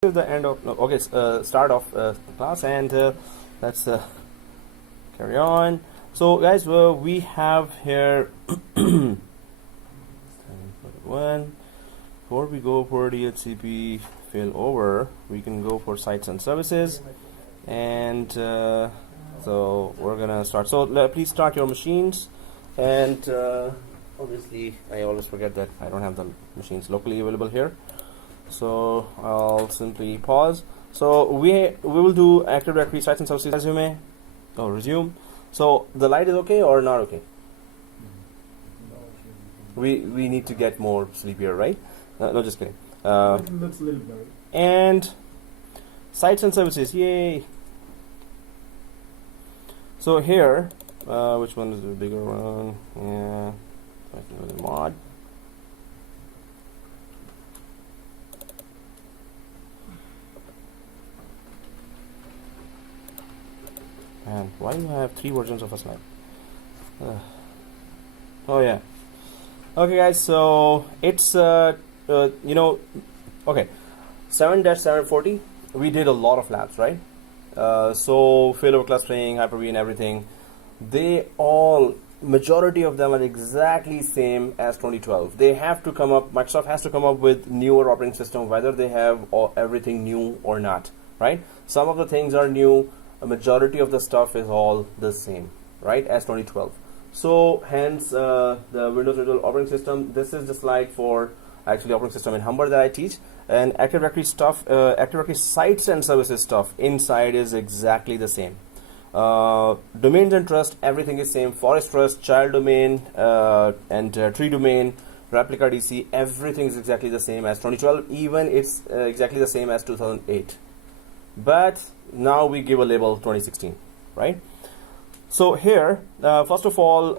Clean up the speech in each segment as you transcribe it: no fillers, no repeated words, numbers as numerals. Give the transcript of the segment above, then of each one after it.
to the end of start of class, and let's carry on. So guys, we have here one. Before we go for DHCP failover, we can go for sites and services, and so we're gonna start. So please start your machines, and obviously I always forget that I don't have the machines locally available here. So I'll simply pause. So we will do Active Directory sites and services resume. So the light is okay or not okay? We need to get more sleepier, right? No, just kidding. It looks a little blurry. And sites and services, yay! So here, which one is the bigger one? Yeah, I can go to mod. And why do I have 3 versions of a slide? Oh yeah. Okay guys, so it's okay, 7-740, we did a lot of labs, right? So failover clustering, Hyper-V and everything, majority of them are exactly same as 2012. They have to come up, Microsoft has to come up with newer operating system, whether they have everything new or not, right? Some of the things are new, a majority of the stuff is all the same, right, as 2012. So hence the Windows Virtual Operating System, this is the slide for actually operating system in Humber that I teach, and Active Directory stuff, Active Directory sites and services stuff inside is exactly the same. Domains and trust, everything is same. Forest trust, child domain, and tree domain, replica DC, everything is exactly the same as 2012. Even it's exactly the same as 2008. But now we give a label 2016, right? So here, first of all,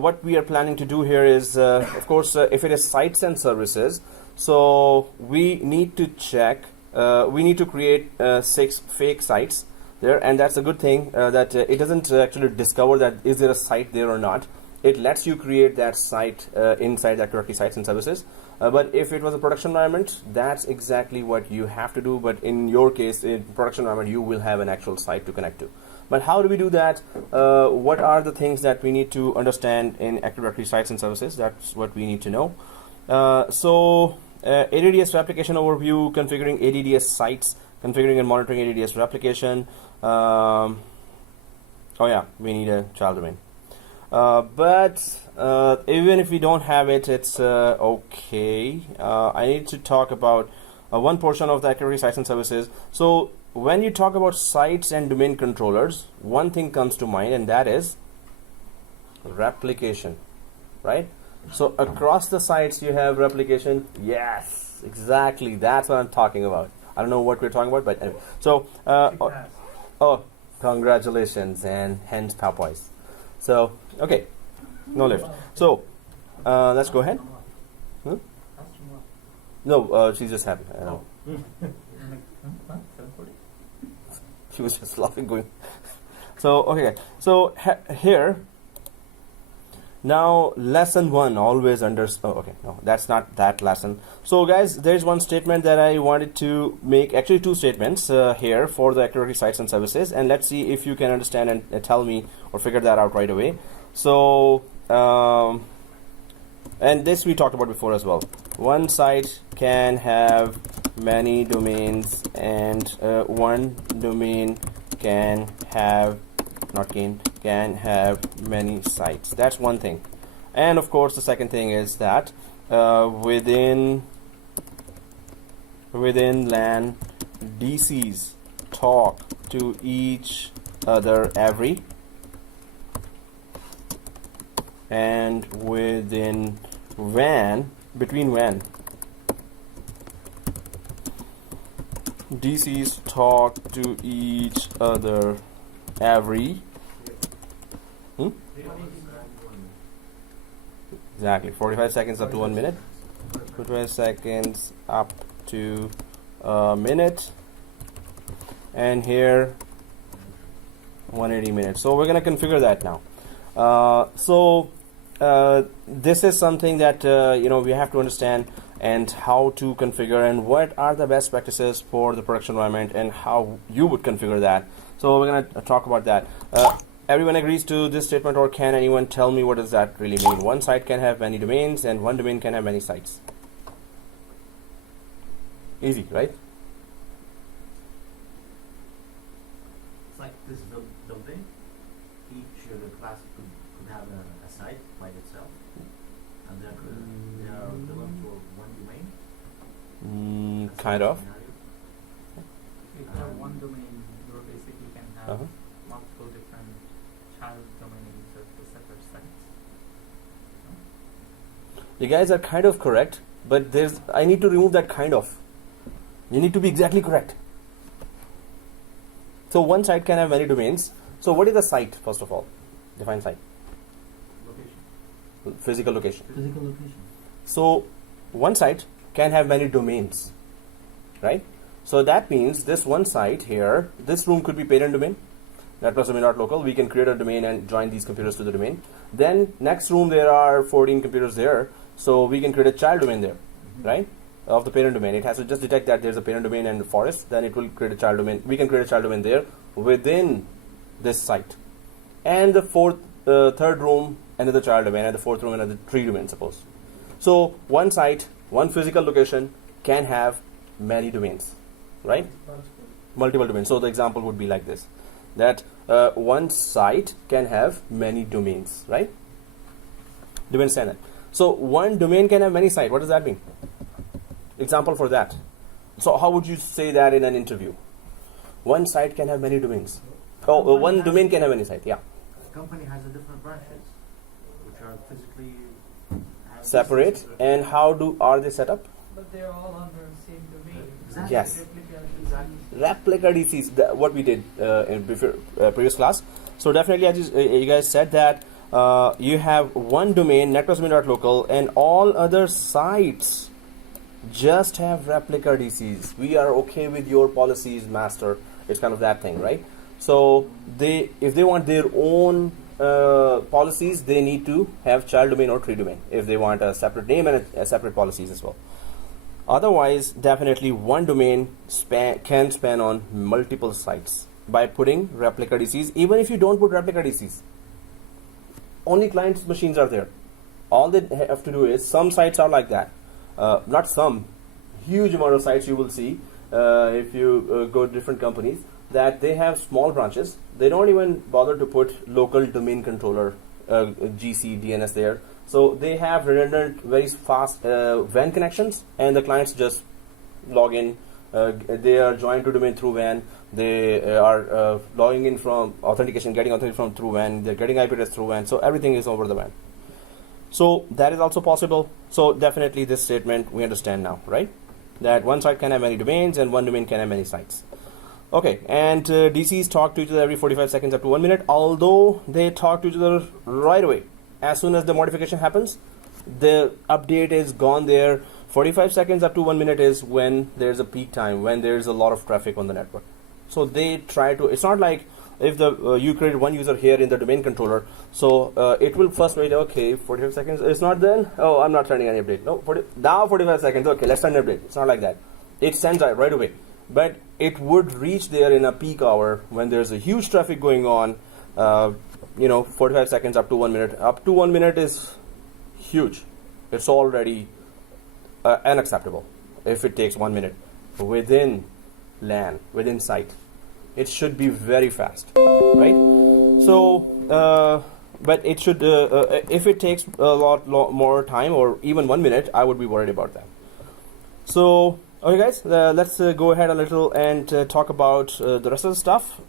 what we are planning to do here is, of course, if it is sites and services, so we need to check, we need to create 6 fake sites there, and that's a good thing that it doesn't actually discover that is there a site there or not. It lets you create that site inside Active Directory sites and services. But if it was a production environment, that's exactly what you have to do. But in your case, in production environment, you will have an actual site to connect to. But how do we do that? What are the things that we need to understand in Active Directory sites and services? That's what we need to know. ADDS replication overview, configuring ADDS sites, configuring and monitoring ADDS replication. Oh yeah, we need a child domain. But even if we don't have it, it's okay. I need to talk about one portion of the Active Directory sites and services. So when you talk about sites and domain controllers, one thing comes to mind, and that is replication, right? So across the sites you have replication. Yes, exactly, that's what I'm talking about. I don't know what we're talking about, but anyway. So oh, congratulations, and hence Popeye's. So okay, no lift. So let's go ahead. No, she's just happy. I know. She was just laughing, going. So okay, so here now lesson 1 always okay, no, that's not that lesson. So guys, there's one statement that I wanted to make, actually 2 statements here for the Active Directory sites and services, and let's see if you can understand and tell me or figure that out right away. So and this we talked about before as well. One site can have many domains, and one domain can have can have many sites. That's one thing. And of course the second thing is that within LAN, DCs talk to each other every, and within WAN, between WAN, DCs talk to each other every exactly 45 seconds up to 1 minute, 45 seconds up to a minute, and here 180 minutes. So we're going to configure that now. This is something that we have to understand. and how to configure and what are the best practices for the production environment and how you would configure that. So we're going to talk about that. Everyone agrees to this statement, or can anyone tell me what does that really mean? One site can have many domains and one domain can have many sites. Easy, right? It's like this building. Each class could have a site by itself, and they are belong to one domain. Kind of. If you have one domain, you basically can have multiple different child domains of the separate sites. You guys are kind of correct, but I need to remove that kind of. You need to be exactly correct. So one site can have many domains. So what is a site, first of all? Define site. Location. Physical location. Physical location. So one site can have many domains, right? So that means this one site here, this room could be parent domain, Netplus domain.local. We can create a domain and join these computers to the domain. Then next room there are 14 computers there, so we can create a child domain there, right? Of the parent domain. It has to just detect that there's a parent domain and forest, then it will create a child domain. We can create a child domain there within this site. And the third room, another child domain, and the fourth room, another tree domain, suppose. So one site, one physical location can have many domains, right? Multiple domains. So the example would be like this, that one site can have many domains, right? Do you understand that? So one domain can have many sites. What does that mean? Example for that. So how would you say that in an interview? One site can have many domains. One domain can have many sites. Yeah. The company has a different branches, which are physically separate. And how are they set up? But they're all under the same domain. Exactly. Yes. Exactly. Replica DCs. What we did in previous class. So definitely, as you guys said that you have one domain, Netplus domain.local, and all other sites just have replica DCs. We are okay with your policies, master. It's kind of that thing, right? So if they want their own policies, they need to have child domain or tree domain if they want a separate name and a separate policies as well. Otherwise, definitely one domain can span on multiple sites by putting replica DCs. Even if you don't put replica DCs, only clients' machines are there. All they have to do is, some sites are like that. Not some, huge amount of sites you will see if you go to different companies, that they have small branches. They don't even bother to put local domain controller, GC, DNS there. So they have redundant, very fast WAN connections, and the clients just log in. They are joined to domain through WAN. They are logging in from authentication, getting authentication from through WAN. They're getting IP address through WAN. So everything is over the WAN. So that is also possible. So definitely this statement we understand now, right? That one site can have many domains and one domain can have many sites. Okay, and DCs talk to each other every 45 seconds up to 1 minute, although they talk to each other right away. As soon as the modification happens, the update is gone there. 45 seconds up to 1 minute is when there's a peak time, when there's a lot of traffic on the network. So they try to, it's not like if you create one user here in the domain controller, so it will first wait, okay, 45 seconds, it's not then, oh, I'm not sending any update. No, now 45 seconds, okay, let's send an update. It's not like that. It sends out right away. But it would reach there in a peak hour when there's a huge traffic going on, 45 seconds up to 1 minute. Up to 1 minute is huge. It's already unacceptable if it takes 1 minute within LAN, within site. It should be very fast, right? So, but it should, if it takes a lot more time or even 1 minute, I would be worried about that. So, okay guys, let's go ahead a little and talk about the rest of the stuff.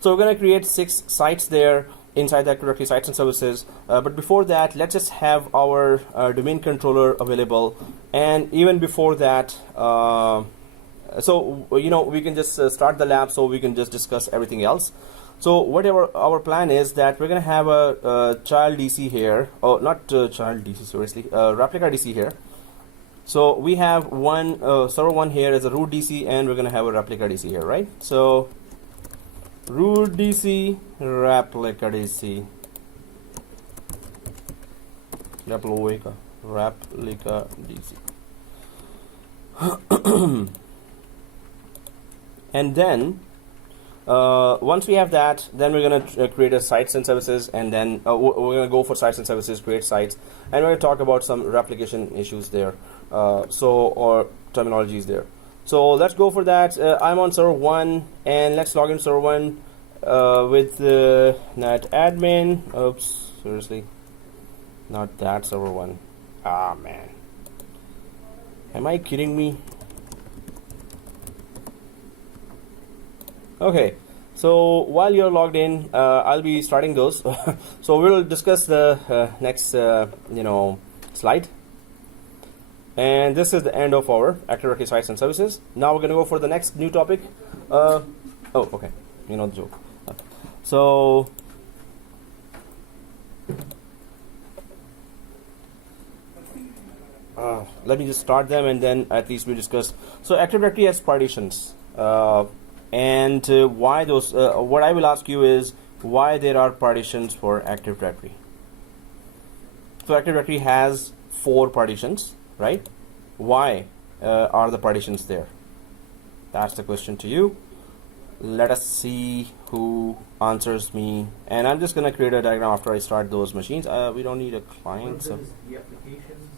So we're going to create 6 sites there inside that directory, sites and services. But before that, let's just have our domain controller available. And even before that, so we can just start the lab so we can just discuss everything else. So whatever our plan is, that we're going to have a child DC here, or not child DC, seriously, replica DC here. So we have one server 1 here as a root DC, and we're going to have a replica DC here, right? So root DC, replica DC, replica, replica DC. And then once we have that, then we're going to create a sites and services, and then we're going to go for sites and services, create sites, and we're going to talk about some replication issues there, or terminologies there. So let's go for that. I'm on server 1, and let's log in server 1 with net admin. Oops, seriously, not that server 1. Ah, man, am I kidding me? Okay, so while you're logged in, I'll be starting those. So we'll discuss the next slide. And this is the end of our Active Directory sites and services. Now we're going to go for the next new topic. Oh, okay, you know the joke. So let me just start them, and then at least we discuss. So Active Directory has partitions, and why those. What I will ask you is why there are partitions for Active Directory. So Active Directory has 4 partitions, right? Why are the partitions there? That's the question to you. Let us see who answers me. And I'm just going to create a diagram after I start those machines. We don't need a client. So The applications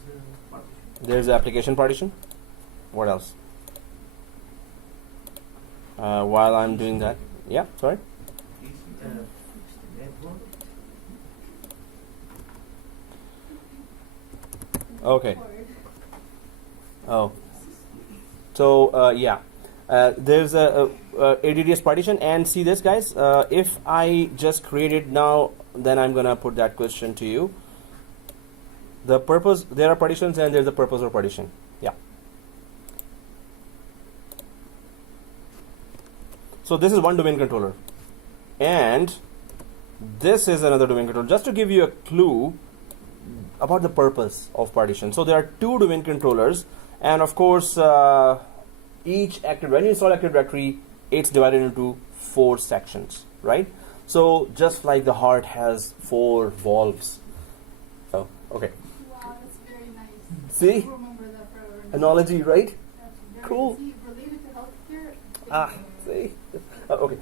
partition. there's the application partition. What else? While I'm doing that. Yeah, sorry. Network. Okay. Oh. So, yeah. There's a ADDS partition, and see this, guys. If I just create it now, then I'm gonna put that question to you. The purpose, there are partitions, and there's the purpose of partition. Yeah. So this is one domain controller, and this is another domain controller. Just to give you a clue about the purpose of partition. So there are 2 domain controllers, and of course, when you install Active Directory, it's divided into 4 sections, right? So just like the heart has 4 valves. Oh, okay. Wow, that's very nice. See? I'll remember that forever. Analogy, right? That's very Cool. See, related to healthcare. Ah, see? Okay.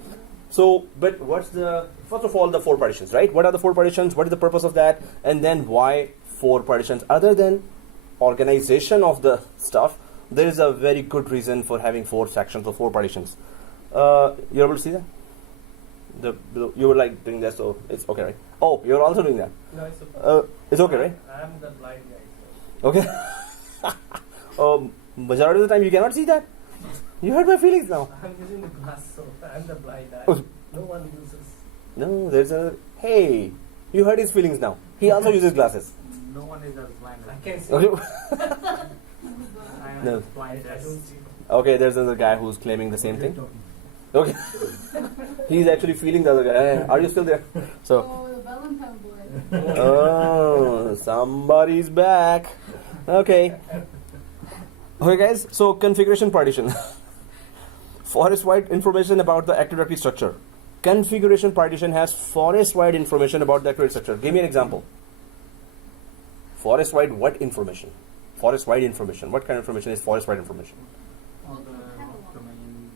So, but what's the, first of all, the 4 partitions, right? What are the 4 partitions? What is the purpose of that? And then why 4 partitions? Other than organization of the stuff, there is a very good reason for having 4 sections or 4 partitions. You're able to see that? You were like doing that, so it's okay, right? Oh, you're also doing that. No, it's okay. It's okay, right? I'm the blind guy. So. Okay. Majority of the time you cannot see that. You hurt my feelings now. I'm using the glass, so I'm the blind guy. Oh. No one uses. No, there's a. Hey, you hurt his feelings now. He also uses glasses. No one is as blind as I can see. Okay. I am No. blind. I don't see. Okay, there's another guy who's claiming the same thing. Okay. He's actually feeling the other guy. Hey, are you still there? So. Oh, the Valentine boy. Oh, somebody's back. Okay. Okay, guys. So configuration partition. Forest-wide information about the Active Directory structure. Configuration partition has forest-wide information about the Active Directory structure. Give me an example. Forest-wide what information? Forest-wide information. What kind of information is forest-wide information? All the domains.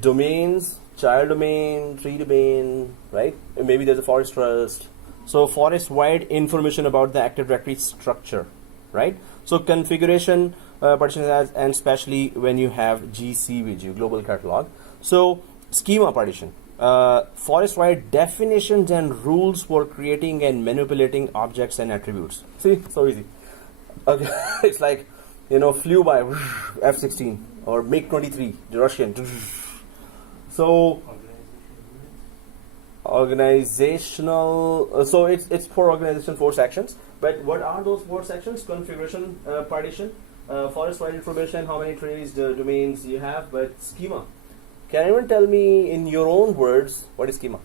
Domains, child domain, tree domain, right? And maybe there's a forest trust. So forest-wide information about the Active Directory structure, right? So configuration partition has, and especially when you have GC with you, global catalog. So schema partition, forest-wide definitions and rules for creating and manipulating objects and attributes. See, so easy. Okay, it's like, flew by F-16 or MiG-23, the Russian. So organizational. So it's for organization 4 sections. But what are those 4 sections? Configuration partition, forest-wide information, how many trees, the domains you have, but schema. Can anyone tell me in your own words what is schema?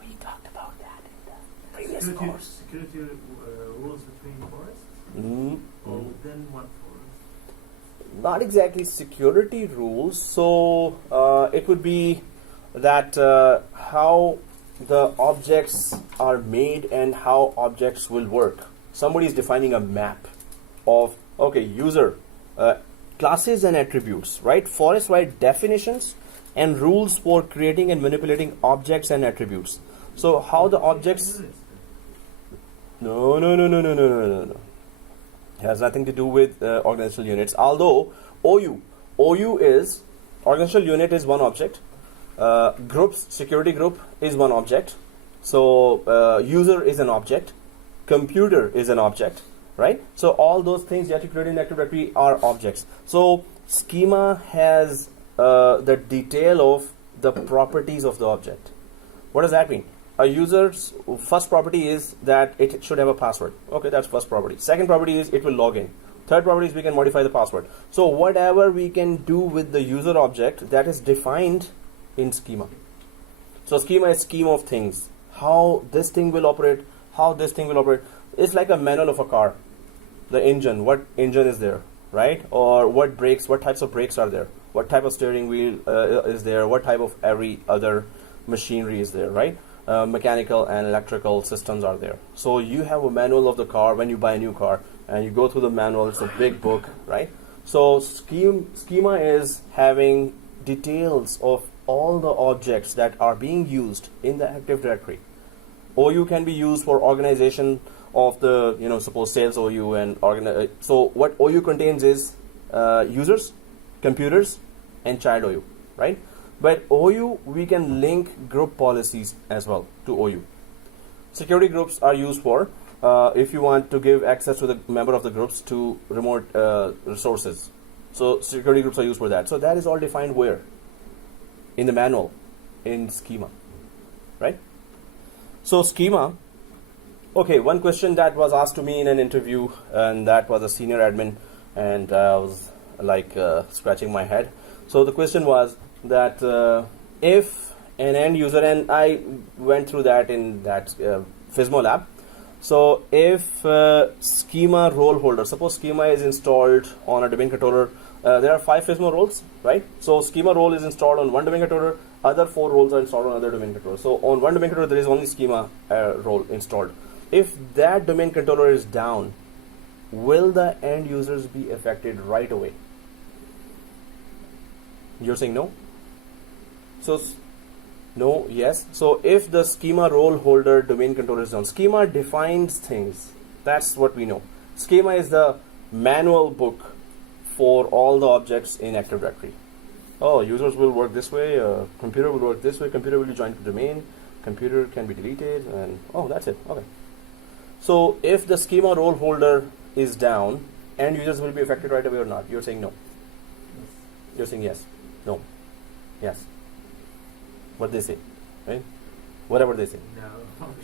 We talked about that in the previous course. Security rules between forests? Mm-hmm. Or within one forest? Not exactly security rules. So it would be that how the objects are made and how objects will work. Somebody is defining a map of, okay, user, classes and attributes, right? Forest write definitions and rules for creating and manipulating objects and attributes. So how the objects... No. It has nothing to do with organizational units. Although OU is, organizational unit is one object. Groups, security group is one object. So user is an object. Computer is an object, right? So all those things that you create in Active Directory are objects. So schema has the detail of the properties of the object. What does that mean? A user's first property is that it should have a password. Okay, that's first property. Second property is it will log in. Third property is we can modify the password. So whatever we can do with the user object, that is defined in schema. So schema is scheme of things. How this thing will operate, how this thing will operate. It's like a manual of a car. The engine, what engine is there, right? Or what brakes, what types of brakes are there? What type of steering wheel is there? What type of every other machinery is there, right? Mechanical and electrical systems are there. So you have a manual of the car when you buy a new car, and you go through the manual. It's a big book, right? So schema is having details of all the objects that are being used in the Active Directory. OU can be used for organization of the, suppose sales OU and so what OU contains is users, computers, and child OU, right? But OU, we can link group policies as well to OU. Security groups are used for if you want to give access to the member of the groups to remote resources. So security groups are used for that. So that is all defined where? In the manual, in schema, right? So schema, okay, one question that was asked to me in an interview, and that was a senior admin, and I was like scratching my head. So the question was that if an end user, and I went through that in that FISMO lab. So if schema role holder, suppose schema is installed on a domain controller, there are 5 FISMO roles, right? So schema role is installed on one domain controller, other 4 roles are installed on other domain controller. So on one domain controller there is only schema role installed. If that domain controller is down, will the end users be affected right away? You're saying no? So no, yes. So if the schema role holder domain controller is down, schema defines things. That's what we know. Schema is the manual book for all the objects in Active Directory. Oh, users will work this way, computer will work this way, computer will be joined to domain, computer can be deleted, and oh, that's it. Okay. So if the schema role holder is down, end users will be affected right away or not? You're saying no. Yes. You're saying yes. No. Yes. What they say, right? Whatever they say.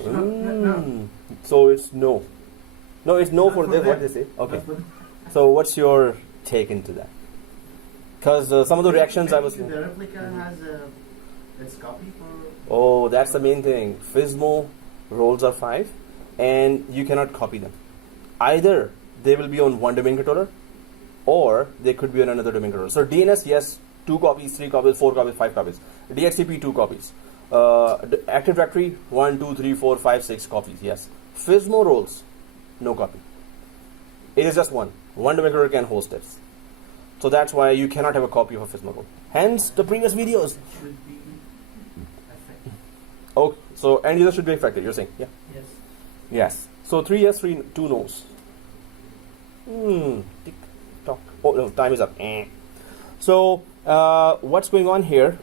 No. No. So it's no. No, it's no Not for for this. What them. they say. Okay. Not for them. So what's your take into that? Because some of the reactions I was. The replica has its copy for. Oh, that's the main thing. FISMO roles are 5, and you cannot copy them. Either they will be on one domain controller, or they could be on another domain controller. So DNS, yes, 2 copies, 3 copies, 4 copies, 5 copies. DHCP 2 copies. Active Directory 1, 2, 3, 4, 5, 6 copies. Yes. FISMO roles, no copy. It is just one. One domain controller can host it. So that's why you cannot have a copy of a FISMO role. Hence the previous videos. It should be affected. Oh, so end user should be affected. You're saying, yeah. Yes. Yes. So 3 yes, 2 no's. Tick tock. Oh no, time is up. So what's going on here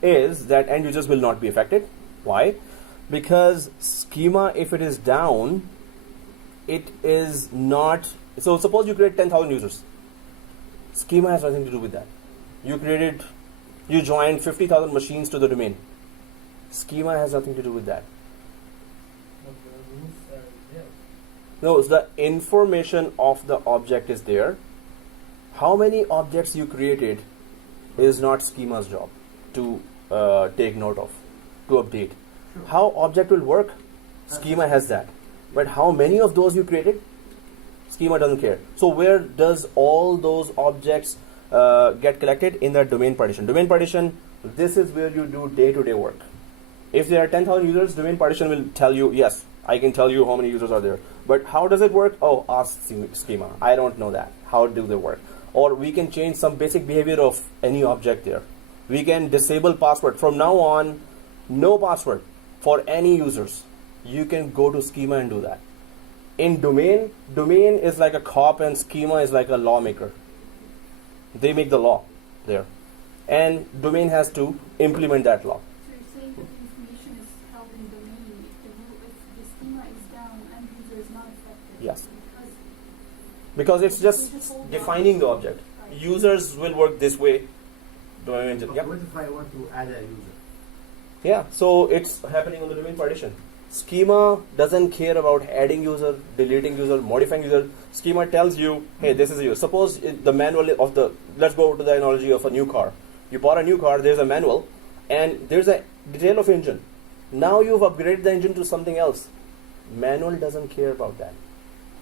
is that end users will not be affected. Why? Because schema, if it is down, it is not. So suppose you create 10,000 users. Schema has nothing to do with that. You joined 50,000 machines to the domain. Schema has nothing to do with that. No, so the information of the object is there. How many objects you created is not schema's job to take note of, to update. Sure. How object will work, schema has that. But how many of those you created, schema doesn't care. So where does all those objects get collected? In the domain partition. Domain partition, this is where you do day-to-day work. If there are 10,000 users, domain partition will tell you, yes, I can tell you how many users are there. But how does it work? Oh, ask schema. I don't know that. How do they work? Or we can change some basic behavior of any object there. We can disable password. From now on, no password for any users. You can go to schema and do that. In domain is like a cop and schema is like a lawmaker. They make the law there. And domain has to implement that law. So you're saying that the information is held in domain. If the schema is down, end user is not affected. Yes. Because Because it's just hold defining the object. Right. Users will work this way. Domain, But yep. what if I want to add a user? Yeah, so it's happening on the domain partition. Schema doesn't care about adding user, deleting user, modifying user. Schema tells you, hey, this is a user. Suppose the manual of the, let's go to the analogy of a new car. You bought a new car, there's a manual, and there's a detail of engine. Now you've upgraded the engine to something else. Manual doesn't care about that.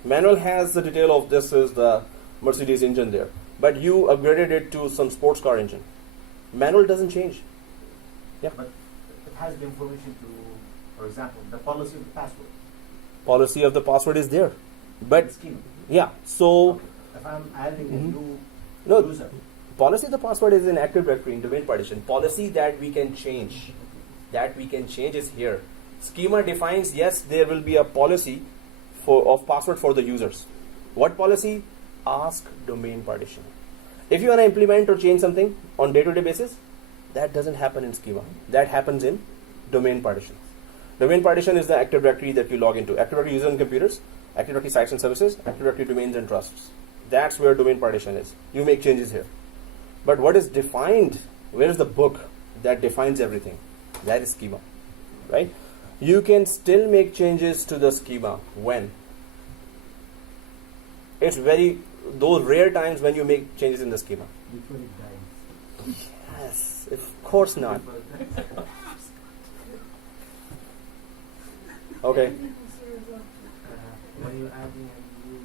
Manual has the detail of this is the Mercedes engine there, but you upgraded it to some sports car engine. Manual doesn't change. Yeah. But it has the information to, for example, the policy of the password. Policy of the password is there, but The schema. yeah. So If I'm adding Mhm. a new no, user, policy of the password is in Active Directory in domain partition. Policy that we can change, is here. Schema defines, yes, there will be a policy of password for the users. What policy? Ask domain partition. If you want to implement or change something on day-to-day basis, that doesn't happen in schema. That happens in domain partition. Domain partition is the Active Directory that you log into. Active Directory users and computers, Active Directory sites and services, Active Directory domains and trusts. That's where domain partition is. You make changes here. But what is defined, where is the book that defines everything? That is schema, right? You can still make changes to the schema when? It's those rare times when you make changes in the schema. before it dies. Yes, of course not. Okay. everything was here as well. When you're adding a new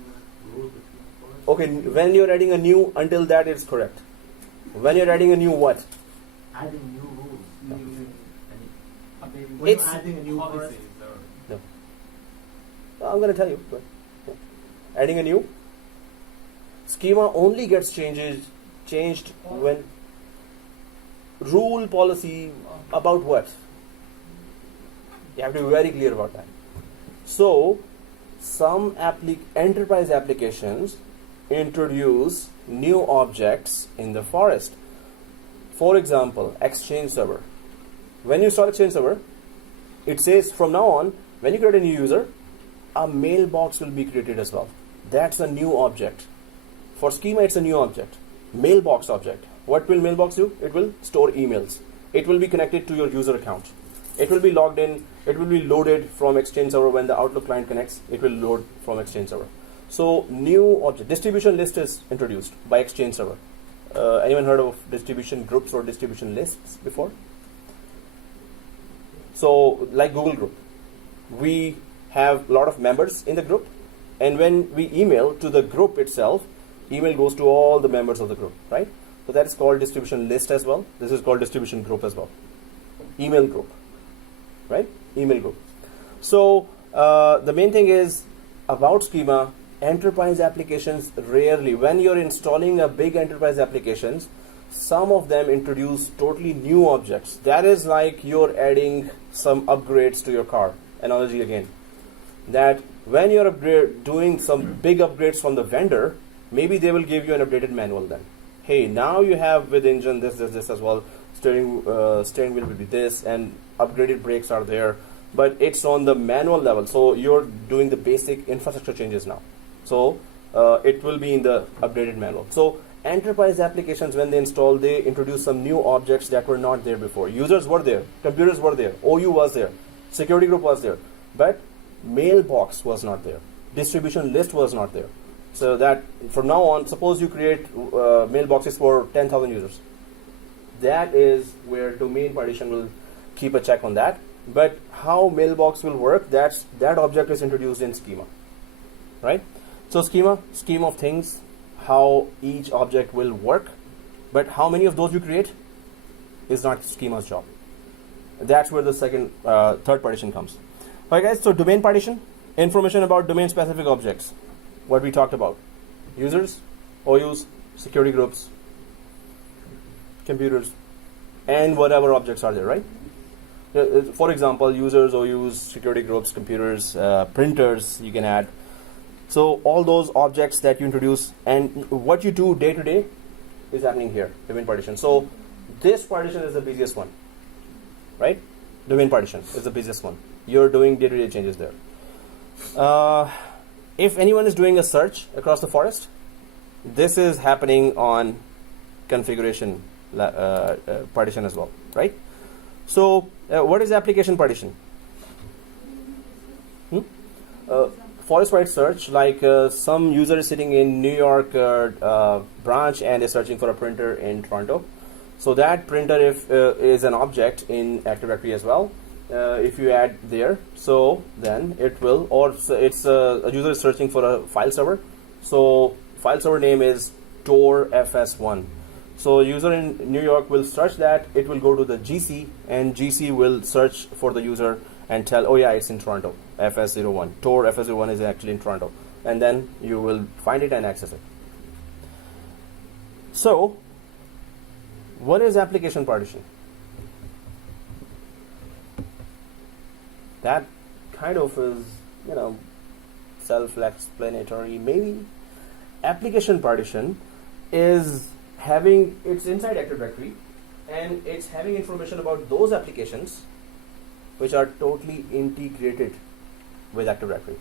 rule between forests. Okay, when you're adding a new, until that it's correct. When you're adding a new what? Adding new rules. New- When It's- you're adding a new forest, policies or I'm going to tell you. Go ahead. Adding a new schema only gets changed when rule policy about what? You have to be very clear about that. So, some enterprise applications introduce new objects in the forest. For example, Exchange Server. When you install Exchange Server, it says from now on, when you create a new user, a mailbox will be created as well. That's a new object. For schema, it's a new object. Mailbox object. What will mailbox do? It will store emails. It will be connected to your user account. It will be logged in. It will be loaded from Exchange Server when the Outlook client connects. It will load from Exchange Server. So new object. Distribution list is introduced by Exchange Server. Anyone heard of distribution groups or distribution lists before? So like Google Group, we have a lot of members in the group, and when we email to the group itself, email goes to all the members of the group, right? So that is called distribution list as well. This is called distribution group as well. Email group, right? Email group. So the main thing is about schema, enterprise applications rarely, when you're installing a big enterprise applications, some of them introduce totally new objects. That is like you're adding some upgrades to your car. Analogy again. That when you're doing some big upgrades from the vendor, maybe they will give you an updated manual then. Hey, now you have with engine this as well. Steering wheel will be this, and upgraded brakes are there. But it's on the manual level. So you're doing the basic infrastructure changes now. So it will be in the updated manual. So enterprise applications, when they install, they introduce some new objects that were not there before. Users were there, computers were there, OU was there, security group was there, but mailbox was not there, distribution list was not there. So that from now on, suppose you create mailboxes for 10,000 users. That is where domain partition will keep a check on that. But how mailbox will work, that object is introduced in schema, right? So scheme of things, how each object will work, but how many of those you create is not schema's job. That's where the third partition comes. Alright guys, so domain partition, information about domain specific objects. What we talked about. Users, OUs, security groups, computers, and whatever objects are there, right? For example, users, OUs, security groups, computers, printers you can add. So all those objects that you introduce and what you do day to day is happening here, domain partition. So this partition is the busiest one, right? Domain partition is the busiest one. You're doing day-to-day changes there. If anyone is doing a search across the forest, this is happening on configuration partition as well, right? So what is application partition? Forest-wide search, like some user is sitting in New York branch and is searching for a printer in Toronto. So that printer is an object in Active Directory as well. If you add there, so then it will, or it's a user is searching for a file server. So file server name is Tor FS1. So user in New York will search that. It will go to the GC, and GC will search for the user and tell, oh yeah, it's in Toronto, FS01. Tor FS01 is actually in Toronto, and then you will find it and access it. So what is application partition? That kind of is, self-explanatory maybe. Application partition is it's inside Active Directory, and it's having information about those applications which are totally integrated with Active Directory.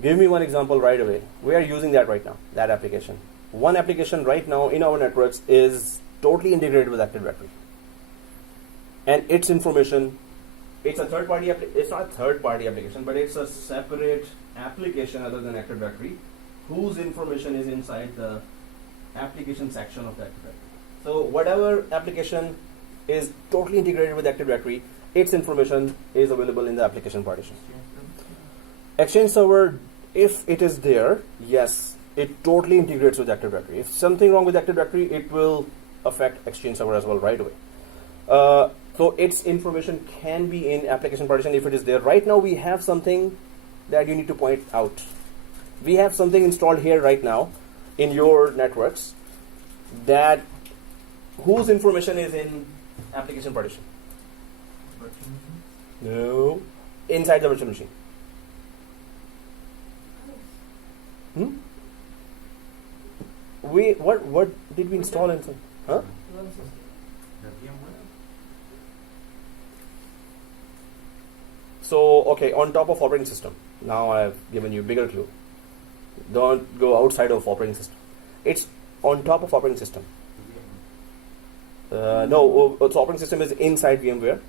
Give me one example right away. We are using that right now, that application. One application right now in our networks is totally integrated with Active Directory. And its information, it's a third-party it's not a third-party application, but it's a separate application other than Active Directory, whose information is inside the application section of the Active Directory. So whatever application is totally integrated with Active Directory, its information is available in the application partition. Exchange server, if it is there, yes, it totally integrates with Active Directory. If something wrong with Active Directory, it will affect Exchange server as well right away. So its information can be in application partition if it is there. Right now we have something that you need to point out. We have something installed here right now in your networks that whose information is in application partition? No, inside the virtual machine. What did we install inside? Huh? The VMware. So okay, on top of operating system. Now I have given you a bigger clue. Don't go outside of operating system. It's on top of operating system. No, so operating system is inside VMware.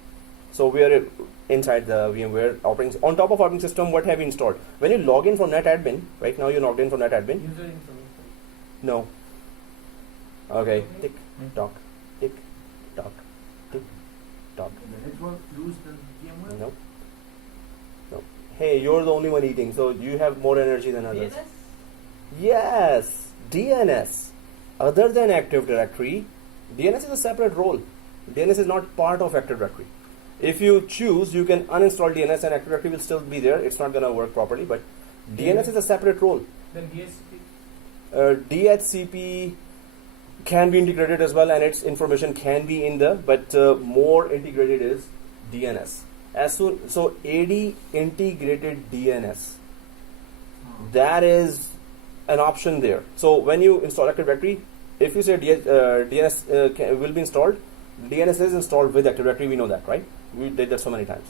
So we are inside the VMware operating. On top of operating system, what have you installed? When you log in from NetAdmin, right now you're logged in from NetAdmin. User interface. No. Okay. Tick tock. Tick tock. Tick tock. The network use the VMware? No. No. Hey, you're the only one eating, so you have more energy than others. DNS? Yes, DNS. Other than Active Directory, DNS is a separate role. DNS is not part of Active Directory. If you choose, you can uninstall DNS and Active Directory will still be there. It's not going to work properly, but DNS is a separate role. Then DHCP? DHCP can be integrated as well, and its information can be in the, but more integrated is DNS. So AD integrated DNS, that is an option there. So when you install Active Directory, if you say DNS will be installed, DNS is installed with Active Directory. We know that, right? We did that so many times.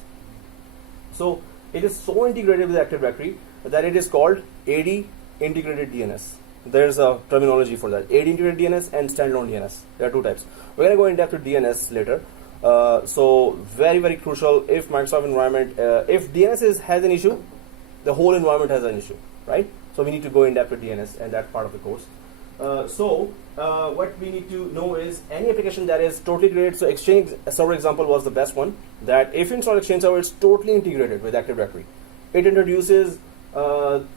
So it is so integrated with Active Directory that it is called AD integrated DNS. There's a terminology for that. AD integrated DNS and standalone DNS. There are two types. We're going to go in depth with DNS later. So very, very crucial. If Microsoft environment, if DNS has an issue, the whole environment has an issue, right? So we need to go in depth with DNS, and that's part of the course. What we need to know is any application that is totally integrated. So Exchange Server example was the best one. That if you install Exchange Server, it's totally integrated with Active Directory. It introduces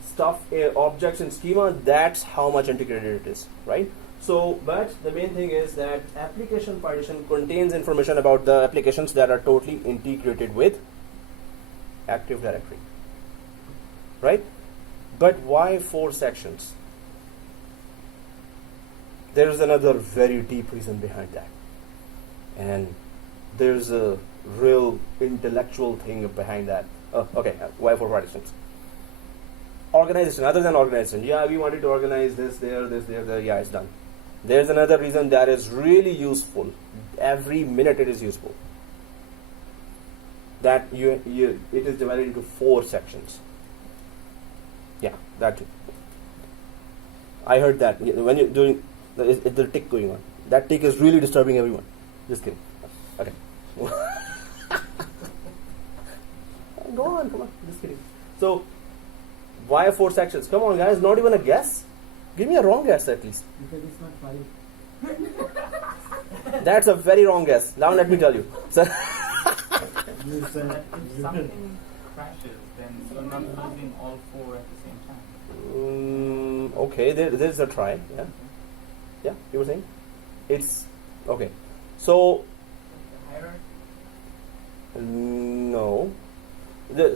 stuff, objects in schema, that's how much integrated it is, right? So, but the main thing is that application partition contains information about the applications that are totally integrated with Active Directory, right? But why 4 sections? There is another very deep reason behind that, and there's a real intellectual thing behind that. Okay, why 4 partitions? Organization, other than organization, yeah, we wanted to organize this, there, yeah, it's done. There's another reason that is really useful. Every minute it is useful. That it is divided into 4 sections. Yeah, that too. I heard that when you're doing the tick going on. That tick is really disturbing everyone. Just kidding. Okay. Go on, come on. Just kidding. So, why 4 sections? Come on, guys. Not even a guess. Give me a wrong guess at least. Because it's not 5. That's a very wrong guess. Now let me tell you. So If something crashes, then you're not losing all 4 at the same time. okay, there's a try. Yeah. Yeah, you were saying? It's okay. So Hierarchy? no.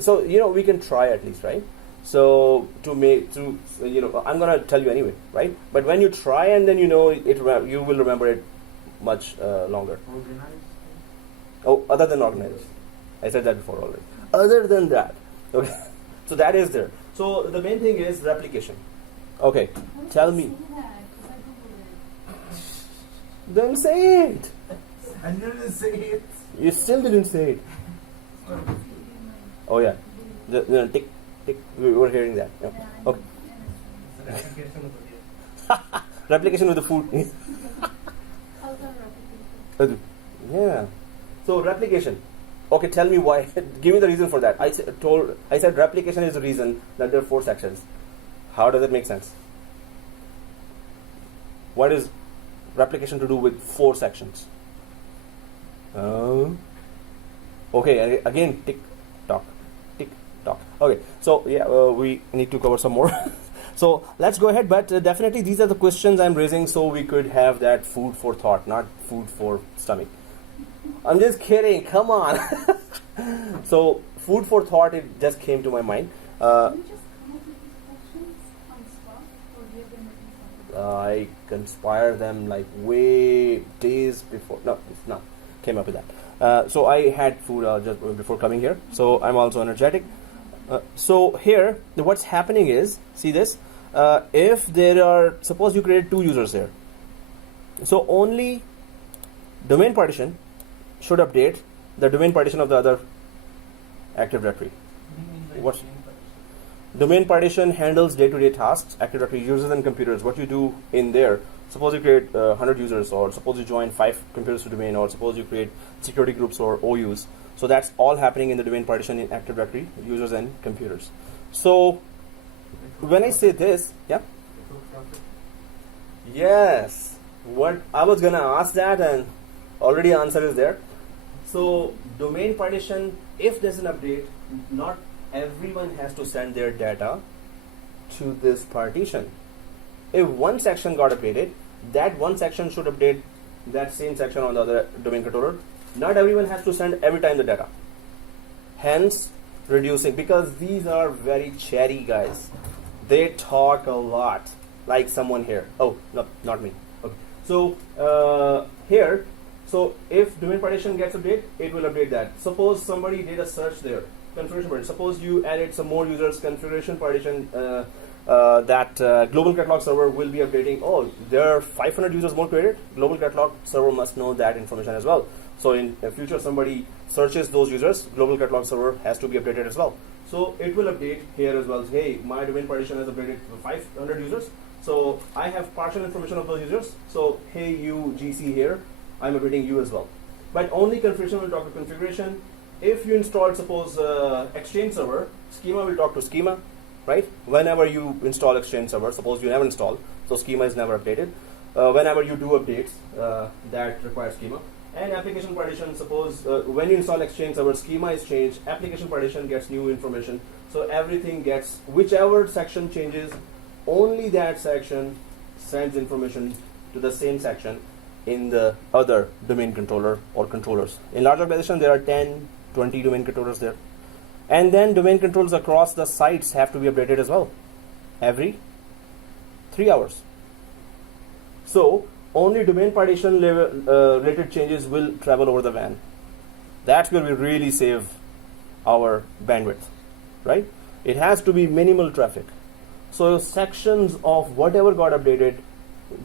So we can try at least, right? So I'm gonna tell you anyway, right? But when you try and then you will remember it much longer. Organized? Oh, other than organized. I said that before already. Other than that, okay. So that is there. So the main thing is replication. Okay, tell me. Then say it. I didn't say it. You still didn't say it. Oh yeah, the tick. We were hearing that. Yeah. Okay. Replication with the food. Yeah. So replication. Okay, tell me why. Give me the reason for that. I said replication is the reason that there are 4 sections. How does it make sense? What is replication to do with 4 sections? Okay, again, tick tock. Okay, so yeah, we need to cover some more. So let's go ahead, but definitely these are the questions I'm raising so we could have that food for thought, not food for stomach. I'm just kidding, come on. So food for thought, it just came to my mind. Can you just come up with these questions on spot, or do you have them written somewhere? I conspire them like way days before. No, it's not. Came up with that. So I had food just before coming here, so I'm also energetic. So here, what's happening is, see this, if there are, suppose you created 2 users here, so only domain partition should update the domain partition of the other Active Directory. What? Domain partition handles day-to-day tasks, Active Directory users and computers. What you do in there, suppose you create 100 users, or suppose you join 5 computers to domain, or suppose you create security groups or OUs. So that's all happening in the domain partition in Active Directory, users and computers. So when I say this, yeah? Yes. What I was gonna ask that, and already answer is there. So domain partition, if there's an update, not everyone has to send their data to this partition. If one section got updated, that one section should update that same section on the other domain controller. Not everyone has to send every time the data. Hence, reducing, because these are very chatty guys. They talk a lot, like someone here. Oh, no, not me. Okay. So here, so if domain partition gets updated, it will update that. Suppose somebody did a search there, configuration partition. Suppose you added some more users, configuration partition. That global catalog server will be updating. Oh, there are 500 users more created. Global catalog server must know that information as well. So in the future, somebody searches those users, global catalog server has to be updated as well. So it will update here as well. Hey, my domain partition has updated to 500 users. So I have partial information of those users. So hey, you GC here, I'm updating you as well. But only configuration will talk to configuration. If you install, suppose Exchange server, schema will talk to schema. Right? Whenever you install Exchange server, suppose you never install, so schema is never updated. Whenever you do updates, that requires schema. And application partition, suppose when you install Exchange server, schema is changed, application partition gets new information. So everything gets, whichever section changes, only that section sends information to the same section in the other domain controller or controllers. In large organization, there are 10, 20 domain controllers there. And then domain controls across the sites have to be updated as well, every 3 hours. So only domain partition level, related changes will travel over the WAN. That's where we really save our bandwidth, right? It has to be minimal traffic. So sections of whatever got updated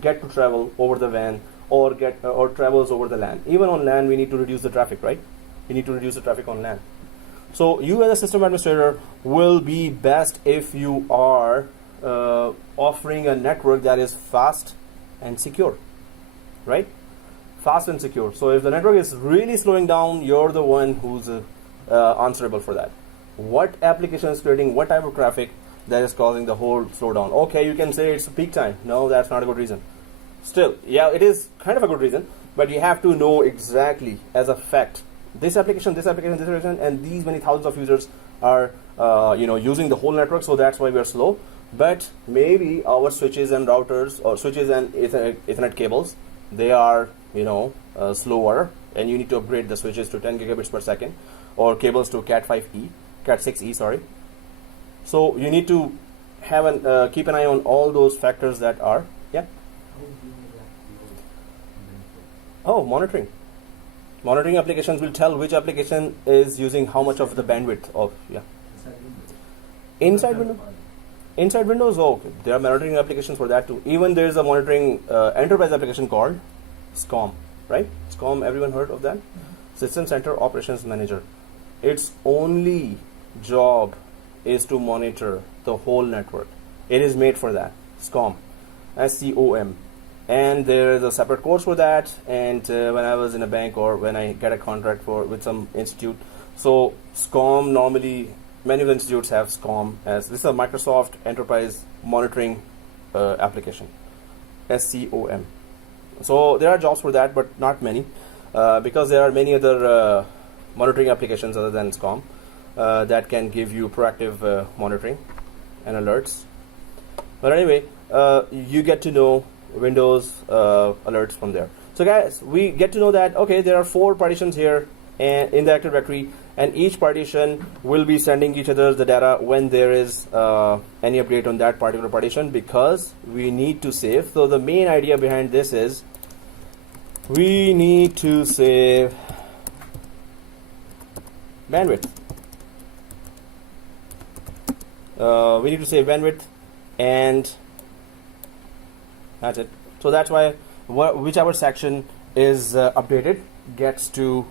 get to travel over the WAN or travels over the LAN. Even on LAN, we need to reduce the traffic, right? We need to reduce the traffic on LAN. So you as a system administrator will be best if you are offering a network that is fast and secure, right? Fast and secure. So if the network is really slowing down, you're the one who's answerable for that. What application is creating what type of traffic that is causing the whole slowdown? Okay, you can say it's peak time. No, that's not a good reason. Still, yeah, it is kind of a good reason, but you have to know exactly as a fact this application, and these many thousands of users are using the whole network, so that's why we are slow. But maybe our switches and routers or switches and Ethernet cables, they are slower, and you need to upgrade the switches to 10 gigabits per second or cables to Cat 6e, sorry. So you need to have keep an eye on all those factors that are, yeah. How do you know that load on the network? Oh, monitoring. Monitoring applications will tell which application is using how much of the bandwidth of, yeah. Inside Windows? Inside Windows, okay. There are monitoring applications for that too. Even there is a monitoring enterprise application called SCOM, right? SCOM, everyone heard of that? System Center Operations Manager. Its only job is to monitor the whole network. It is made for that. SCOM, SCOM. And there is a separate course for that. And when I was in a bank or when I get a contract with some institute, so SCOM normally, many of the institutes have SCOM as this is a Microsoft Enterprise Monitoring application, SCOM. So there are jobs for that, but not many, because there are many other monitoring applications other than SCOM that can give you proactive monitoring and alerts. But anyway, you get to know Windows alerts from there. So guys, we get to know that, okay, there are 4 partitions here and in the Active Directory, and each partition will be sending each other the data when there is any update on that particular partition, because we need to save. So the main idea behind this is we need to save bandwidth. We need to save bandwidth, and that's it. So that's why whichever section is updated gets to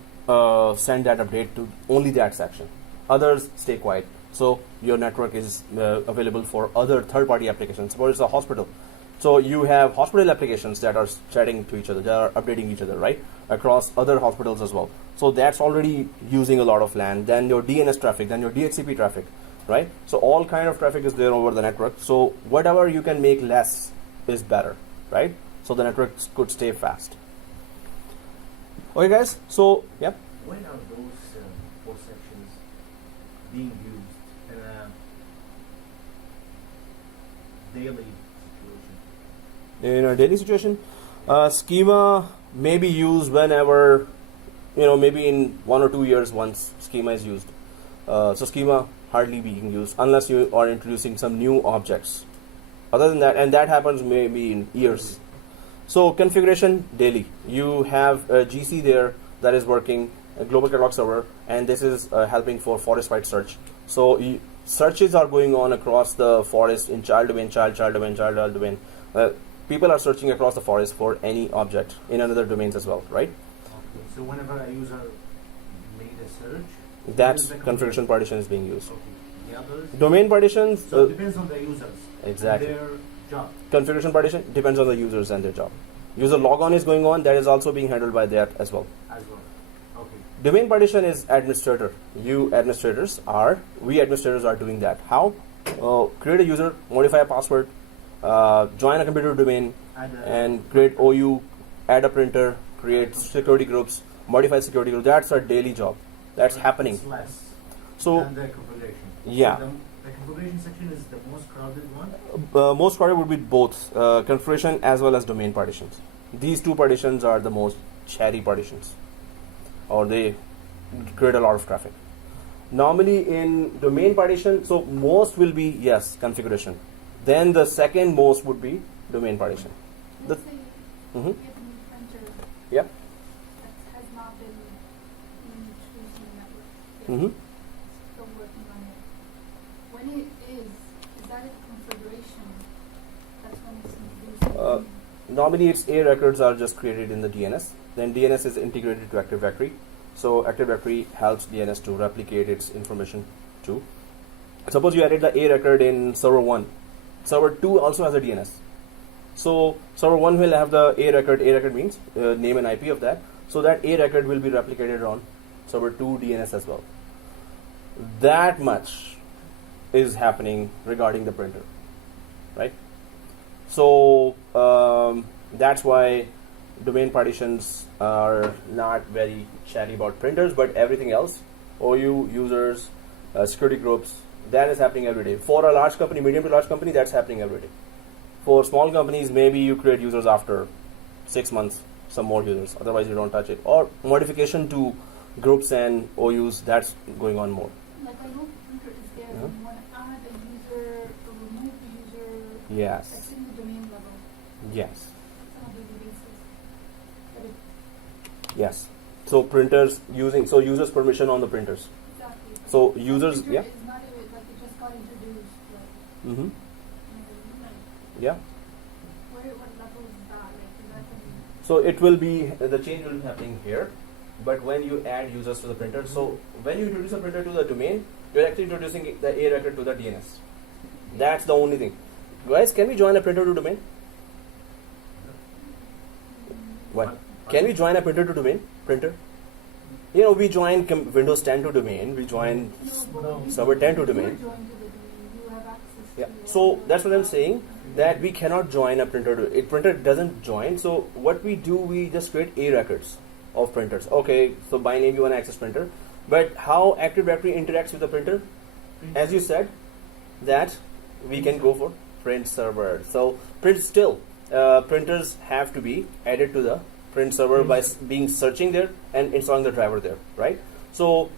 send that update to only that section. Others stay quiet. So your network is available for other third-party applications. Suppose it's a hospital. So you have hospital applications that are chatting to each other, that are updating each other, right? Across other hospitals as well. So that's already using a lot of LAN. Then your DNS traffic, then your DHCP traffic, right? So all kind of traffic is there over the network. So whatever you can make less is better, right? So the network could stay fast. Okay, guys. So yeah. When are those 4 sections being used in a daily situation? In a daily situation, schema may be used whenever, maybe in 1 or 2 years once schema is used. So schema hardly being used unless you are introducing some new objects. Other than that, and that happens maybe in years. So configuration daily. You have a GC there that is working, a global catalog server, and this is helping for forest-wide search. So searches are going on across the forest in child domain, child domain. People are searching across the forest for any object in another domains as well, right? Okay. So whenever a user made a search, that's configuration partition is being used. Okay. The others? Domain partitions. So it depends on the users. Exactly. And their job. Configuration partition depends on the users and their job. User logon is going on, that is also being handled by that as well. Okay. Domain partition is administrator. We administrators are doing that. How? Create a user, modify a password, join a computer domain, and create OU, add a printer, create security groups, modify security groups. That's our daily job. That's happening. It's less So than the configuration. yeah. So The configuration section is the most crowded one. Most crowded would be both configuration as well as domain partitions. These two partitions are the most chatty partitions, or they create a lot of traffic. Normally in domain partition, so most will be yes configuration. Then the second most would be domain partition. Let's say Mhm. you have a new printer Yep. that has not been introduced in the network yet. Mm-hmm. Still working on it. When it is that a configuration? That's when it's introduced. Normally its A records are just created in the DNS. Then DNS is integrated to Active Directory. So Active Directory helps DNS to replicate its information too. Suppose you added the A record in server 1. Server 2 also has a DNS. So server 1 will have the A record. A record means name and IP of that. So that A record will be replicated on server 2 DNS as well. That much is happening regarding the printer, right? So that's why domain partitions are not very chatty about printers, but everything else, OU, users, security groups, that is happening every day. For a large company, medium to large company, that's happening every day. For small companies, maybe you create users after 6 months, some more users, otherwise you don't touch it. Or modification to groups and OUs, that's going on more. Like I know printer is there, Yeah. and you want to add a user or remove the user. Yes. That's in the domain level. Yes. It's on a daily basis. But it, Yes. So printers using, so users permission on the printers. exactly. So users, Printer yeah. is not a, like it just got introduced. Like, Mm-hmm. like, Yeah. what level is that? Like, is that in, So it will be, the change will be happening here, but when you add users to the printer, so when you introduce a printer to the domain, you're actually introducing the A record to the DNS. That's the only thing. Guys, can we join a printer to domain? What? Can we join a printer to domain? Printer? You know, we join Windows 10 to domain, we join no, server 10 to you domain. are joined to the domain. You have access Yeah. to So that's what I'm saying, that we cannot join a printer to it. Printer doesn't join. So what we do, we just create A records of printers. Okay, so by name you want to access printer, but how Active Directory interacts with the printer? As you said, that we can go for print server. So print still, printers have to be added to the print server by being searching there and installing the driver there, right? So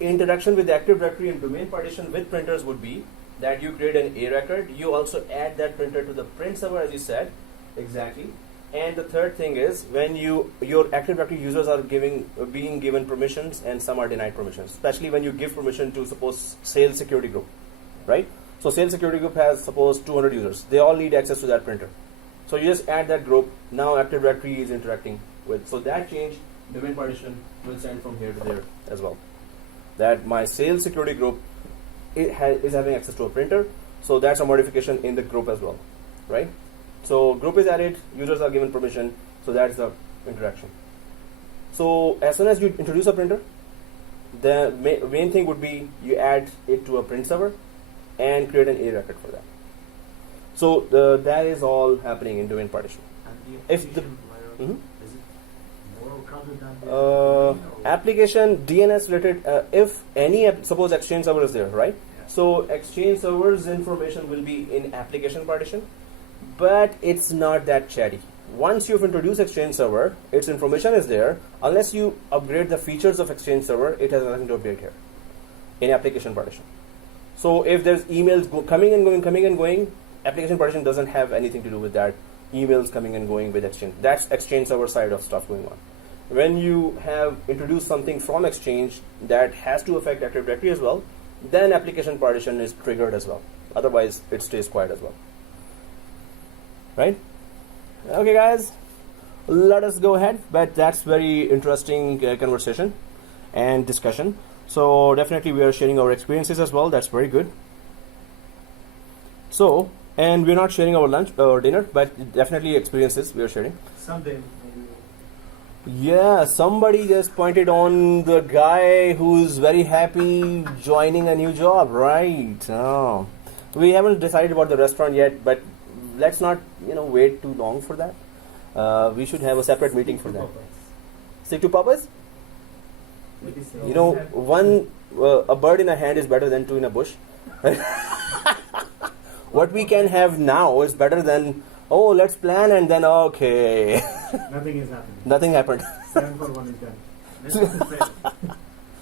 interaction with Active Directory and domain partition with printers would be that you create an A record, you also add that printer to the print server as you said, exactly. And the third thing is when your Active Directory users are being given permissions and some are denied permissions, especially when you give permission to suppose sales security group, right? So sales security group has suppose 200 users, they all need access to that printer. So you just add that group, now Active Directory is interacting with, so that change, domain partition will send from here to there as well. That my sales security group is having access to a printer, so that's a modification in the group as well, right? So group is added, users are given permission, so that's the interaction. So as soon as you introduce a printer, the main thing would be you add it to a print server and create an A record for that. So that is all happening in domain partition. And the If the- application layer, Mhm. is it more crowded than the domain, or- Application DNS related, if any suppose Exchange server is there, right? Yeah. So Exchange server's information will be in application partition, but it's not that chatty. Once you've introduced Exchange server, its information is there. Unless you upgrade the features of Exchange server, it has nothing to update here in application partition. So if there's emails coming and going, application partition doesn't have anything to do with that. Emails coming and going with Exchange. That's Exchange server side of stuff going on. When you have introduced something from Exchange that has to affect Active Directory as well, then application partition is triggered as well. Otherwise, it stays quiet as well. Right? Okay, guys, let us go ahead. But that's very interesting conversation and discussion. So definitely we are sharing our experiences as well. That's very good. So, and we're not sharing our lunch or dinner, but definitely experiences we are sharing. Someday maybe. Yeah, somebody just pointed on the guy who's very happy joining a new job, right? Oh. We haven't decided about the restaurant yet, but let's not, wait too long for that. We should have a separate meeting for that. Stick to purpose? Maybe say- A bird in a hand is better than two in a bush. What we can have now is better than, oh, let's plan and then, okay. Nothing is happening. Nothing happened. 7 for 1 is done. This is the fail.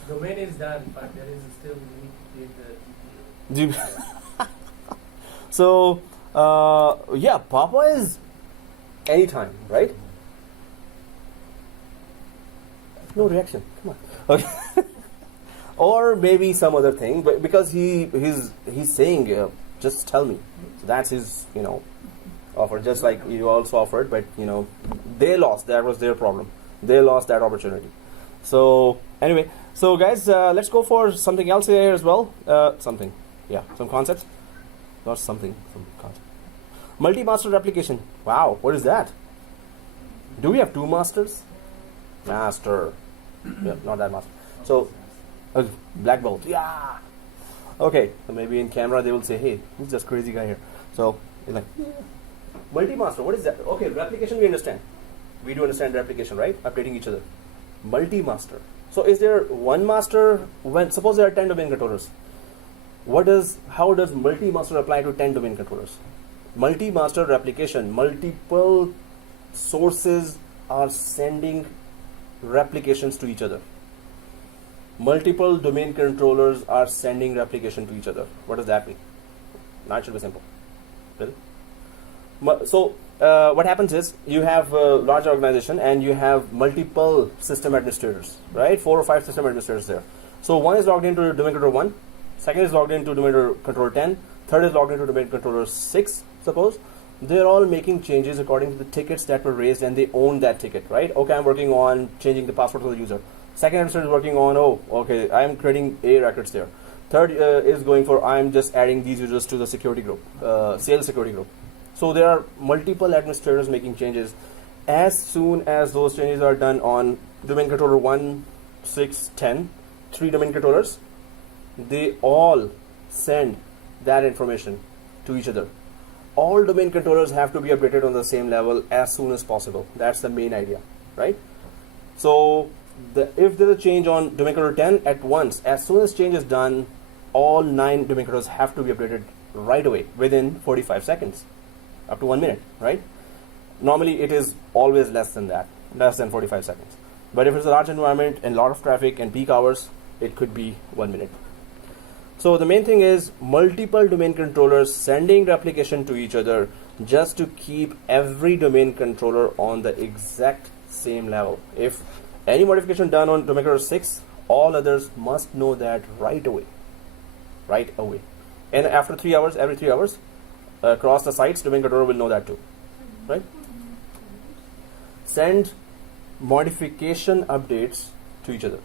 Domain is done, but there is still we need to create the GPU. So, yeah, Papa is anytime, right? No reaction. Come on. Okay. Or maybe some other thing, but because he's saying, just tell me. So that's his, offer. Just like you also offered, but they lost. That was their problem. They lost that opportunity. So anyway, so guys, let's go for something else here as well. Some concepts. Not something, some concept. Multi-master replication. Wow, what is that? Do we have two masters? Master. Yeah, not that master. So, black belt. Yeah. Okay, so maybe in camera they will say, hey, who's this crazy guy here? So, it's like, multi-master, what is that? Okay, replication we understand. We do understand replication, right? Updating each other. Multi-master. So is there one master when, suppose there are 10 domain controllers. How does multi-master apply to 10 domain controllers? Multi-master replication, multiple sources are sending replications to each other. Multiple domain controllers are sending replication to each other. What does that mean? Now it should be simple. Really? So what happens is you have a large organization and you have multiple system administrators, right? 4 or 5 system administrators there. So one is logged into domain controller 1, second is logged into domain controller 10, third is logged into domain controller 6, suppose. They're all making changes according to the tickets that were raised and they own that ticket, right? Okay, I'm working on changing the password to the user. Second administrator is working on, okay, I'm creating A records there. Third is going for, I'm just adding these users to the security group, sales security group. So there are multiple administrators making changes. As soon as those changes are done on domain controller 1, 6, 10, 3 domain controllers, they all send that information to each other. All domain controllers have to be updated on the same level as soon as possible. That's the main idea, right? So if there's a change on domain controller 10 at once, as soon as change is done, all 9 domain controllers have to be updated right away within 45 seconds, up to 1 minute, right? Normally it is always less than that, less than 45 seconds. But if it's a large environment and a lot of traffic and peak hours, it could be 1 minute. So the main thing is multiple domain controllers sending replication to each other just to keep every domain controller on the exact same level. If any modification done on domain controller 6, all others must know that right away. Right away. And after 3 hours, every 3 hours, across the sites, domain controller will know that too. Right? Send modification updates to each other.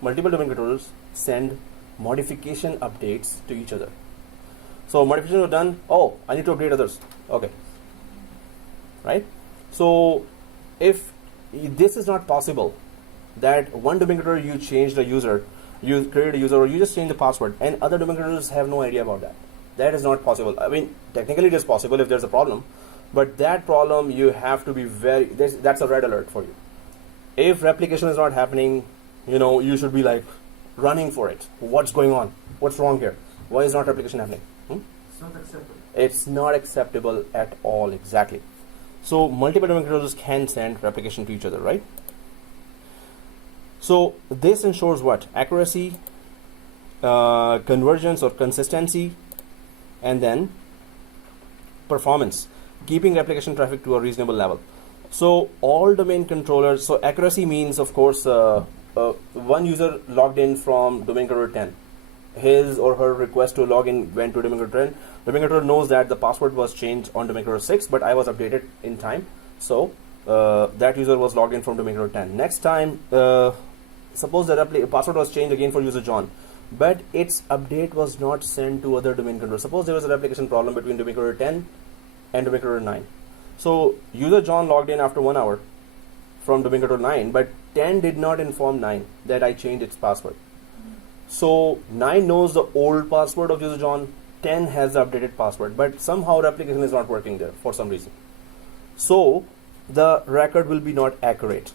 Multiple domain controllers send modification updates to each other. So modifications are done. Oh, I need to update others. Okay. Right? So if this is not possible, that one domain controller you changed a user, you created a user, or you just changed the password, and other domain controllers have no idea about that. That is not possible. I mean, technically it is possible if there's a problem, but that problem you have to be that's a red alert for you. If replication is not happening, you should be like running for it. What's going on? What's wrong here? Why is not replication happening? It's not acceptable. It's not acceptable at all, exactly. So multiple domain controllers can send replication to each other, right? So this ensures what? Accuracy, convergence or consistency, and then performance, keeping replication traffic to a reasonable level. So all domain controllers, so accuracy means, of course, one user logged in from domain controller 10. His or her request to log in went to domain controller 10. Domain controller knows that the password was changed on domain controller 6, but I was updated in time. So that user was logged in from domain controller 10. Next time, suppose the password was changed again for user John, but its update was not sent to other domain controllers. Suppose there was a replication problem between domain controller 10 and domain controller 9. So user John logged in after 1 hour from domain controller 9, but 10 did not inform 9 that I changed its password. So 9 knows the old password of user John, 10 has the updated password, but somehow replication is not working there for some reason. So the record will be not accurate.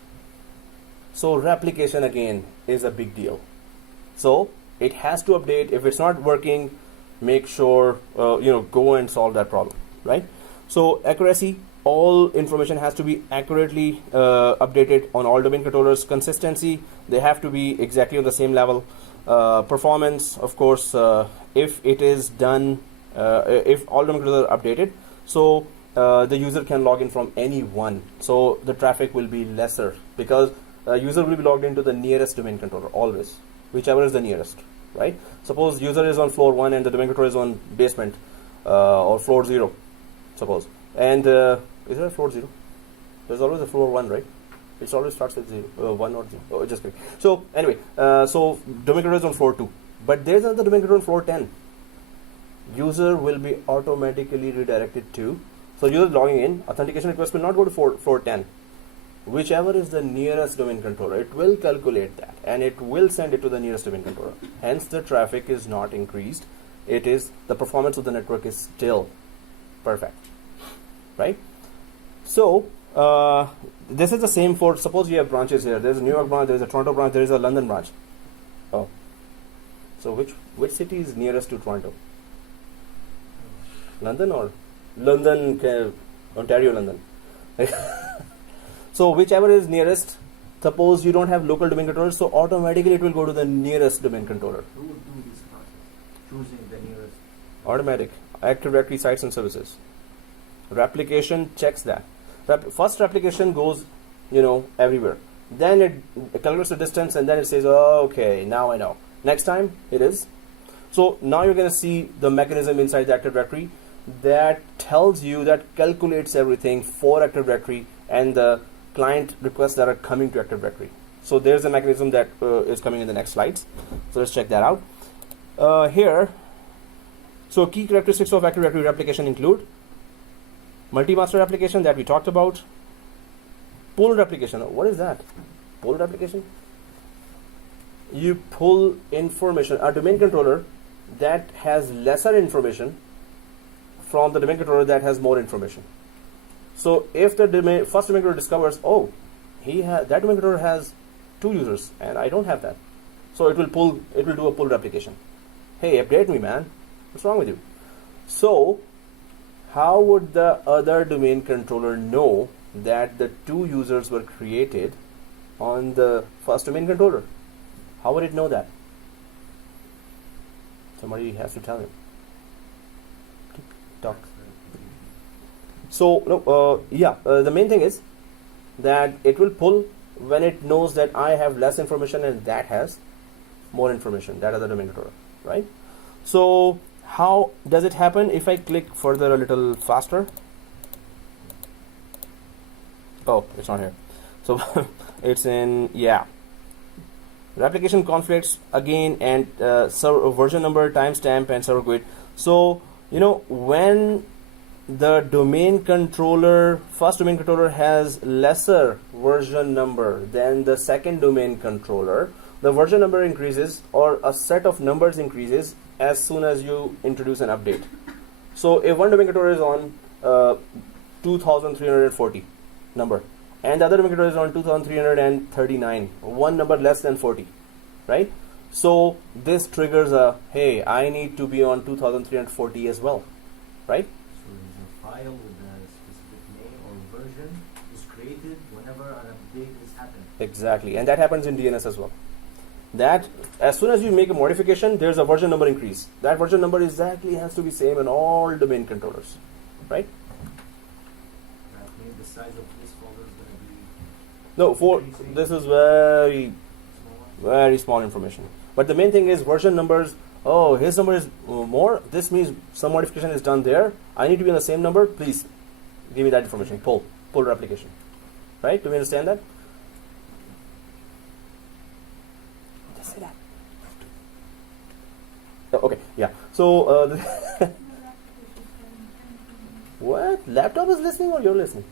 So replication again is a big deal. So it has to update. If it's not working, make sure go and solve that problem, right? So accuracy, all information has to be accurately updated on all domain controllers. Consistency, they have to be exactly on the same level. Performance, of course, if it is done, if all domain controllers are updated, so the user can log in from any one, so the traffic will be lesser, because user will be logged into the nearest domain controller always, whichever is the nearest, right? Suppose user is on floor 1 and the domain controller is on basement or floor 0, suppose, and is there a floor 0? There's always a floor 1, right? It always starts with 1 or 0. Oh, just kidding. So anyway, so domain controller is on floor 2, but there's another domain controller on floor 10. User will be automatically redirected to, so user logging in, authentication request will not go to floor 10. Whichever is the nearest domain controller, it will calculate that and it will send it to the nearest domain controller. Hence the traffic is not increased. It is, the performance of the network is still perfect, right? So this is the same for, suppose you have branches here. There's a New York branch, there's a Toronto branch, there is a London branch. Oh, so which city is nearest to Toronto? London or London, Ontario, London? So whichever is nearest, suppose you don't have local domain controllers, so automatically it will go to the nearest domain controller. Who would do this process? Choosing the nearest. Automatic. Active Directory sites and services. Replication checks that. First replication goes, everywhere. Then it calculates the distance and then it says, oh, okay, now I know. Next time it is. So now you're going to see the mechanism inside the Active Directory that tells you, that calculates everything for Active Directory and the client requests that are coming to Active Directory. So there's a mechanism that is coming in the next slides. So let's check that out. Here, so key characteristics of Active Directory replication include multi-master replication that we talked about. Pull replication. What is that? Pull replication? You pull information, a domain controller that has lesser information from the domain controller that has more information. So if the first domain controller discovers, oh, that domain controller has 2 users and I don't have that, so it will do a pull replication. Hey, update me, man. What's wrong with you? So how would the other domain controller know that the 2 users were created on the first domain controller? How would it know that? Somebody has to tell him. Talk. So the main thing is that it will pull when it knows that I have less information and that has more information, that other domain controller, right? So how does it happen? If I click further a little faster, oh, it's not here. So it's in, replication conflicts again, and version number, timestamp, and server quit. So when the domain controller, first domain controller has lesser version number than the second domain controller, the version number increases, or a set of numbers increases as soon as you introduce an update. So if one domain controller is on 2340 number and the other domain controller is on 2339, one number less than 40, right? So this triggers a, hey, I need to be on 2340 as well, right? So there's a file with a specific name or version is created whenever an update is happening. Exactly, and that happens in DNS as well. That as soon as you make a modification, there's a version number increase. That version number exactly has to be same in all domain controllers, right? That means the size of this folder is going to be No, this is very small information. But the main thing is version numbers. Oh, his number is more. This means some modification is done there. I need to be on the same number. Please give me that information. Pull replication, right? Do we understand that? Just say that. Oh, okay, yeah. So what? Laptop is listening or you're listening?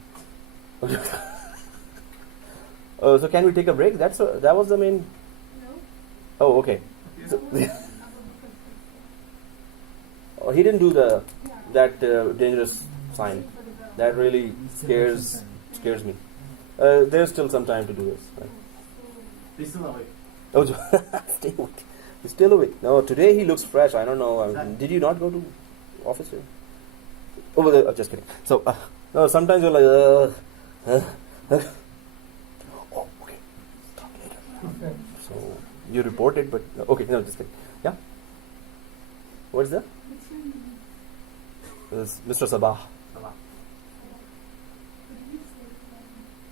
Okay. So can we take a break? That was the main. No? Oh, okay. So, oh, he didn't do that dangerous sign. That really scares me. There's still some time to do this. Right? They still awake. Oh, stay awake. He's still awake. No, today he looks fresh. I don't know. Exactly. Did you not go to office today? Oh, just kidding. So, no, sometimes you're like, oh, okay. Talk later. So, you report it, but, okay, no, just kidding. Yeah? What's that? What's your name? It's Mr. Sabah. Salah. Could you say,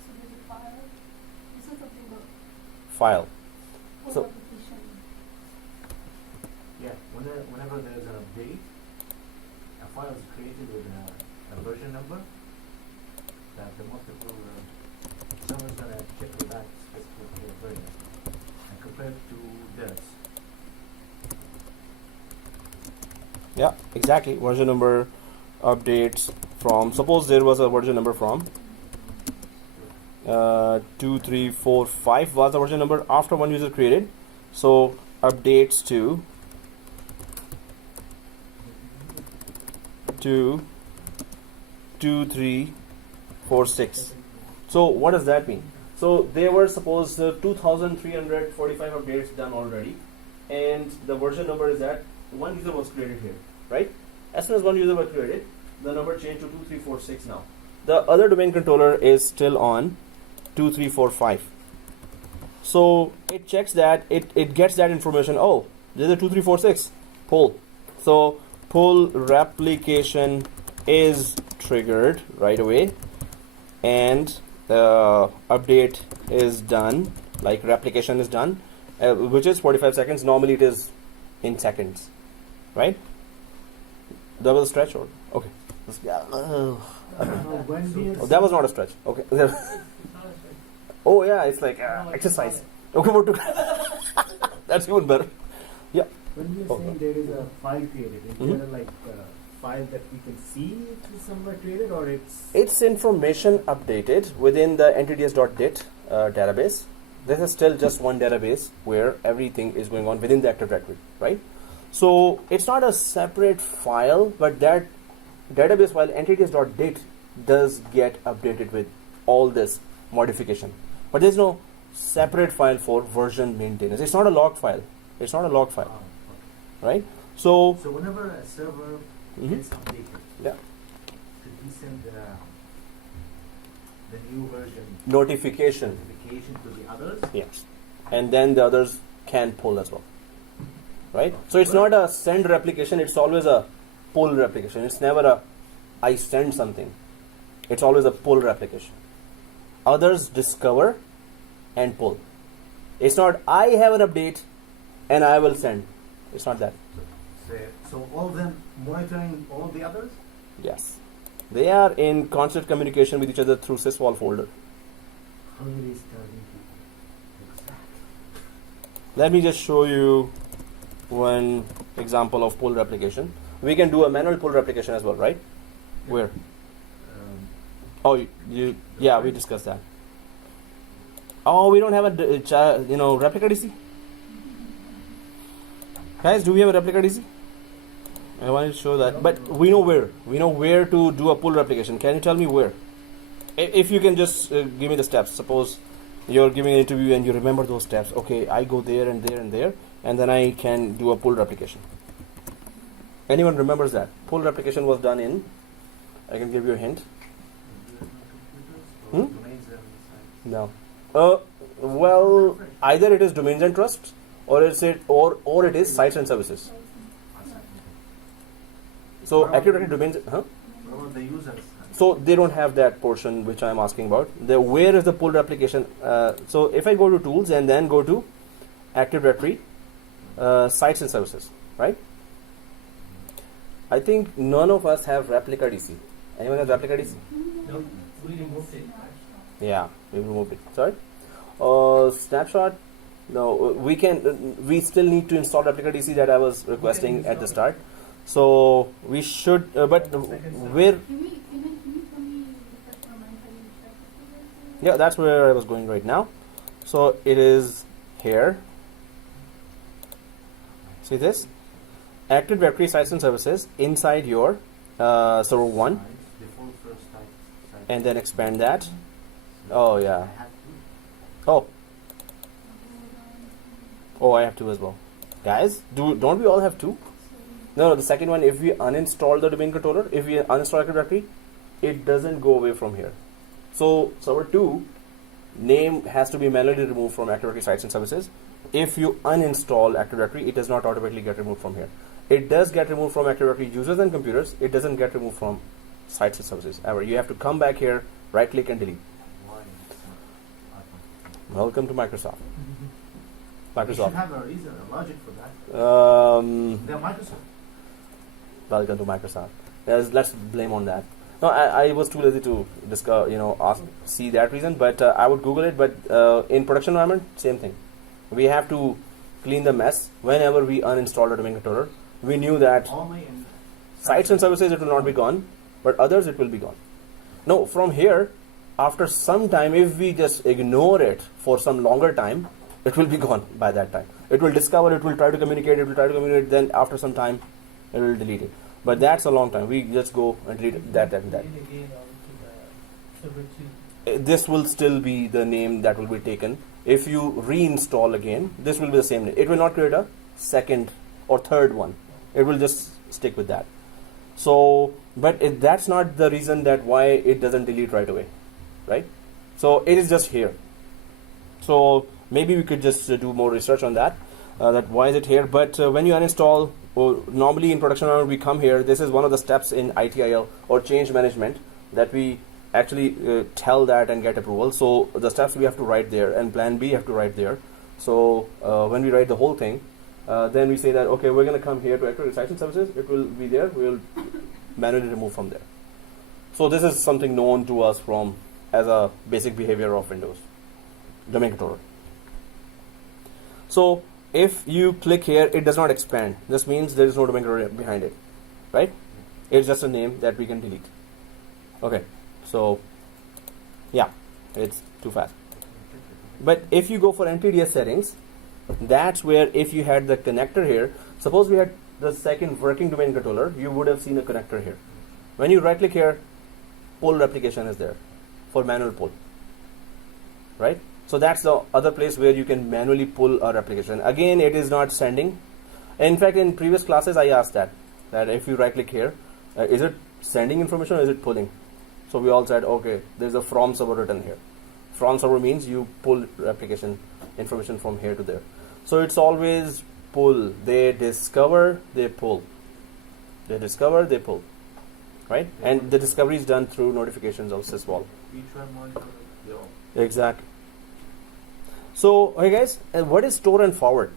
so there's a file? This is something about File. full So- application. Yeah, whenever there's an update, a file is created with a version number that the multiple servers gonna check for that specific version and compare it to theirs. Yeah, exactly. Version number updates from, suppose there was a version number from 2, 3, 4, 5 was the version number after one user created. So updates to 2, 3, 4, 6. So what does that mean? So there were suppose 2,345 updates done already, and the version number is that one user was created here, right? As soon as one user was created, the number changed to 2, 3, 4, 6 now. The other domain controller is still on 2, 3, 4, 5. So it checks that, it gets that information. Oh, there's a 2, 3, 4, 6 pull. So pull replication is triggered right away, and the update is done, like replication is done, which is 45 seconds. Normally it is in seconds, right? Double stretch or okay. When do you Oh, that was not a stretch. Okay. It's not a stretch. Oh yeah, it's like No, it's exercise. not. Okay, what to? That's even better. when you're Okay. saying there is a file created, is Mhm. there like a file that we can see it is somewhere created, or it's It's information updated within the ntds.dit database. This is still just one database where everything is going on within the Active Directory, right? So it's not a separate file, but that database file ntds.dit does get updated with all this modification. But there's no separate file for version maintenance. It's not a log file. It's not a log file, Okay. right? So So whenever a server Mhm. gets updated, Yeah. should we send the new version notification, notification to the others? yes, and then the others can pull as well, right? So it's not a send replication. It's always a pull replication. It's never a I send something. It's always a pull replication. Others discover and pull. It's not I have an update and I will send. It's not that. So all of them monitoring all the others? Yes, they are in constant communication with each other through sysvol folder. Hungry starving people. Exactly. Let me just show you one example of pull replication. We can do a manual pull replication as well, right? Where? Oh, yeah, we discussed that. Oh, we don't have a replica DC. Guys, do we have a replica DC? I wanted to show that, but we know where. We know where to do a pull replication. Can you tell me where? If you can just give me the steps. Suppose you're giving an interview and you remember those steps. Okay, I go there and there and there, and then I can do a pull replication. Anyone remembers that? Pull replication was done in, I can give you a hint. Hmm? No. Well, either it is domains and trusts, or it is sites and services. So Active Directory domains, huh? What about the users? So they don't have that portion which I am asking about. Where is the pull replication? So if I go to tools and then go to Active Directory, sites and services, right? I think none of us have replica DC. Anyone has replica DC? No, we removed it. Yeah, we removed it. Sorry. Snapshot. No, we can. We still need to install replica DC that I was requesting at the start. So we should. But where? Can you tell me, refresh my mind, how you check this? Yeah, that's where I was going right now. So it is here. See this? Active Directory sites and services inside your server 1, Default first site. and then expand that. Oh I yeah. have to. Oh, I have to as well. Guys, don't we all have two? No, the second one, if we uninstall the domain controller, if we uninstall Active Directory, it doesn't go away from here. So server 2 name has to be manually removed from Active Directory sites and services. If you uninstall Active Directory, it does not automatically get removed from here. It does get removed from Active Directory users and computers. It doesn't get removed from sites and services ever. You have to come back here, right click and delete. Why it's not? Welcome to Microsoft. They should Microsoft. have a reason, a logic for that. They're Microsoft. Welcome to Microsoft. Let's blame on that. No, I was too lazy to discuss, see that reason, but I would Google it. But in production environment, same thing. We have to clean the mess whenever we uninstall a domain controller. We knew that Only in sites and services it will not be gone, but others it will be gone. No, from here, after some time, if we just ignore it for some longer time, it will be gone by that time. It will discover, it will try to communicate, then after some time, it will delete it. But that's a long time. We just go and delete that. Again onto the server 2. This will still be the name that will be taken. If you reinstall again, this will be the same name. It will not create a second or third one. It will just stick with that. So, but that's not the reason that why it doesn't delete right away, right? So it is just here. So maybe we could just do more research on that. That why is it here? But when you uninstall, normally in production environment we come here. This is one of the steps in ITIL or change management that we actually tell that and get approval. So the steps we have to write there, and plan B have to write there. So when we write the whole thing, then we say that okay, we're going to come here to Active Sites and Services. It will be there. We will manually remove from there. So this is something known to us from as a basic behavior of Windows domain controller. So if you click here, it does not expand. This means there is no domain controller behind it, right? It's just a name that we can delete. Okay, so yeah, it's too fast. But if you go for NTDS settings, that's where if you had the connector here, suppose we had the second working domain controller, you would have seen a connector here. When you right click here, pull replication is there for manual pull, right? So that's the other place where you can manually pull a replication. Again, it is not sending. In fact, in previous classes, I asked that if you right click here, is it sending information or is it pulling? So we all said, okay, there's a from server written here. From server means you pull replication information from here to there. So it's always pull. They discover, they pull. They discover, they pull. Right? And the discovery is done through notifications of sysvol. each one monitor their own. Exactly. So, okay guys, what is store and forward?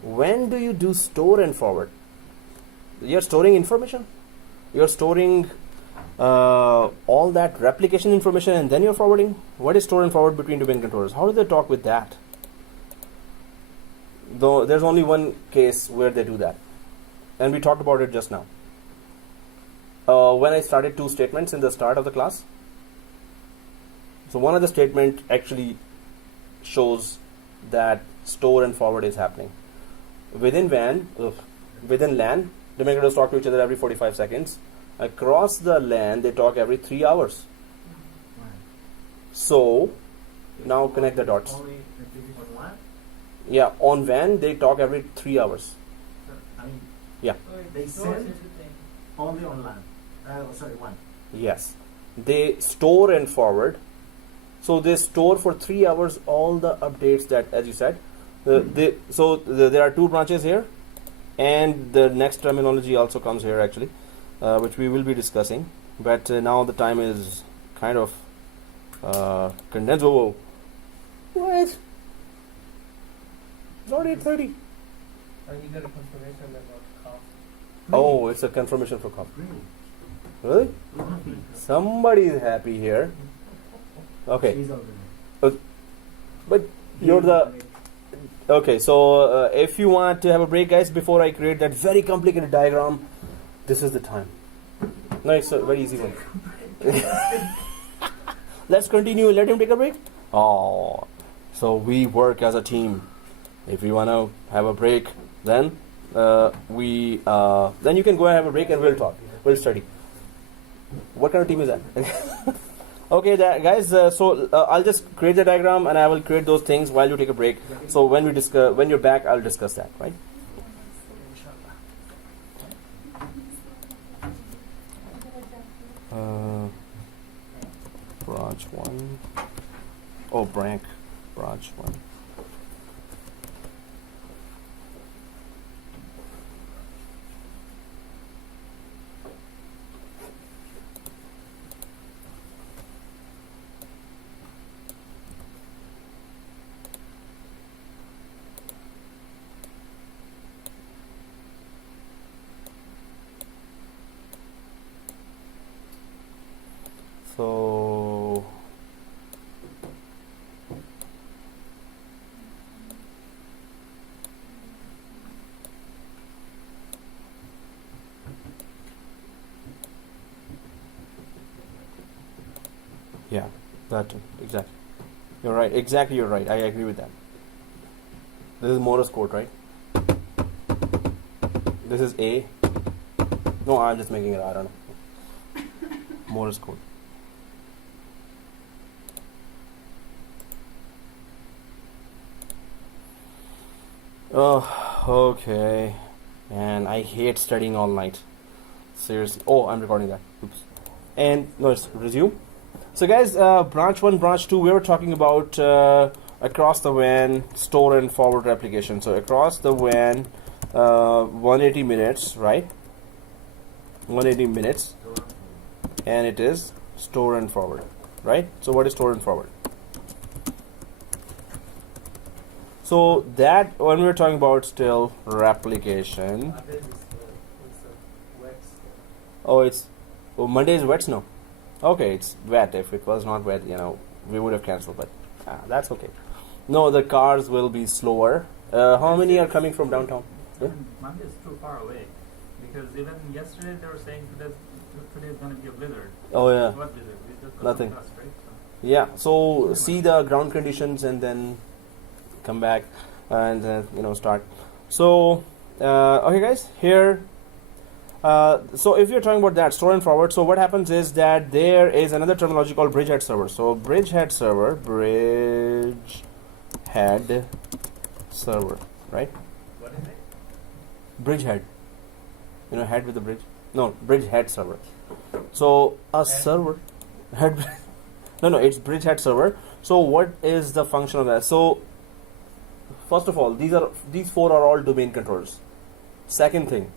When do you do store and forward? You're storing information. You're storing all that replication information and then you're forwarding. What is store and forward between domain controllers? How do they talk with that? Though there's only one case where they do that. And we talked about it just now. When I started two statements in the start of the class. So one of the statement actually shows that store and forward is happening. Within LAN, domain controllers talk to each other every 45 seconds. Across the LAN, they talk every 3 hours. Right. So now connect the dots. Only on WAN? Yeah, on WAN, they talk every 3 hours. I mean, Yeah. they send only on LAN. WAN. Yes. They store and forward. So they store for 3 hours all the updates that, as you said, there are two branches here, and the next terminology also comes here actually, which we will be discussing. But now the time is kind of condensed. Whoa. What? It's not 8:30. And you get a confirmation about cost. Oh, it's a confirmation for copy. Really? Really? Somebody is happy here. Okay. She's already. But you're the... Okay, so if you want to have a break, guys, before I create that very complicated diagram, this is the time. No, it's a very easy one. Let's continue. Let him take a break. Oh, so we work as a team. If you want to have a break, then then you can go and have a break and we'll talk. We'll study. What kind of team is that? Okay, guys. So I'll just create the diagram, and I will create those things while you take a break. So when you're back, I'll discuss that. Right? Branch 1. Oh, branch 1. So yeah, that exactly. You're right. Exactly, you're right. I agree with that. This is Morse code, right? This is A. No, I'm just making it. I don't know. Morse code. Oh, okay. And I hate studying all night. Seriously. Oh, I'm recording that. Oops. And no, it's resume. So, guys, branch 1, branch 2, we were talking about across the WAN store and forward replication. So, across the WAN, 180 minutes, right? 180 minutes. And it is store and forward, right? So, what is store and forward? So that when we were talking about still replication. Monday is wet snow. Okay, it's wet. If it was not wet, we would have cancelled. But that's okay. No, the cars will be slower. How many are coming from downtown? Yeah? Monday is too far away because even yesterday they were saying today is going to be a blizzard. Oh yeah. What blizzard? We just got Nothing. some dust, right? So Yeah. So see the ground conditions and then come back and start. So okay, guys, here. So if you're talking about that store and forward, so what happens is that there is another terminology called bridgehead server. So bridgehead server, right? What is it? Bridgehead. Head with a bridge. No, bridgehead server. So a server, head. No, it's bridgehead server. So what is the function of that? So first of all, these four are all domain controllers. Second thing,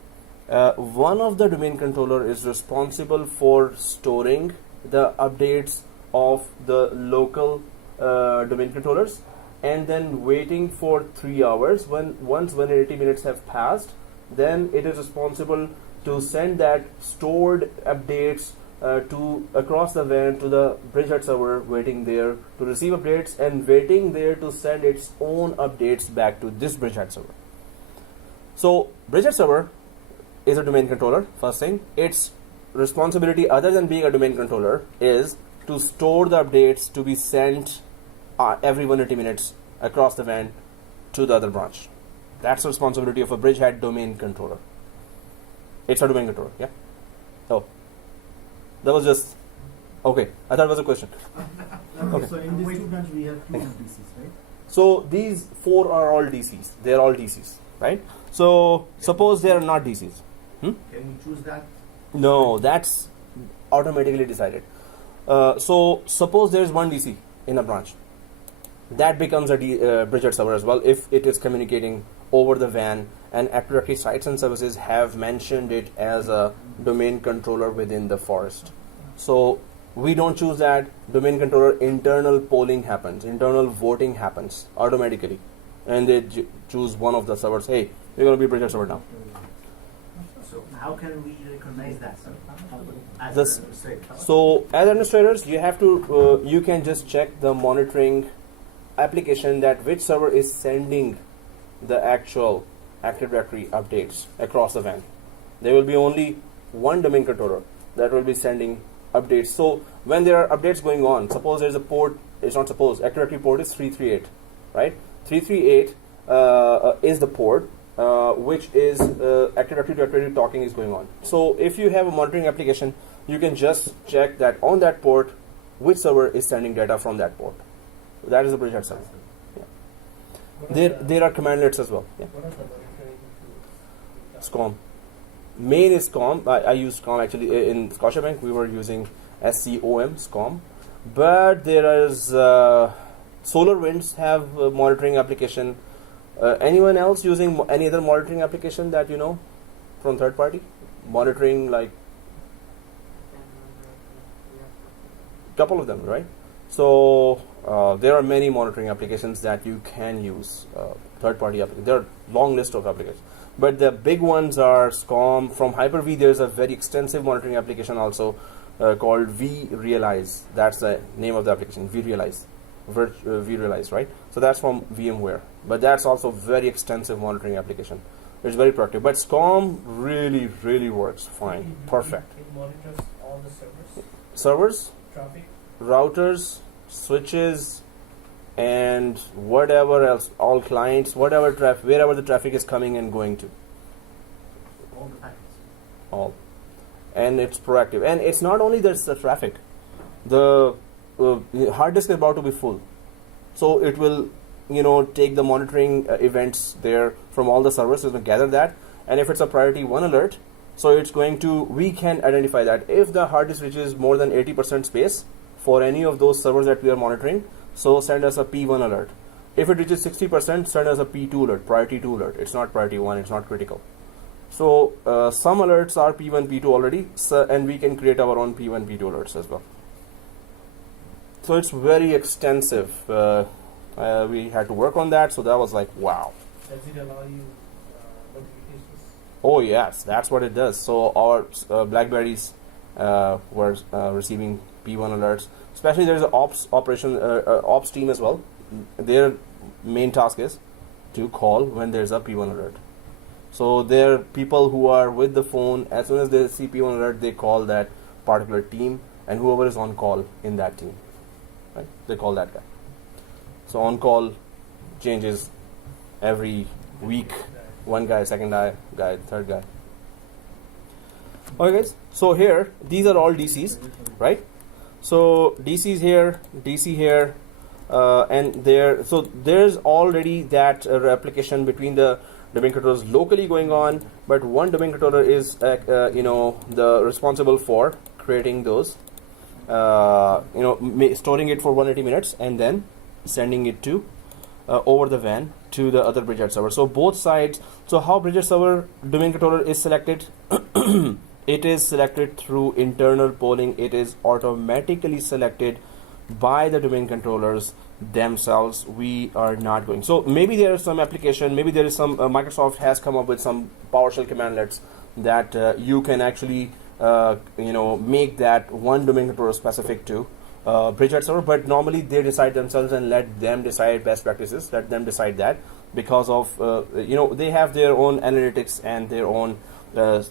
one of the domain controller is responsible for storing the updates of the local domain controllers and then waiting for 3 hours. Once 180 minutes have passed, then it is responsible to send that stored updates to across the WAN to the bridgehead server, waiting there to receive updates and waiting there to send its own updates back to this bridgehead server. So bridgehead server is a domain controller. First thing, its responsibility other than being a domain controller is to store the updates to be sent every 180 minutes across the WAN to the other branch. That's the responsibility of a bridgehead domain controller. It's a domain controller, yeah? Oh. That was just okay. I thought it was a question. Okay. So in this two branch we have two DCs, right? So these four are all DCs. They are all DCs, right? So suppose they are not DCs. Can you choose that? No, that's automatically decided. So suppose there is one DC in a branch. That becomes a bridgehead server as well if it is communicating over the WAN, and Active Directory sites and services have mentioned it as a domain controller within the forest. So we don't choose that. Domain controller internal polling happens, internal voting happens automatically, and they choose one of the servers. Hey, you're going to be bridgehead server now. So how can we recognize that, sir? As This- an administrator? So as administrators, you have to you can just check the monitoring application that which server is sending the actual Active Directory updates across the WAN. There will be only one domain controller that will be sending updates. So when there are updates going on, suppose there's a port, it's not suppose, Active Directory port is 338, right? 338 is the port which is Active Directory talking is going on. So if you have a monitoring application, you can just check that on that port which server is sending data from that port. That is the bridgehead server. What are There are commandlets as well. Yeah. What are the monitoring tools? SCOM. Main is SCOM. I use SCOM actually in Scotiabank. We were using SCOM, SCOM. But there is SolarWinds have a monitoring application. Anyone else using any other monitoring application that you know from third party? Monitoring, like couple of them, right? So there are many monitoring applications that you can use. Third party applications. There are long list of applications. But the big ones are SCOM. From Hyper-V, there's a very extensive monitoring application also called vRealize. That's the name of the application, vRealize. vRealize, right? So that's from VMware. But that's also very extensive monitoring application. It's very productive. But SCOM really, really works fine. Perfect. It monitors all the servers, Servers, traffic. routers, switches, and whatever else, all clients, whatever traffic, wherever the traffic is coming and going to. All the packets. All. And it's proactive. And it's not only the traffic. The hard disk is about to be full. So it will, take the monitoring events there from all the servers. It's going to gather that. And if it's a priority 1 alert, so it's going to, we can identify that. If the hard disk reaches more than 80% space for any of those servers that we are monitoring, so send us a P1 alert. If it reaches 60%, send us a P2 alert, priority 2 alert. It's not priority 1, it's not critical. So some alerts are P1, P2 already, and we can create our own P1, P2 alerts as well. So it's very extensive. We had to work on that, so that was like, wow. Does it allow you notifications? Oh yes, that's what it does. So our Blackberries were receiving P1 alerts. Especially there is an ops team as well. Their main task is to call when there's a P1 alert. So there are people who are with the phone. As soon as they see P1 alert, they call that particular team and whoever is on call in that team. Right? They call that guy. So on call changes every week. One guy, second guy, third guy. Okay guys, so here, these are all DCs, right? So DCs here, DC here, and there. So there's already that replication between the domain controllers locally going on, but one domain controller is, the responsible for creating those, storing it for 180 minutes and then sending it to over the WAN to the other bridgehead server. So both sides. So how bridgehead server domain controller is selected? It is selected through internal polling. It is automatically selected by the domain controllers themselves. We are not going. So maybe there is some application, maybe there is some Microsoft has come up with some PowerShell commandlets that you can actually make that one domain controller specific to bridgehead server, but normally they decide themselves and let them decide best practices, let them decide that, because of they have their own analytics and their own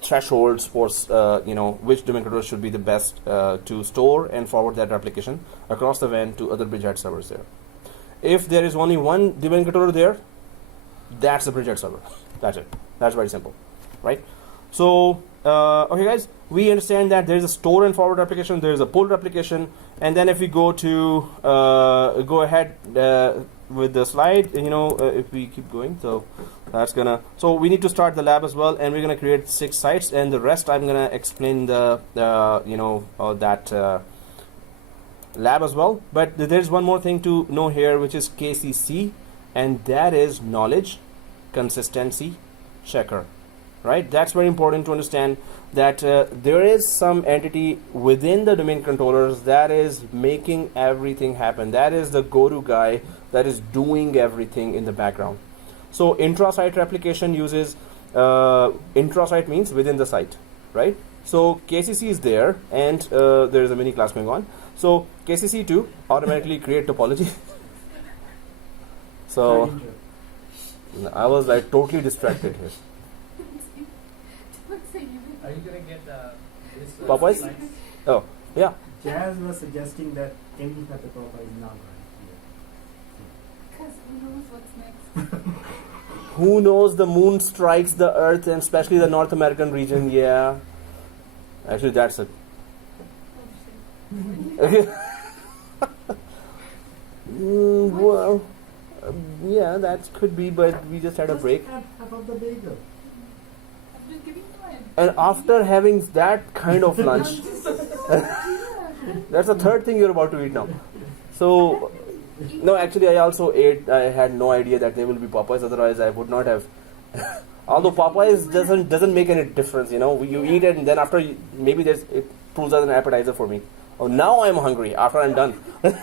thresholds for which domain controller should be the best to store and forward that application across the WAN to other bridgehead servers there. If there is only one domain controller there, that's the bridgehead server. That's it. That's very simple, right? So okay guys, we understand that there is a store and forward application, there is a pull application, and then if we go to go ahead with the slide, if we keep going, so that's gonna, so we need to start the lab as well, and we're gonna create 6 sites, and the rest I'm gonna explain the lab as well. But there's one more thing to know here, which is KCC, and that is knowledge consistency checker, right? That's very important to understand that there is some entity within the domain controllers that is making everything happen. That is the go-to guy that is doing everything in the background. So intra-site replication uses, intra-site means within the site, right? So KCC is there, and there is a mini class going on. So KCC to automatically create topology. So I was like totally distracted here. Are you gonna get this? Popeyes? slides? Oh, yeah. Jazz was suggesting that can we cut the Popeye is not Because who knows what's next? Who knows, the moon strikes the earth, and especially the North American region. Yeah. Actually, that's it. Oh shit. Yeah, that could be, but we just had a break. Just have of the bagel. I've been giving you And after having that kind of lunch, that's the third thing you're about to eat now. So, no, actually, I also ate. I had no idea that there will be Popeyes. Otherwise, I would not have. Although Popeyes doesn't make any difference, you know. You eat it, and then after maybe it proves as an appetizer for me. Oh, now I'm hungry. After I'm done. Actually,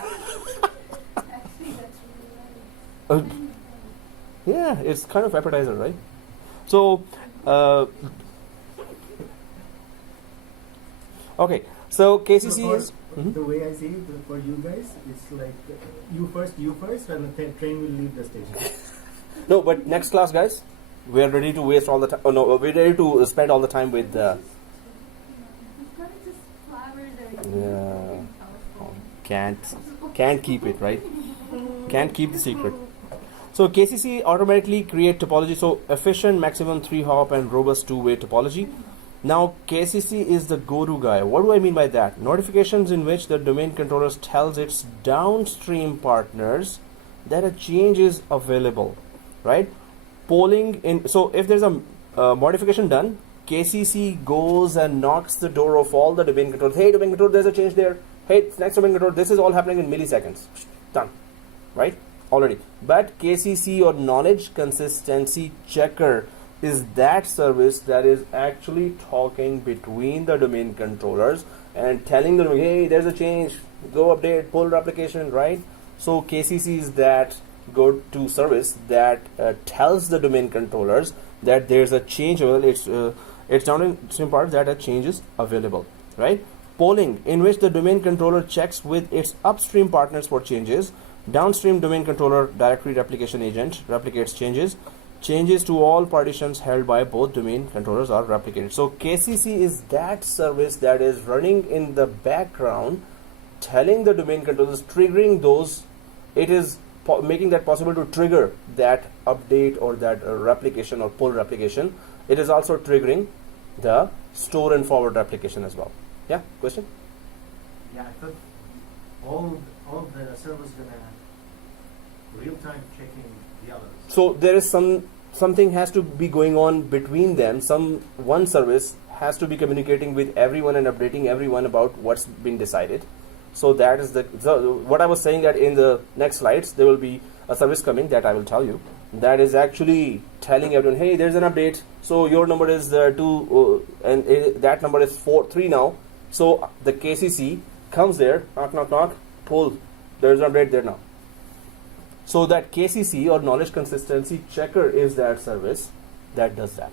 that's really nice. Yeah, it's kind of appetizer, right? So, okay. So KCC is. The way I see it for you guys, it's like you first, and the train will leave the station. No, but next class, guys, we are ready to waste all the time. Oh no, we're ready to spend all the time with. It's gonna just flower the Yeah. Can't keep it, right? Can't keep the secret. So KCC automatically create topology. So efficient, maximum 3-hop, and robust 2-way topology. Now KCC is the go-to guy. What do I mean by that? Notifications in which the domain controller tells its downstream partners that a change is available, right? Polling in. So if there's a modification done, KCC goes and knocks the door of all the domain controllers. Hey, domain controller, there's a change there. Hey, next domain controller, this is all happening in milliseconds. Done, right? Already. But KCC, or knowledge consistency checker, is that service that is actually talking between the domain controllers and telling them, hey, there's a change, go update, pull replication, right? So KCC is that go-to service that tells the domain controllers that there's a change. It's downstream part that a change is available, right? Polling, in which the domain controller checks with its upstream partners for changes. Downstream domain controller directory replication agent replicates changes. Changes to all partitions held by both domain controllers are replicated. So KCC is that service that is running in the background, telling the domain controllers, triggering those. It is making that possible to trigger that update or that replication or pull replication. It is also triggering the store and forward replication as well. Yeah, question? Yeah, I thought all the servers gonna real time checking the others. So there is something has to be going on between them. One service has to be communicating with everyone and updating everyone about what's been decided. So that is what I was saying, that in the next slides there will be a service coming that I will tell you that is actually telling everyone, hey, there's an update. So your number is 2 and that number is 3 now. So the KCC comes there, knock, knock, knock, pull. There's an update there now. So that KCC, or knowledge consistency checker, is that service that does that.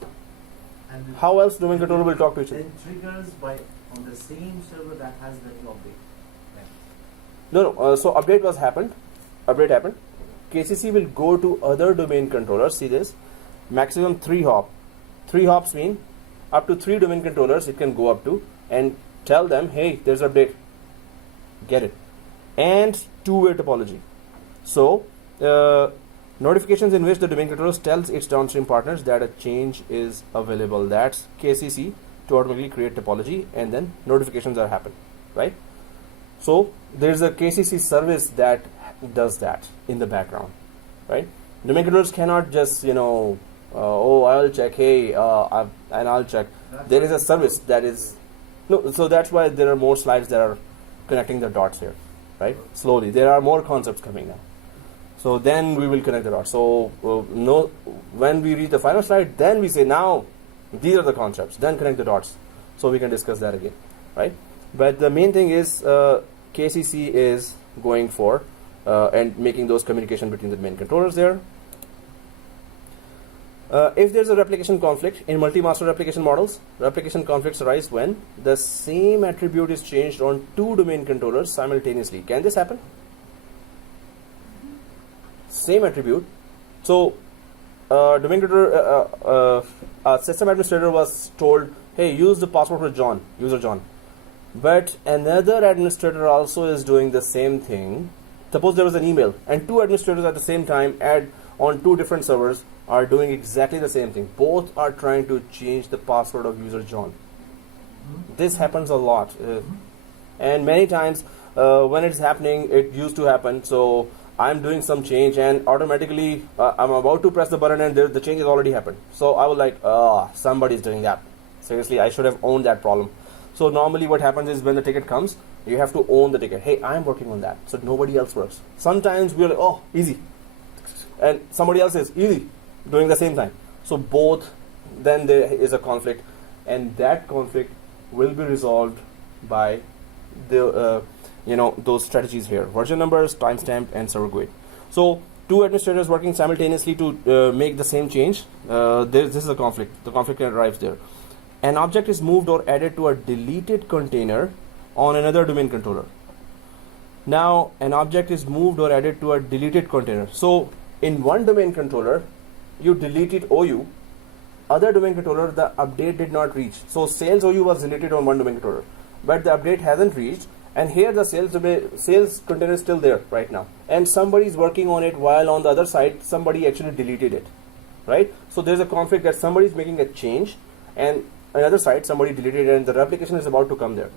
And How else domain controller will talk to each other? then triggers on the same server that has the new update. No. So update happened. KCC will go to other domain controllers. See this? Maximum 3-hop. 3 hops mean up to 3 domain controllers it can go up to, and tell them, hey, there's an update. Get it? And 2-way topology. So notifications in which the domain controller tells its downstream partners that a change is available. That's KCC to automatically create topology, and then notifications are happen, right? So there's a KCC service that does that in the background, right? Domain controllers cannot just, I'll check, hey, and I'll check. There is a service that is, no, so that's why there are more slides that are connecting the dots here, right? Slowly. There are more concepts coming now. So then we will connect the dots. So when we reach the final slide, then we say, now these are the concepts, then connect the dots. So we can discuss that again, right? But the main thing is KCC is going for and making those communication between the main controllers there. If there's a replication conflict in multi-master replication models, replication conflicts arise when the same attribute is changed on 2 domain controllers simultaneously. Can this happen? Same attribute. So domain controller, system administrator was told, hey, use the password for John, user John. But another administrator also is doing the same thing. Suppose there was an email and 2 administrators at the same time on 2 different servers are doing exactly the same thing. Both are trying to change the password of user John. This happens a lot. And many times when it's happening, it used to happen. So I'm doing some change and automatically I'm about to press the button and the change has already happened. So I was like, somebody's doing that. Seriously, I should have owned that problem. So normally what happens is when the ticket comes, you have to own the ticket. Hey, I'm working on that. So nobody else works. Sometimes we're like, oh, easy. And somebody else is easy, doing the same time. So both, then there is a conflict, and that conflict will be resolved by the those strategies here: version numbers, timestamp, and server GUID. So two administrators working simultaneously to make the same change. This is a conflict. The conflict arrives there. An object is moved or added to a deleted container on another domain controller. Now an object is moved or added to a deleted container. So in one domain controller, you deleted OU. Other domain controller, the update did not reach. So sales OU was deleted on one domain controller, but the update hasn't reached. And here the sales container is still there right now. And somebody is working on it while on the other side, somebody actually deleted it, right? So there's a conflict that somebody is making a change and on the other side, somebody deleted it and the replication is about to come there.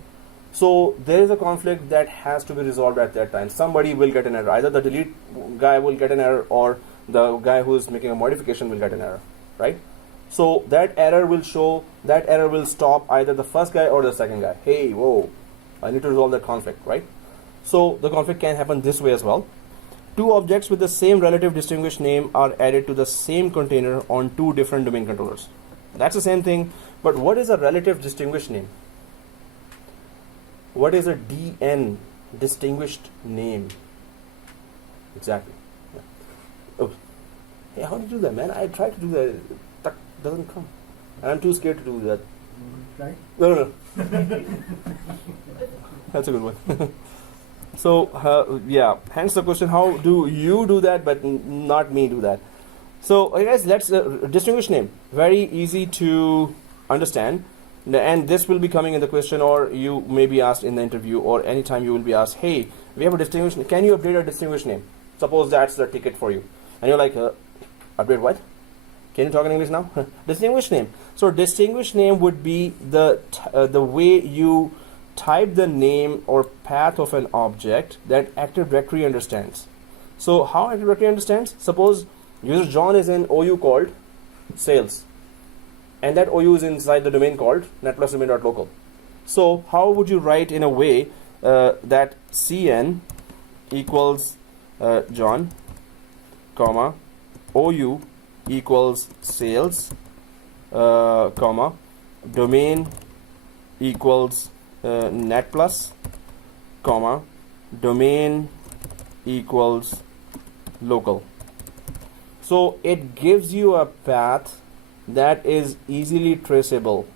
So there is a conflict that has to be resolved at that time. Somebody will get an error. Either the delete guy will get an error or the guy who is making a modification will get an error, right? So that error will show, that error will stop either the first guy or the second guy. Hey, whoa, I need to resolve that conflict, right? So the conflict can happen this way as well. Two objects with the same relative distinguished name are added to the same container on two different domain controllers. That's the same thing, but what is a relative distinguished name? What is a DN, distinguished name? Exactly. Yeah. Oh. Hey, how do you do that, man? I tried to do that. That doesn't come. I'm too scared to do that. Right? No. That's a good one. So, yeah, hence the question, how do you do that, but not me do that? So, guys, let's distinguish name. Very easy to understand. And this will be coming in the question, or you may be asked in the interview, or anytime you will be asked, hey, we have a distinguished, can you update a distinguished name? Suppose that's the ticket for you. And you're like, update what? Can you talk in English now? Distinguished name. So distinguished name would be the way you type the name or path of an object that Active Directory understands. So how Active Directory understands? Suppose user John is in OU called sales, and that OU is inside the domain called Netplus domain.local. So how would you write in a way that CN equals John, comma, OU equals sales, comma, domain equals Netplus, comma, domain equals local. So it gives you a path that is easily traceable,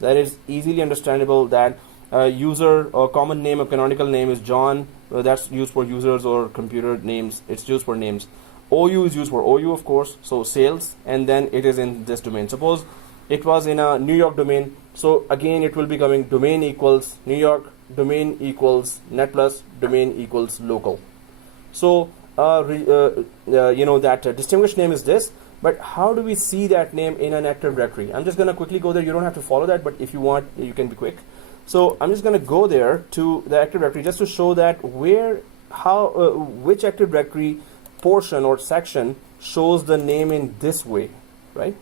that is easily understandable, that user or common name or canonical name is John, that's used for users or computer names, it's used for names. OU is used for OU, of course, so sales, and then it is in this domain. Suppose it was in a New York domain, so again it will be coming domain equals New York, domain equals Netplus, domain equals local. So that distinguished name is this, but how do we see that name in an Active Directory? I'm just going to quickly go there. You don't have to follow that, but if you want, you can be quick. So I'm just going to go there to the Active Directory just to show that which Active Directory portion or section shows the name in this way, right?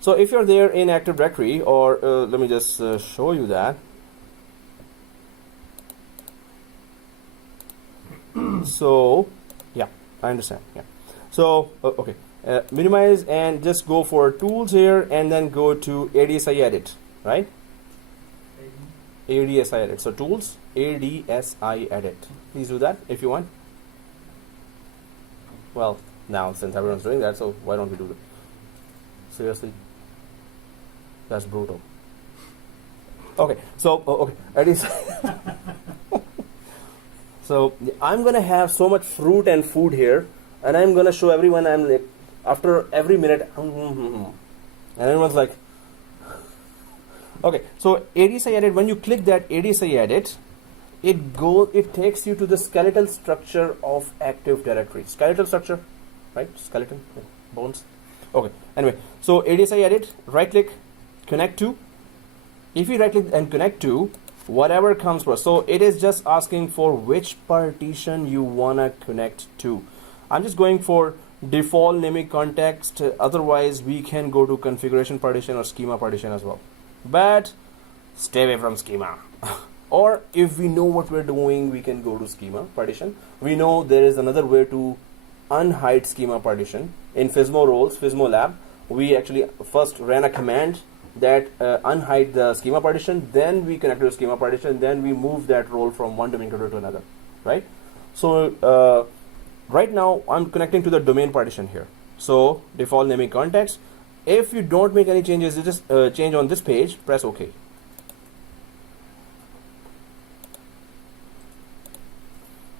So if you're there in Active Directory, or let me just show you that. So yeah, I understand. Yeah. So okay, minimize and just go for tools here, and then go to ADSI edit, right? ADSI edit. So tools, ADSI edit. Please do that if you want. Well, now since everyone's doing that, so why don't we do it? Seriously, that's brutal. Okay, so okay, ADSI. So I'm gonna have so much fruit and food here, and I'm gonna show everyone. I'm like, after every minute, and everyone's like, okay. So ADSI edit. When you click that ADSI edit, it takes you to the skeletal structure of Active Directory. Skeletal structure, right? Skeleton, bones. Okay. Anyway, so ADSI edit. Right click, connect to. If you right click and connect to, whatever comes first. So it is just asking for which partition you wanna connect to. I'm just going for default naming context. Otherwise, we can go to configuration partition or schema partition as well. But stay away from schema. Or if we know what we're doing, we can go to schema partition. We know there is another way to unhide schema partition. In Fismo roles, Fismo lab, we actually first ran a command that unhide the schema partition, then we connect to the schema partition, then we move that role from one domain controller to another, right? So right now I'm connecting to the domain partition here. So default naming context. If you don't make any changes, you just change on this page, press OK.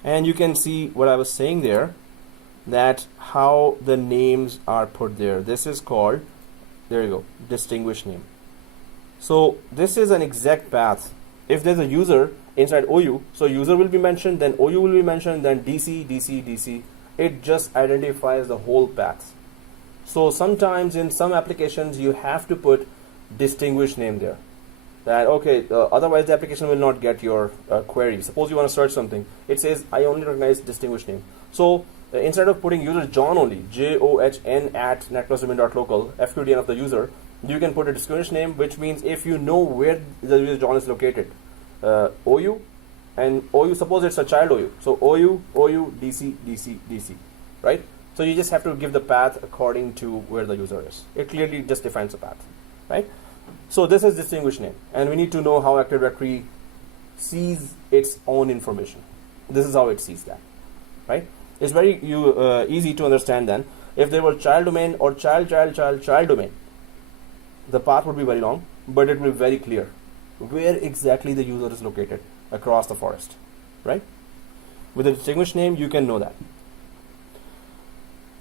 And you can see what I was saying there, that how the names are put there. This is called, there you go, distinguish name. So this is an exact path. If there's a user inside OU, so user will be mentioned, then OU will be mentioned, then DC, DC, DC. It just identifies the whole path. So sometimes in some applications you have to put distinguish name there. That okay, otherwise the application will not get your query. Suppose you want to search something, it says I only recognize distinguish name. So instead of putting user John only, JOHN at netplusdomain.local, FQDN of the user, you can put a distinguished name, which means if you know where the user John is located, OU, and OU, suppose it's a child OU, so OU, DC, DC, DC, right? So you just have to give the path according to where the user is. It clearly just defines the path, right? So this is distinguished name, and we need to know how Active Directory sees its own information. This is how it sees that, right? It's very easy to understand then. If there were child domain or child domain, the path would be very long, but it will be very clear where exactly the user is located across the forest, right? With a distinguished name, you can know that.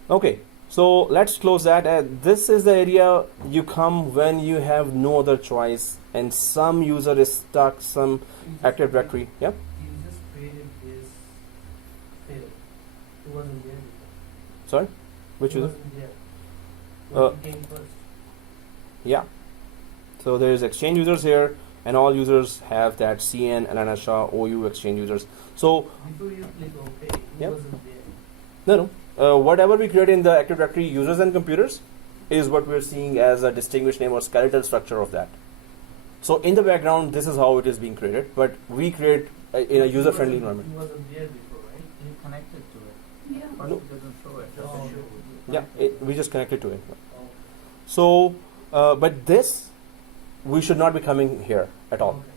Okay, so let's close that. This is the area you come when you have no other choice and some user is stuck, some Active Directory. Yeah? You just created this field. It wasn't there before. Sorry? Which it user? wasn't there. What came first? Yeah. So there is exchange users here, and all users have that CN, Alana Shah, OU exchange users. So Before you click OK, it Yep. wasn't there. no. Whatever we create in the Active Directory users and computers is what we're seeing as a distinguished name or skeletal structure of that. So in the background, this is how it is being created, but we create in a user-friendly environment. It wasn't there before, right? You connected to it. Yeah. First No. it doesn't show it. Doesn't Oh, show. Yeah, we just connected to it. Oh, So, but this, we should not be coming here at all. okay.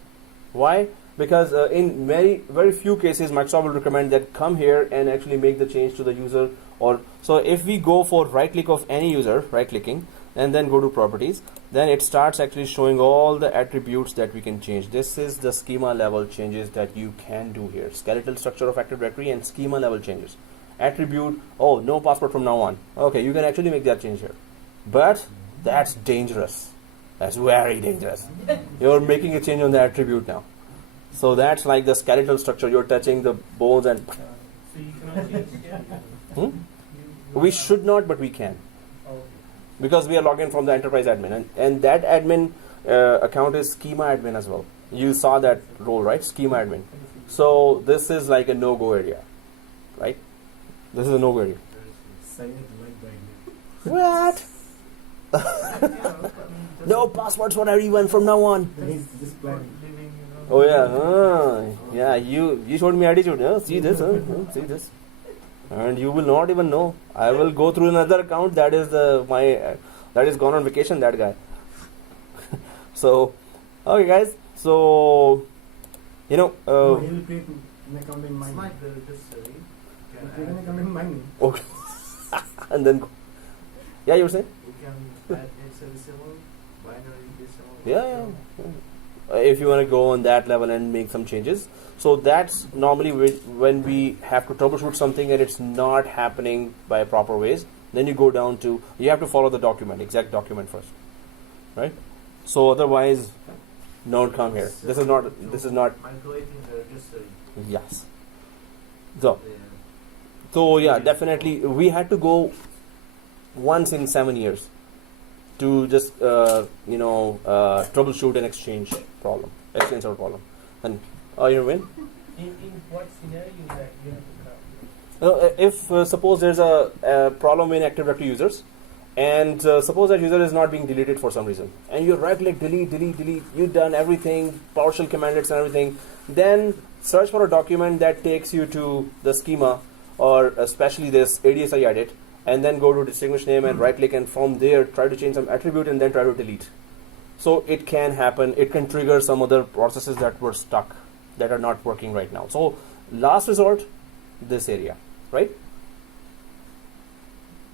Why? Because in very few cases, Microsoft will recommend that come here and actually make the change to the user. Or so if we go for right click of any user, right clicking, and then go to properties, then it starts actually showing all the attributes that we can change. This is the schema level changes that you can do here. Skeletal structure of Active Directory and schema level changes. Attribute, oh, no password from now on. Okay, you can actually make that change here. But that's dangerous. That's very dangerous. You're making a change on the attribute now. So that's like the skeletal structure. You're touching the bones and So you cannot change here. Hmm? We should not, but we can. Oh, Because we are logged in from the enterprise admin. And that admin account is schema admin as well. You saw that role, right? Schema admin. So this is like a no-go area, right? This is a no-go area. Silent like by What? No passwords for everyone from now on. He's just planning. living, Oh yeah, yeah. You showed me attitude. Yeah? See this? See this? And you will not even know. I will go through another account. That is that is gone on vacation. That guy. So, okay, guys. So, No, he'll create an account in It's mine. like the registry. He'll create an account in mine. okay. And then, yeah, you were saying? You can add hexadecimal, binary decimal. Yeah. If you want to go on that level and make some changes. So that's normally when we have to troubleshoot something and it's not happening by proper ways. Then you go down to, you have to follow the document, exact document first, right? So otherwise, don't come here. This is not. Calculating the registry. Yes. So yeah, definitely we had to go once in 7 years to just troubleshoot an exchange server problem. And you win. In what scenario that you have to come? If suppose there's a problem in Active Directory users, and suppose that user is not being deleted for some reason, and you right click delete, you've done everything, PowerShell commandlets and everything, then search for a document that takes you to the schema, or especially this ADSI edit, and then go to distinguish name and right click, and from there try to change some attribute and then try to delete. So it can happen, it can trigger some other processes that were stuck, that are not working right now. So last resort, this area, right?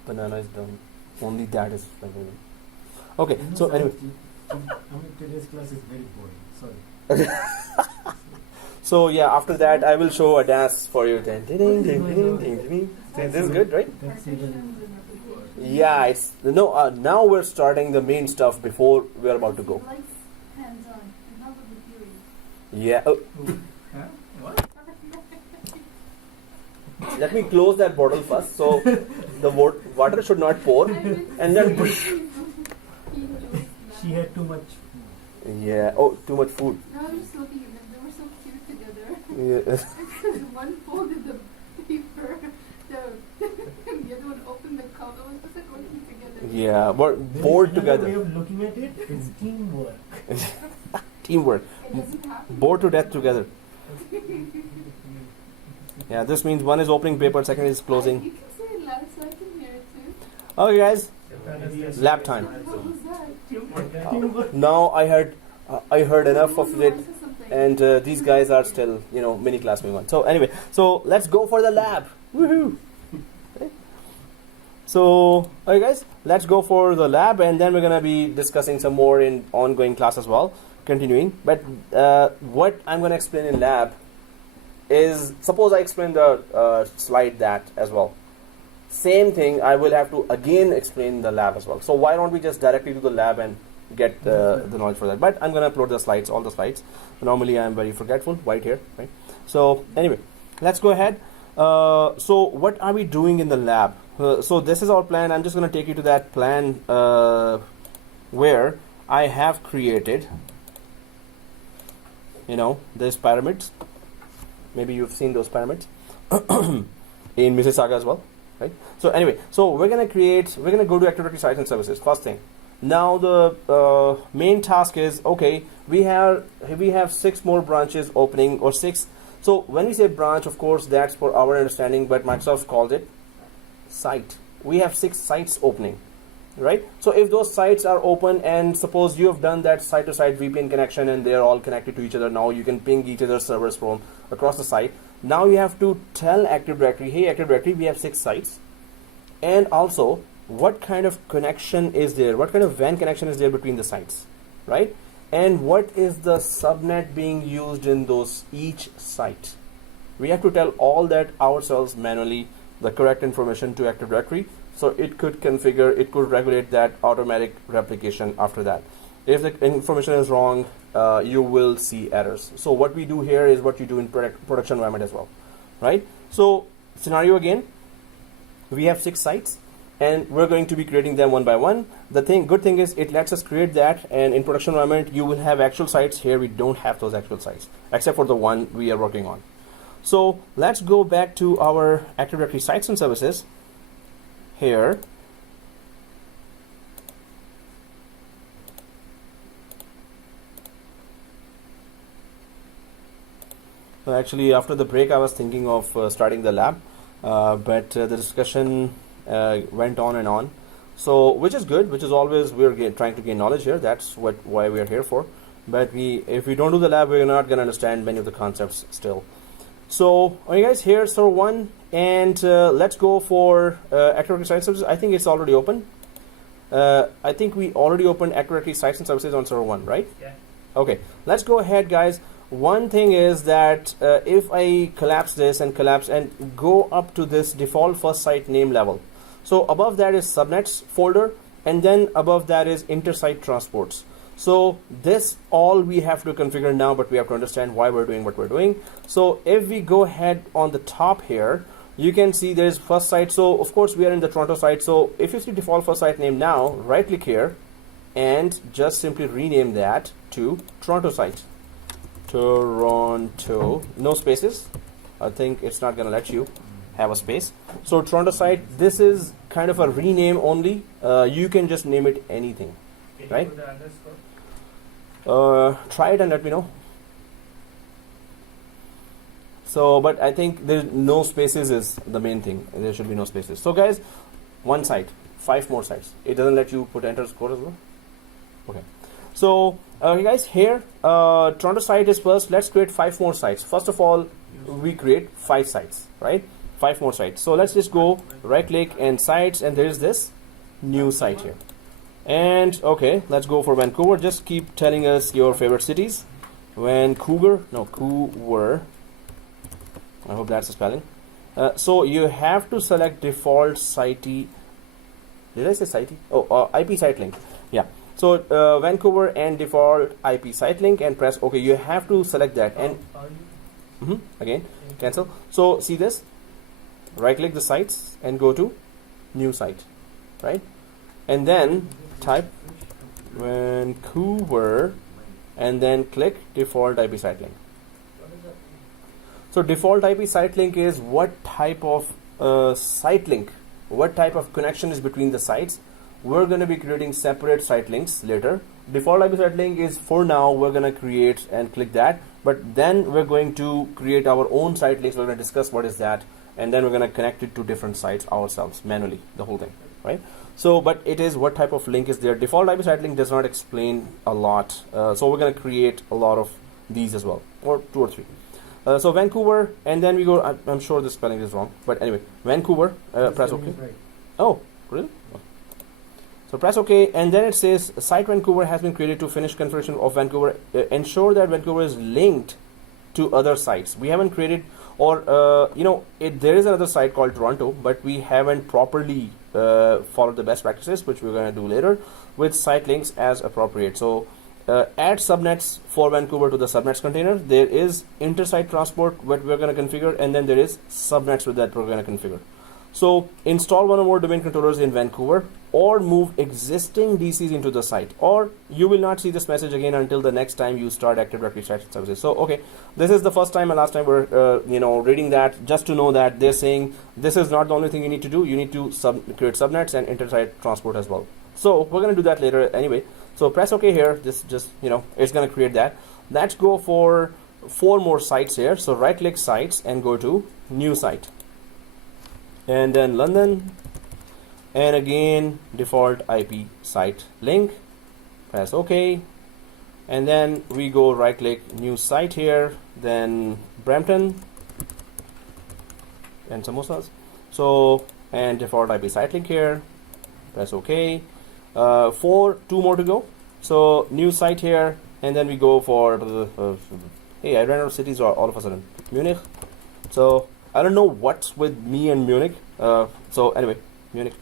Banana is done. Only that is available. Okay, so anyway. Today's class is very boring. Sorry. So yeah, after that I will show a dance for you. Ding, ding, ding, ding, ding, ding, ding. This is good, right? That's even. Partitions and the Yeah, it's no. Now we're starting the main stuff before we're about to go. Lights, hands on, and not with the theory. Yeah. Oh, Huh? What? let me close that bottle first, so the water should not pour, and then. She had too much. Yeah. Oh, too much food. I was just looking at them. They were so cute together. Yeah. One folded the paper, the other one opened the cup. It was just like working together. Yeah. We're There is bored another together. way of looking at it, it's teamwork. Teamwork. It doesn't happen. Bored to death together. Yeah. This means one is opening paper, second is closing. You can say it loud so I can hear it too. Okay, guys. Yes. Lab time. What was that? Teamwork. Now I heard enough of it, I said something. and these guys are still, mini class moving on. So anyway, so let's go for the lab. Woohoo! Okay. So, okay, guys, let's go for the lab, and then we're gonna be discussing some more in ongoing class as well, continuing. But what I'm gonna explain in lab is, suppose I explain the slide that as well. Same thing, I will have to again explain the lab as well. So why don't we just directly do the lab and get the knowledge for that? But I'm going to upload the slides, all the slides. Normally I'm very forgetful, right here, right? So anyway, let's go ahead. So what are we doing in the lab? So this is our plan. I'm just going to take you to that plan where I have created, these pyramids. Maybe you've seen those pyramids in Mississauga as well. Right. So anyway, so we're gonna go to Active Directory sites and services. First thing. Now the main task is, okay, we have 6 more branches opening, or 6. So when we say branch, of course, that's for our understanding, but Microsoft calls it site. We have 6 sites opening, right? So if those sites are open, and suppose you have done that site-to-site VPN connection, and they're all connected to each other, now you can ping each other's servers from across the site. Now you have to tell Active Directory, hey Active Directory, we have 6 sites, and also what kind of connection is there, what kind of WAN connection is there between the sites, right? And what is the subnet being used in each site. We have to tell all that ourselves manually, the correct information to Active Directory, so it could configure, it could regulate that automatic replication after that. If the information is wrong, you will see errors. So what we do here is what you do in production environment as well, right? So scenario again, we have 6 sites, and we're going to be creating them one by one. The good thing is it lets us create that, and in production environment you will have actual sites. Here we don't have those actual sites, except for the one we are working on. So let's go back to our Active Directory sites and services here. So actually, after the break, I was thinking of starting the lab, but the discussion went on and on. So, which is good, which is always we're trying to gain knowledge here. That's why we are here for. But if we don't do the lab, we're not going to understand many of the concepts still. So, okay, guys, here's server 1, and let's go for Active Directory Sites and Services. I think it's already open. I think we already opened Active Directory Sites and Services on server 1, right? Yeah. Okay, let's go ahead, guys. One thing is that if I collapse this and go up to this default first site name level. So above that is subnets folder, and then above that is intersite transports. So this all we have to configure now, but we have to understand why we're doing what we're doing. So if we go ahead on the top here, you can see there's first site. So of course we are in the Toronto site. So if you see default first site name now, right click here and just simply rename that to Toronto site. Toronto, no spaces. I think it's not going to let you have a space. So Toronto site, this is kind of a rename only. You can just name it anything. Can Right? you put the underscore? Try it and let me know. So, but I think there's no spaces is the main thing. There should be no spaces. So guys, one site, 5 more sites. It doesn't let you put enter score as well. Okay. So guys, here Toronto site is first. Let's create 5 more sites. First of all, we create 5 sites, right? 5 more sites. So let's just go right click and sites, and there is this new site here. And okay, let's go for Vancouver. Just keep telling us your favorite cities. Vancouver, no, Couver. I hope that's the spelling. So you have to select default site. Did I say site? Oh, IP site link. Yeah. So Vancouver and default IP site link, and press OK. You have to select that, and again cancel. So see this. Right click the sites and go to new site, right? And then type Vancouver and then click default IP site link. So default IP site link is what type of site link, what type of connection is between the sites. We're going to be creating separate site links later. Default IP site link is for now, we're going to create and click that, but then we're going to create our own site links. We're going to discuss what is that, and then we're going to connect it to different sites ourselves manually, the whole thing, right? So, but it is what type of link is there. Default IP site link does not explain a lot. So we're going to create a lot of these as well, or 2 or 3. So Vancouver, and then we go, I'm sure the spelling is wrong, but anyway, Vancouver, press OK. Right. Oh, really? Oh. So press OK, and then it says site Vancouver has been created to finish configuration of Vancouver. Ensure that Vancouver is linked to other sites. We haven't created, or there is another site called Toronto, but we haven't properly followed the best practices, which we're going to do later with site links as appropriate. So add subnets for Vancouver to the subnets container. There is inter-site transport, what we're going to configure, and then there is subnets with that we're going to configure. So install one or more domain controllers in Vancouver, or move existing DCs into the site, or you will not see this message again until the next time you start Active Directory site services. So okay, this is the first time and last time we're reading that, just to know that they're saying this is not the only thing you need to do. You need to create subnets and inter-site transport as well. So we're going to do that later anyway. So press OK here. This just, it's going to create that. Let's go for 4 more sites here. So right click sites and go to new site. And then London. And again, default IP site link. Press OK. And then we go right click new site here. Then Brampton. And samosas. So, and default IP site link here. Press OK. 2 more to go. So new site here, and then we go for hey, I ran out of cities all of a sudden. Munich. So I don't know what's with me and Munich. So anyway, Munich,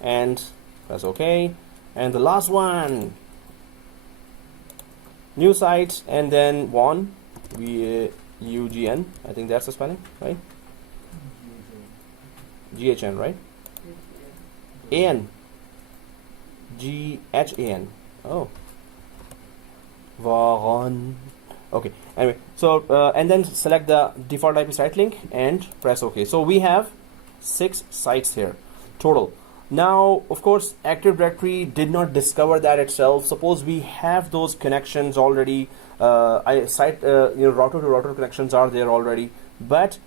and press OK. And the last one, new site, and then one UGN. I think that's the spelling, right? GHN, right? AN. GHAN. Oh, Varon. Okay. Anyway, so and then select the default IP site link and press OK. So we have 6 sites here total. Now, of course, Active Directory did not discover that itself. Suppose we have those connections already. Router to router connections are there already, but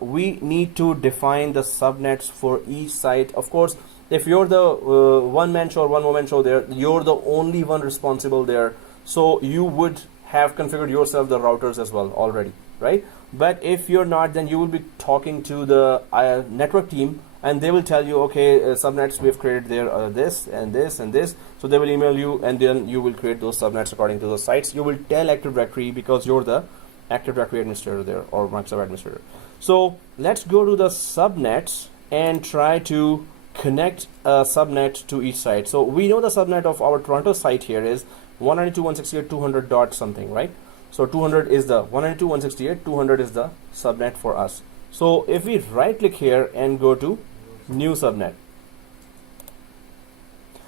we need to define the subnets for each site. Of course, if you're the one-man show or one-woman show there, you're the only one responsible there. So you would have configured yourself the routers as well already, right? But if you're not, then you will be talking to the network team, and they will tell you, okay, subnets we've created there, this and this and this. So they will email you, and then you will create those subnets according to those sites. You will tell Active Directory because you're the Active Directory administrator there, or Microsoft administrator. So let's go to the subnets and try to connect a subnet to each site. So we know the subnet of our Toronto site here is 192.168.200 dot something, right? So 200 is the 192.168.200 is the subnet for us. So if we right click here and go to new subnet,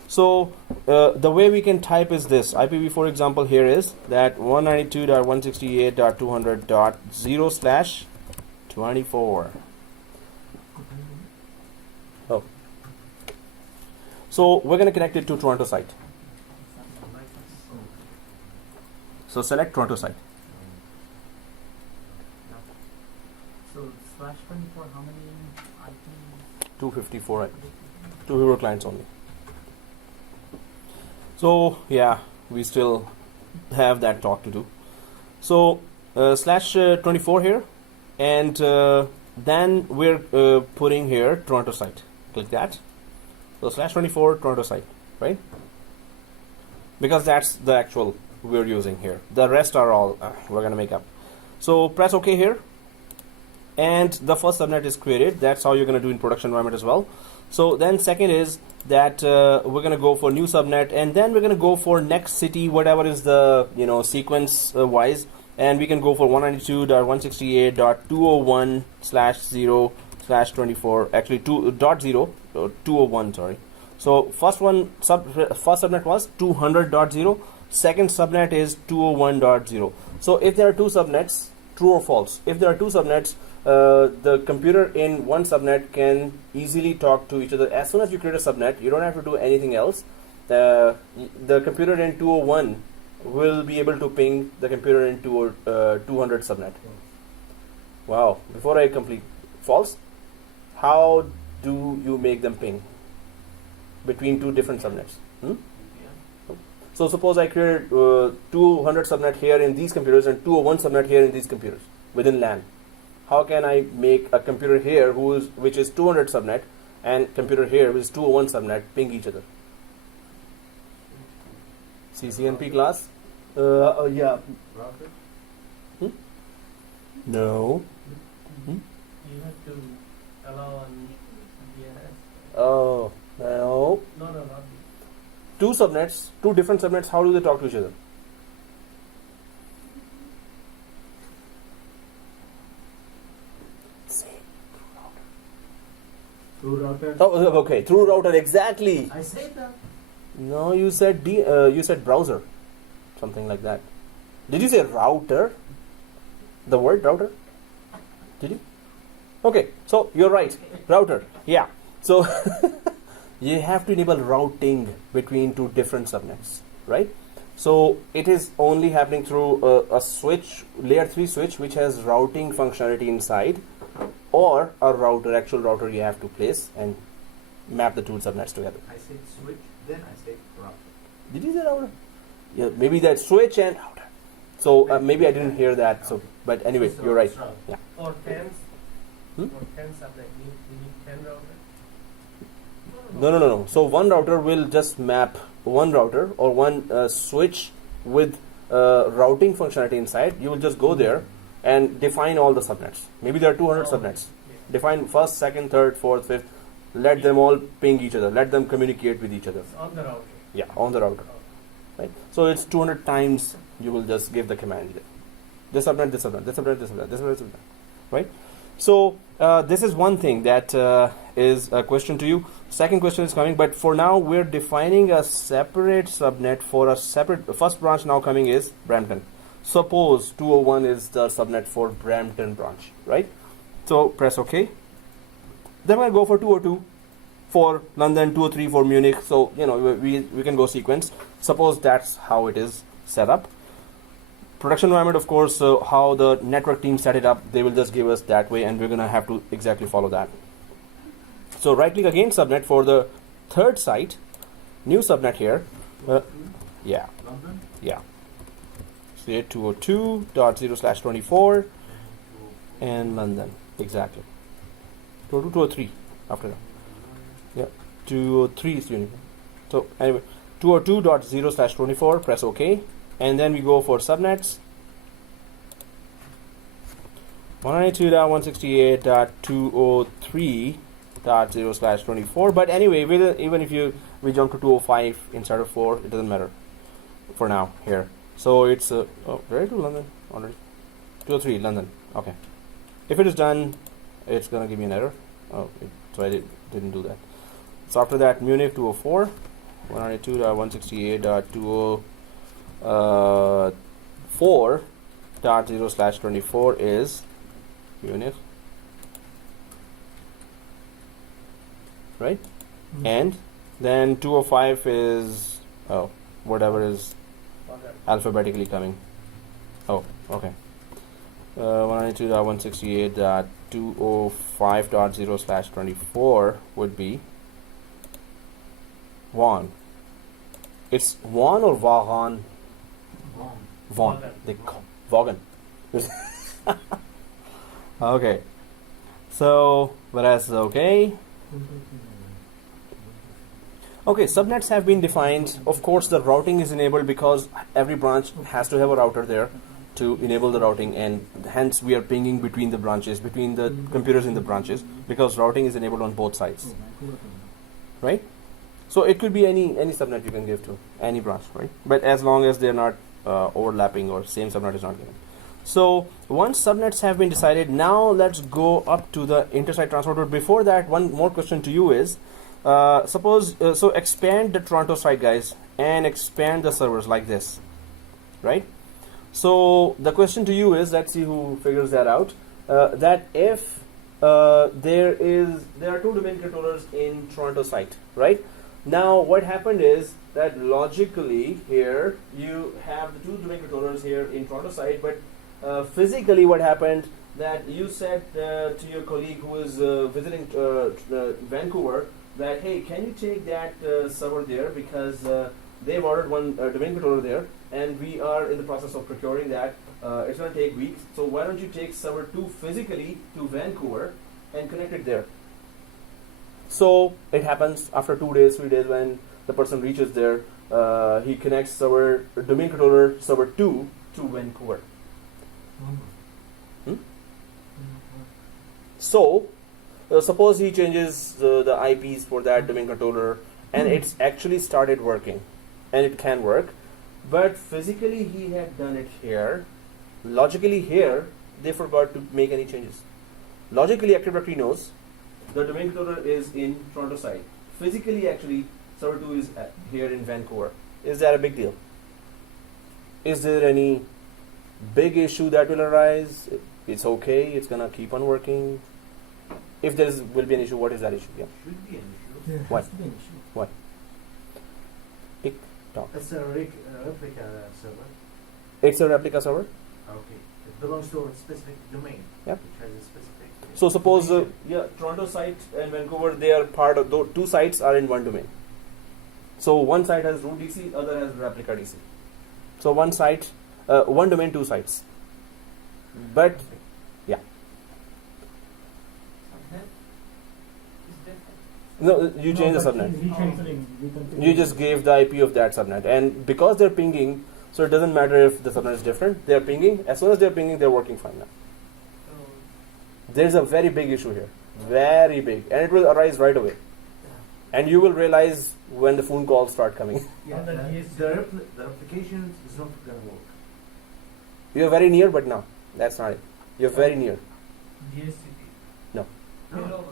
So the way we can type is this. IPv4 example here is that 192.168.200.0/24. Oh. So we're going to connect it to Toronto site. So select Toronto site. So /24, how many IP? 254, 2 clients only. So yeah, we still have that talk to do. So /24 here, and then we're putting here Toronto site. Click that. So /24 Toronto site, right? Because that's the actual we're using here. The rest are all we're gonna make up. So press OK here, and the first subnet is created. That's how you're gonna do in production environment as well. So then second is that we're gonna go for new subnet, and then we're gonna go for next city, whatever is the sequence wise, and we can go for 192.168.201/0/24. Actually 2.0.201. Sorry. So first subnet was 200.0. Second subnet is 201.0. So if there are two subnets, true or false. If there are two subnets, the computer in one subnet can easily talk to each other. As soon as you create a subnet, you don't have to do anything else. The computer in 201 will be able to ping the computer in 200 subnet. Wow. Before I complete, false. How do you make them ping between two different subnets? So suppose I created 200 subnet here in these computers and 201 subnet here in these computers within LAN. How can I make a computer here which is 200 subnet and computer here which is 201 subnet ping each other? CCNP class? Yeah. Router? No. You have to allow on DNS. Oh, no. No, not Two subnets, two different subnets, how do they talk to each other? Through router. Oh, okay, through router, exactly. I said that. No, you said you said browser, something like that. Did you say router? The word router? Did you? Okay, so you're right, router. Yeah. So you have to enable routing between two different subnets, right? So it is only happening through a switch, layer 3 switch, which has routing functionality inside, or a router, actual router you have to place and map the two subnets together. I said switch, then I said router. Did you say router? Yeah, maybe that switch and router. So maybe I didn't hear that. So, but anyway, So you're right. it's router. Yeah. Or 10s. Hmm? Or 10 subnet. You need 10 router. No. So one router will just map one router or one switch with routing functionality inside. You will just go there and define all the subnets. Maybe there are 200 subnets. Yeah. Define first, second, third, fourth, fifth. Let them all ping each other. Let them communicate with each other. It's on the router. Yeah, on the router. Right. So it's 200 times you will just give the command there. This subnet, this subnet, this subnet, this subnet, this subnet, this subnet. Right. So this is one thing that is a question to you. Second question is coming, but for now we're defining a separate subnet for a separate. First branch now coming is Brampton. Suppose 201 is the subnet for Brampton branch, right? So press OK. Then we'll go for 202 for London, 203 for Munich. So we can go sequence. Suppose that's how it is set up. Production environment, of course, how the network team set it up, they will just give us that way, and we're gonna have to exactly follow that. So right click again, subnet for the third site, new subnet here. Yeah, London? yeah. So 202.0/24 and London, exactly. 203 after that. Yeah, 203 is unique. So anyway, 202.0/24. Press OK. And then we go for subnets. 192.168.203.0/24. But anyway, even if we jump to 205 instead of 4, it doesn't matter for now here. So it's very to London already. 203 London. Okay. If it is done, it's gonna give me an error. So I didn't do that. So after that, Munich 204, 192.168.4.0/24 is unit, right? And then 205 is whatever is alphabetically coming. Oh, okay. 192.168.205.0/24 would be Vaughn. It's Vaughn or Vaughan? Wrong. Vaughn. They call Vaughan. Okay. So, whereas okay. Okay, subnets have been defined. Of course, the routing is enabled because every branch has to have a router there to enable the routing, and hence we are pinging between the branches, between the computers in the branches, because routing is enabled on both sides, right? So it could be any subnet you can give to any branch, right? But as long as they're not overlapping or same subnet is not given. So once subnets have been decided, now let's go up to the inter-site transport. But before that, one more question to you is, so expand the Toronto site, guys, and expand the servers like this, right? So the question to you is, let's see who figures that out, that if there are two domain controllers in Toronto site, right? Now what happened is that logically here you have the two domain controllers here in Toronto site, but physically what happened that you said to your colleague who is visiting Vancouver that, hey, can you take that server there, because they've ordered one domain controller there and we are in the process of procuring that. It's going to take weeks, so why don't you take server 2 physically to Vancouver and connect it there. So it happens after 2 days, 3 days, when the person reaches there, he connects server domain controller server 2 to Vancouver. So suppose he changes the IPs for that domain controller and it's actually started working, and it can work, but physically he had done it here. Logically here they forgot to make any changes. Logically Active Directory knows the domain controller is in Toronto site. Physically actually server 2 is here in Vancouver. Is that a big deal? Is there any big issue that will arise? It's okay, it's gonna keep on working. If there will be an issue, what is that issue? Yeah. Should be an issue. There What? has to be an issue. What? Tick tock. It's a replica server. It's a replica server. Okay. It belongs to a specific domain. Yep. Which has a specific. So suppose domain. Toronto site and Vancouver, they are part of those two sites are in one domain. So one site has root DC, other has replica DC. So one site, one domain, two sites. But yeah, no, you change the subnet. You just gave the IP of that subnet, and because they're pinging, so it doesn't matter if the subnet is different. They're pinging. As soon as they're pinging, they're working fine now. There's a very big issue here, very big, and it will arise right away. And you will realize when the phone calls start coming. Yeah, the application is not going to work. You're very near, but no, that's not it. You're very near. DSCP. No. No,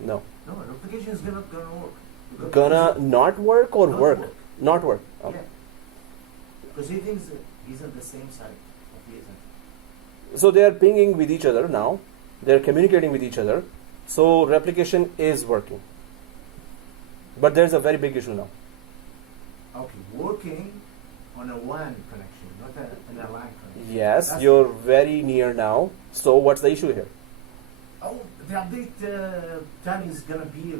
No. no, an application is not going to work. Because Gonna not work or not work? Not work. Okay. Yeah. Because he thinks that he's on the same side. But he isn't. So they are pinging with each other now. They're communicating with each other. So replication is working. But there's a very big issue now. Okay, working on a WAN connection, not an LAN connection. Yes, That's you're very near now. So what's the issue here? Oh, the update time is going to be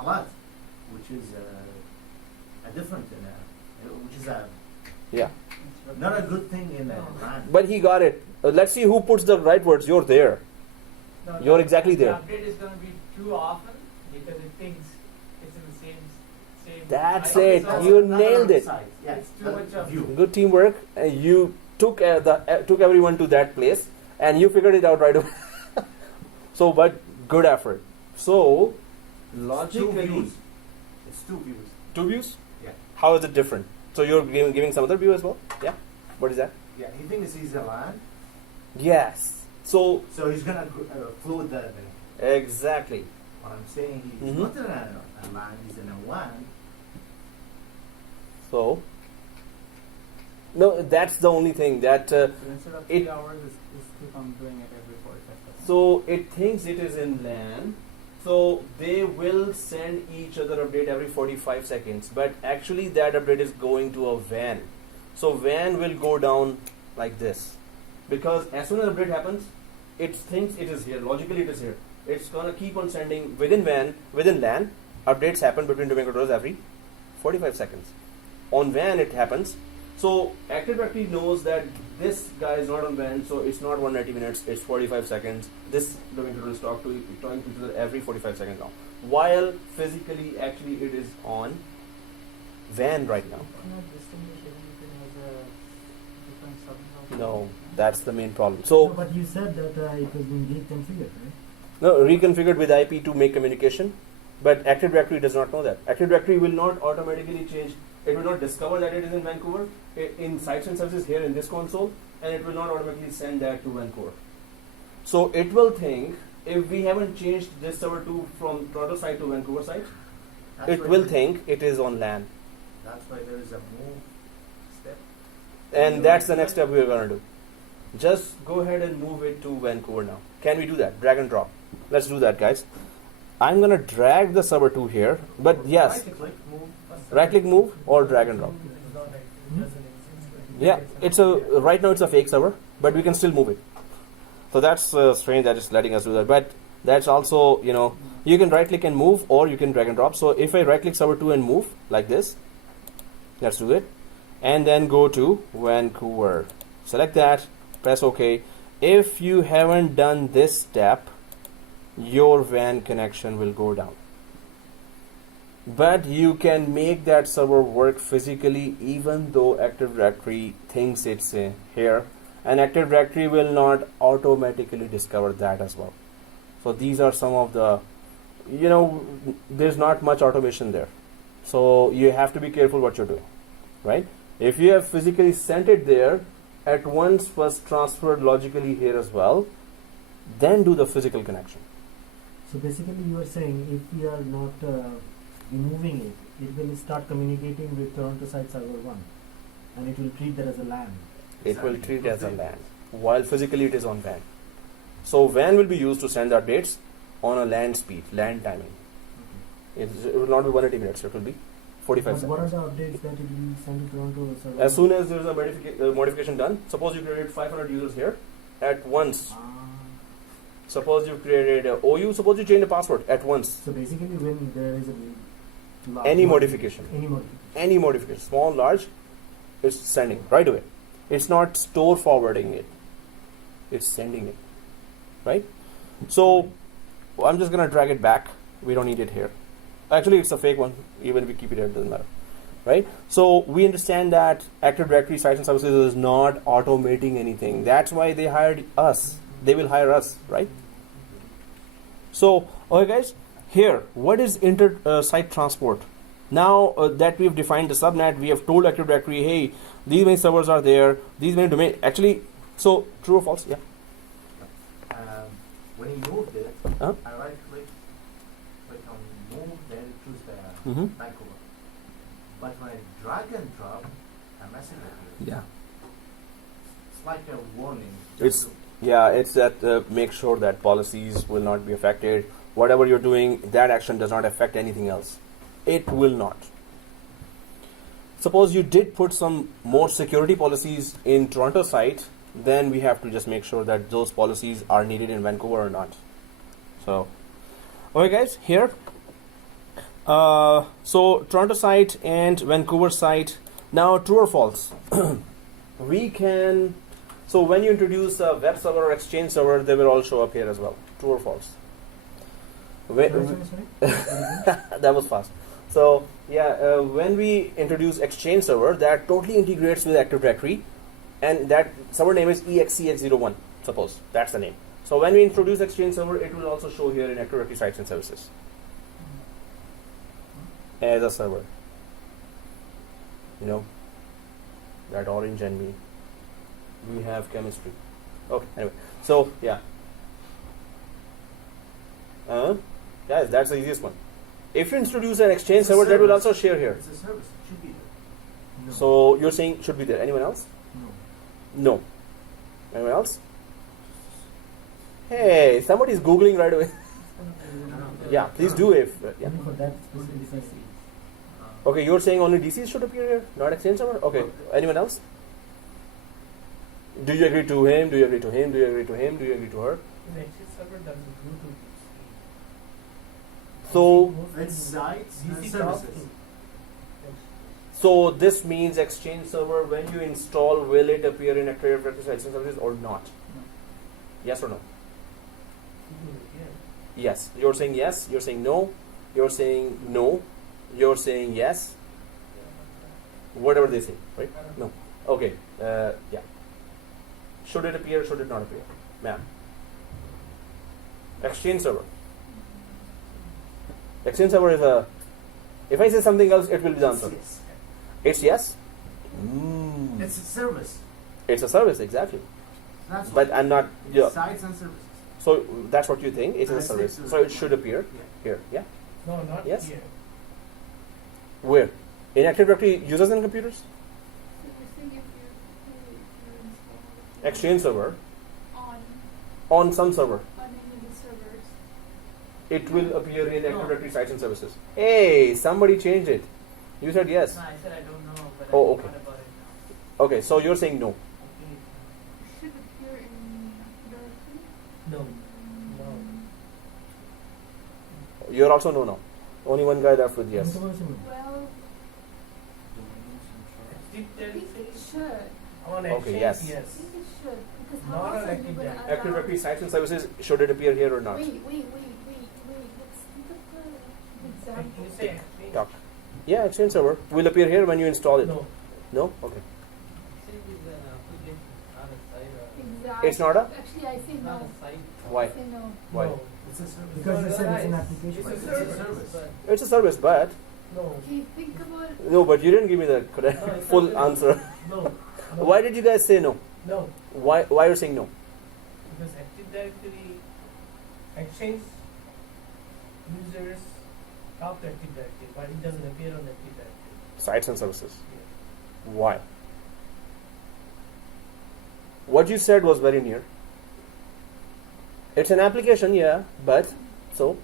a lot, which is a different, which is Yeah. not a good thing in LAN. But he got it. Let's see who puts the right words. You're there. No, You're exactly there. The update is going to be too often because it thinks it's in the same. That's Okay, it. so You Not nailed on it. site. Yeah, It's too much of view. Good teamwork. You took took everyone to that place, and you figured it out right away. So, but good effort. So, Two logically, views. It's two views. two views. Yeah. How is it different? So you're giving some other view as well. Yeah. What is that? Yeah, he thinks he's a LAN, Yes. So so he's gonna float the exactly. what I'm saying. He's Mhm. not in a LAN, he's in a WAN, So no, that's the only thing that So instead of 3 it- hours, it's keep on doing it every 45 seconds. so it thinks it is in LAN. So they will send each other update every 45 seconds, but actually that update is going to a WAN. So WAN will go down like this, because as soon as update happens, it thinks it is here. Logically, it is here. It's gonna keep on sending within LAN. Updates happen between domain controllers every 45 seconds. On WAN, it happens. So Active Directory knows that this guy is not on WAN, so it's not 190 minutes. It's 45 seconds. This domain controller is talking to each other every 45 seconds now. While physically, actually, it is on WAN right now. Cannot distinguish anything as a different subnet. No, that's the main problem. No, So but you said that it was being reconfigured, right? no, reconfigured with IP to make communication, but Active Directory does not know that. Active Directory will not automatically change. It will not discover that it is in Vancouver in sites and services here in this console, and it will not automatically send that to Vancouver. So it will think, if we haven't changed this server to from Toronto site to Vancouver site, That's it why will there- think it is on LAN, That's why there is a move step. and that's the next step we are going to do. Just go ahead and move it to Vancouver now. Can we do that? Drag and drop. Let's do that, guys. I'm going to drag the server to here, but yes, Right-click, move. right click move or drag and drop. It's not like it doesn't exist. Yeah, it's a right now it's a fake server, but we can still move it. So that's strange that it's letting us do that. But that's also, you can right click and move, or you can drag and drop. So if I right click server 2 and move like this, let's do it, and then go to Vancouver. Select that, press OK. If you haven't done this step, your WAN connection will go down. But you can make that server work physically even though Active Directory thinks it's here, and Active Directory will not automatically discover that as well. So these are some of the, there's not much automation there. So you have to be careful what you're doing, right? If you have physically sent it there, at once first transferred logically here as well, then do the physical connection. So basically, you are saying if we are not removing it, it will start communicating with Toronto site server 1, and it will treat that as a LAN. It will treat as a LAN, while physically it is on WAN. So WAN will be used to send updates on a LAN speed, LAN timing. It will not be 180 minutes, it will be 45 But what are seconds. the updates that it will send to Toronto server? As soon as there is a modification done, suppose you created 500 users here, at once. Suppose you created a OU, suppose you change the password at once. So basically, when there is a large Any modification. any modification. Small, large, it's sending right away. It's not store forwarding it. It's sending it, right? So I'm just gonna drag it back. We don't need it here. Actually, it's a fake one. Even if we keep it here, it doesn't matter, right? So we understand that Active Directory sites and services is not automating anything. That's why they hired us. They will hire us, right? So, okay, guys. Here, what is inter-site transport? Now that we've defined the subnet, we have told Active Directory, hey, these many servers are there, these many domain. Actually, so true or false? Yeah. When you moved it, Huh? I right click on move, then choose the Mm-hmm. Vancouver. But when I drag and drop, a message appears. Yeah. It's like a warning. It's that make sure that policies will not be affected. Whatever you're doing, that action does not affect anything else. It will not. Suppose you did put some more security policies in Toronto site, then we have to just make sure that those policies are needed in Vancouver or not. So, okay, guys, here. So Toronto site and Vancouver site. Now, true or false? We can. So when you introduce a web server or Exchange server, they will all show up here as well. True or false? Sorry? That was fast. So yeah, when we introduce Exchange server, that totally integrates with Active Directory, and that server name is EXCX01. Suppose that's the name. So when we introduce Exchange server, it will also show here in Active Directory sites and services as a server. That orange and me. We have chemistry. Okay, anyway. So, yeah. Guys, that's the easiest one. If you introduce an Exchange It's a server, that will service. also share here. It's a service. It should be there. No. So you're saying should be there. Anyone else? No. No. Anyone else? Hey, somebody's Googling right away. Yeah, please do if. Yeah. Only for that specific. Okay, you're saying only DCs should appear here, not Exchange server? Okay. Anyone else? Do you agree to him? Do you agree to him? Do you agree to him? Do you agree to her? In Exchange server doesn't go to So, It's sites and DC services. talks to- so this means Exchange server, when you install, will it appear in Active Directory sites and services or not? Yes or no? Yeah. Yes. You're saying yes. You're saying no. You're saying no. You're saying yes. Whatever they say, right? No. Okay. Yeah. Should it appear? Should it not appear? Ma'am. Exchange server. Exchange server is a. If I say something else, it will be the answer. Yes. It's yes. It's a service. It's a service, exactly. That's But I'm not. Yeah. sites and services. So that's what you think. It is I a think service. so. So it should appear Yeah. here. Yeah. No, not Yes? here. Where? In Active Directory users and computers. So you're saying if you install Exchange server on on some server. any of the servers, It will appear in Active No. Directory sites and services. Hey, somebody changed it. You said yes. No, I said I don't know, but Oh, I okay. thought about it now. Okay, so you're saying no. Okay. it should appear in directory. No. You're also no now. Only one guy left with yes. Well, Active I think Directory it should. on Okay, Exchange, yes. I yes. think it should. Because Not how on else are you Active going to Directory. Active Directory sites and services, should it appear here or not? Wait. Let's think of the Can you example. say Exchange? Talk. Yeah, Exchange server will appear here when you install it. No. No? Okay. Exchange is an application, not a site. Exactly. It's not a? Actually, I say Not no. a site. Why? I say no. Why? No. It's a service. Because you said it's an It's application. a It's a service. service. But It's a service, but No. Okay, think about no, but you didn't give me the correct No, it's full not- answer. No. No. Why did you guys say no? No. Why you're saying no? Because Active Directory, Exchange users talk to Active Directory, but it doesn't appear on Active Directory. Sites and services. Yeah. Why? What you said was very near. It's an application, yeah, but so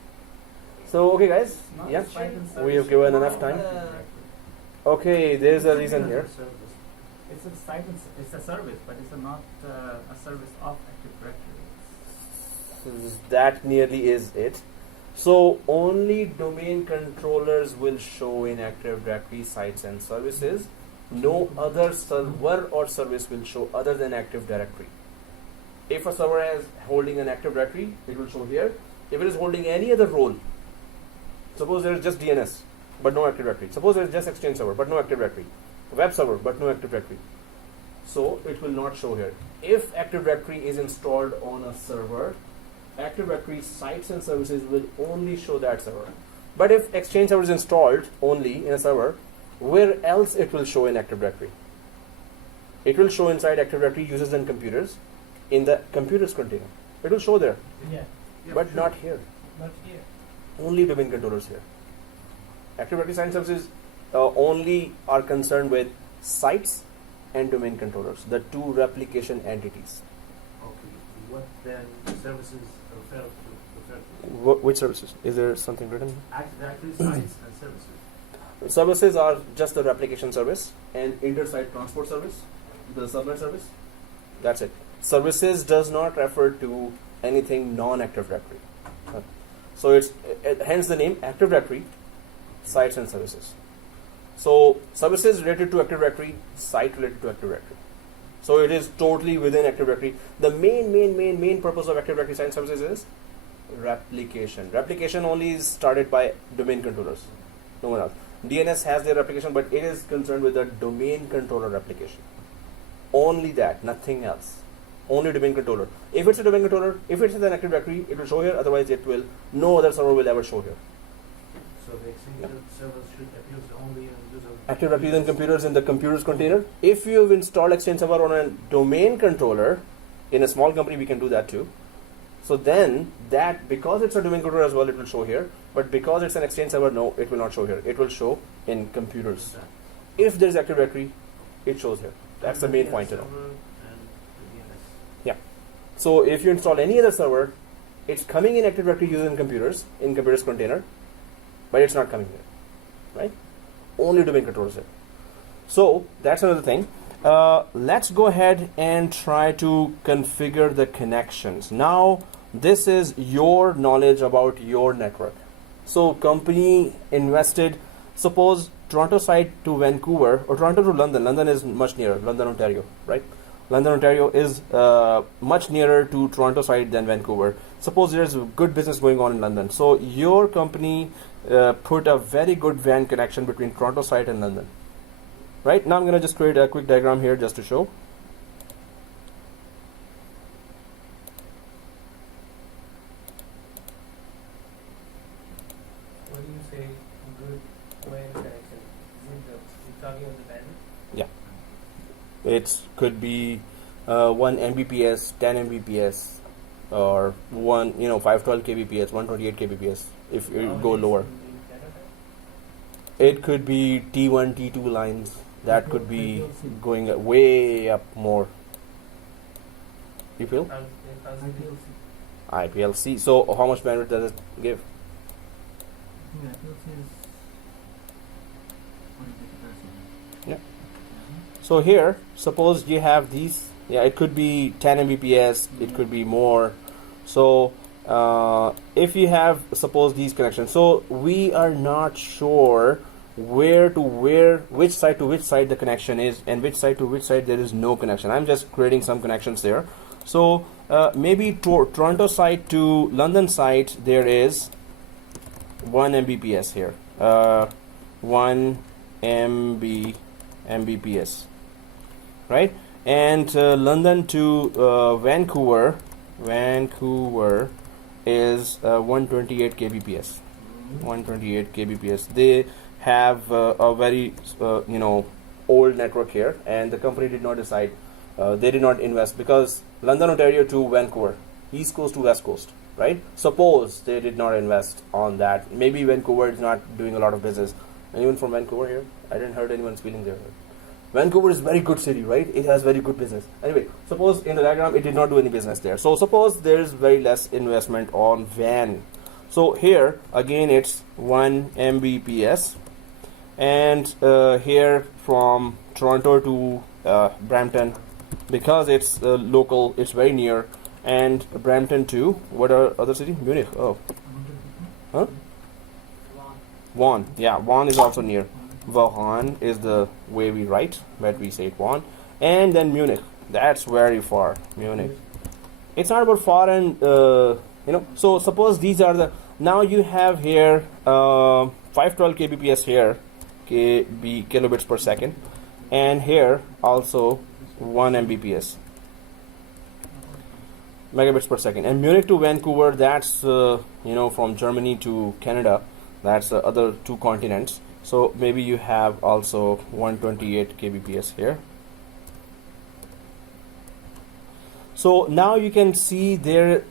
okay, guys. not Yeah, a site and we service. have given enough time. Okay, there's a reason here. It's a site and it's a service, but it's not a service of Active Directory. That nearly is it. So only domain controllers will show in Active Directory sites and services. No other server or service will show other than Active Directory. If a server is holding an Active Directory, it will show here. If it is holding any other role, suppose there is just DNS but no Active Directory. Suppose there is just Exchange server but no Active Directory. Web server but no Active Directory. So it will not show here. If Active Directory is installed on a server, Active Directory sites and services will only show that server. But if Exchange server is installed only in a server, where else it will show in Active Directory? It will show inside Active Directory users and computers in the computers container. It will show there, Yeah. but not here. Not here. Only domain controllers here. Active Directory sites and services only are concerned with sites and domain controllers, the two replication entities. Okay. What then services refer to? Which services? Is there something written? Active Directory sites and services. Services are just the replication service and inter-site transport service, the subnet service. That's it. Services does not refer to anything non-Active Directory. So it's hence the name Active Directory, sites and services. So services related to Active Directory, site related to Active Directory. So it is totally within Active Directory. The main purpose of Active Directory site services is replication. Replication only is started by domain controllers, no one else. DNS has their replication, but it is concerned with the domain controller replication. Only that, nothing else. Only domain controller. If it's a domain controller, if it's in an Active Directory, it will show here. Otherwise, it will. No other server will ever show here. So the Exchange servers should appear only in user. Active Directory and computers in the computers container. If you've installed Exchange server on a domain controller, in a small company, we can do that too. So then that, because it's a domain controller as well, it will show here. But because it's an Exchange server, no, it will not show here. It will show in computers. If there's Active Directory, it shows here. That's the main point to know. Server and the DNS. So if you install any other server, it's coming in Active Directory using computers container, but it's not coming here, right? Only domain controllers here. So that's another thing. Let's go ahead and try to configure the connections. Now, this is your knowledge about your network. So company invested, suppose Toronto site to Vancouver, or Toronto to London. London is much nearer, London, Ontario, right? London, Ontario is much nearer to Toronto site than Vancouver. Suppose there's a good business going on in London. So your company put a very good WAN connection between Toronto site and London. Right, now I'm going to just create a quick diagram here just to show. What do you say good WAN connection? Is it you're talking about the bandwidth? It could be 1 Mbps, 10 Mbps, or 512 kbps, 128 kbps if you go lower. It could be T1, T2 lines. That could be going way up more. You feel? IPLC. IPLC. So how much bandwidth does it give? I think IPLC is what is the capacity? So here, suppose you have these. Yeah, it could be 10 Mbps. It could be more. So if you have, suppose, these connections. So we are not sure which side to which side the connection is, and which side to which side there is no connection. I'm just creating some connections there. So maybe Toronto side to London side there is 1 Mbps here, 1 Mbps, right? And London to Vancouver is 128 kbps. 128 kbps. They have a very old network here, and the company did not decide. They did not invest, because London, Ontario to Vancouver, East Coast to West Coast, right? Suppose they did not invest on that. Maybe Vancouver is not doing a lot of business. Anyone from Vancouver here? I didn't heard anyone's feeling there. Vancouver is a very good city, right? It has very good business. Anyway, suppose in the diagram it did not do any business there. So suppose there is very less investment on WAN. So here again it's 1 Mbps, and here from Toronto to Brampton, because it's local, it's very near, and Brampton to what are other city? Munich. Oh, huh? Vaughan. Yeah, Vaughan is also near. Vaughan is the way we write, but we say it Vaughan. And then Munich. That's very far. Munich. It's not about far, and So suppose these are the. Now you have here 512 kbps here, kilobits per second, and here also 1 Mbps, megabits per second. And Munich to Vancouver, that's from Germany to Canada, that's the other two continents. So maybe you have also 128 kbps here. So now you can see there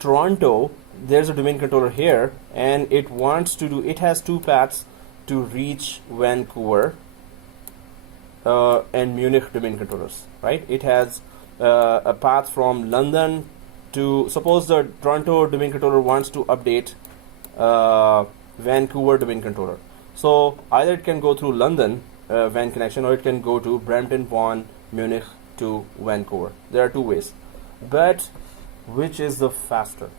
Toronto, there's a domain controller here, and it has two paths to reach Vancouver and Munich domain controllers, right? It has a path from London to, suppose the Toronto domain controller wants to update Vancouver domain controller. So either it can go through London WAN connection, or it can go to Brampton, Vaughan, Munich to Vancouver. There are two ways. But which is the faster?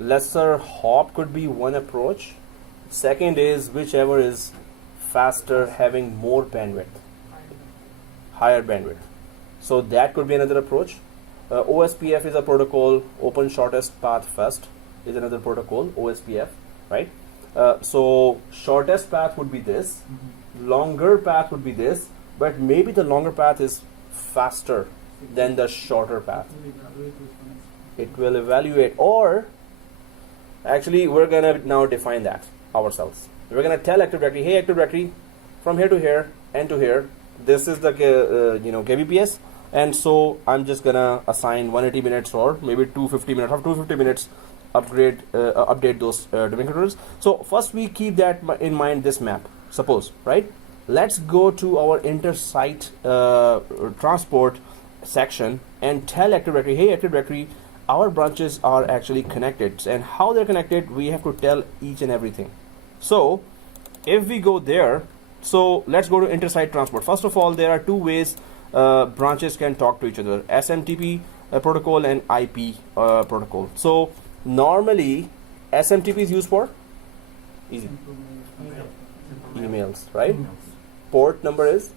Lesser hop could be one approach. Second is whichever is faster, having more bandwidth, higher bandwidth. So that could be another approach. OSPF is a protocol. Open shortest path first is another protocol, OSPF, right? So shortest path would be this, longer path would be this, but maybe the longer path is faster than the shorter path. It will evaluate, or actually we're gonna now define that ourselves. We're gonna tell Active Directory, hey Active Directory, from here to here and to here, this is the kbps, and so I'm just gonna assign 180 minutes or maybe 250 minutes. After 250 minutes, update those domain controllers. So first we keep that in mind, this map, suppose, right? Let's go to our inter-site transport section and tell Active Directory, hey Active Directory, our branches are actually connected, and how they're connected we have to tell each and everything. So if we go there, so let's go to inter-site transport. First of all, there are two ways branches can talk to each other: SMTP protocol and IP protocol. So normally SMTP is used for easy emails, right? Port number is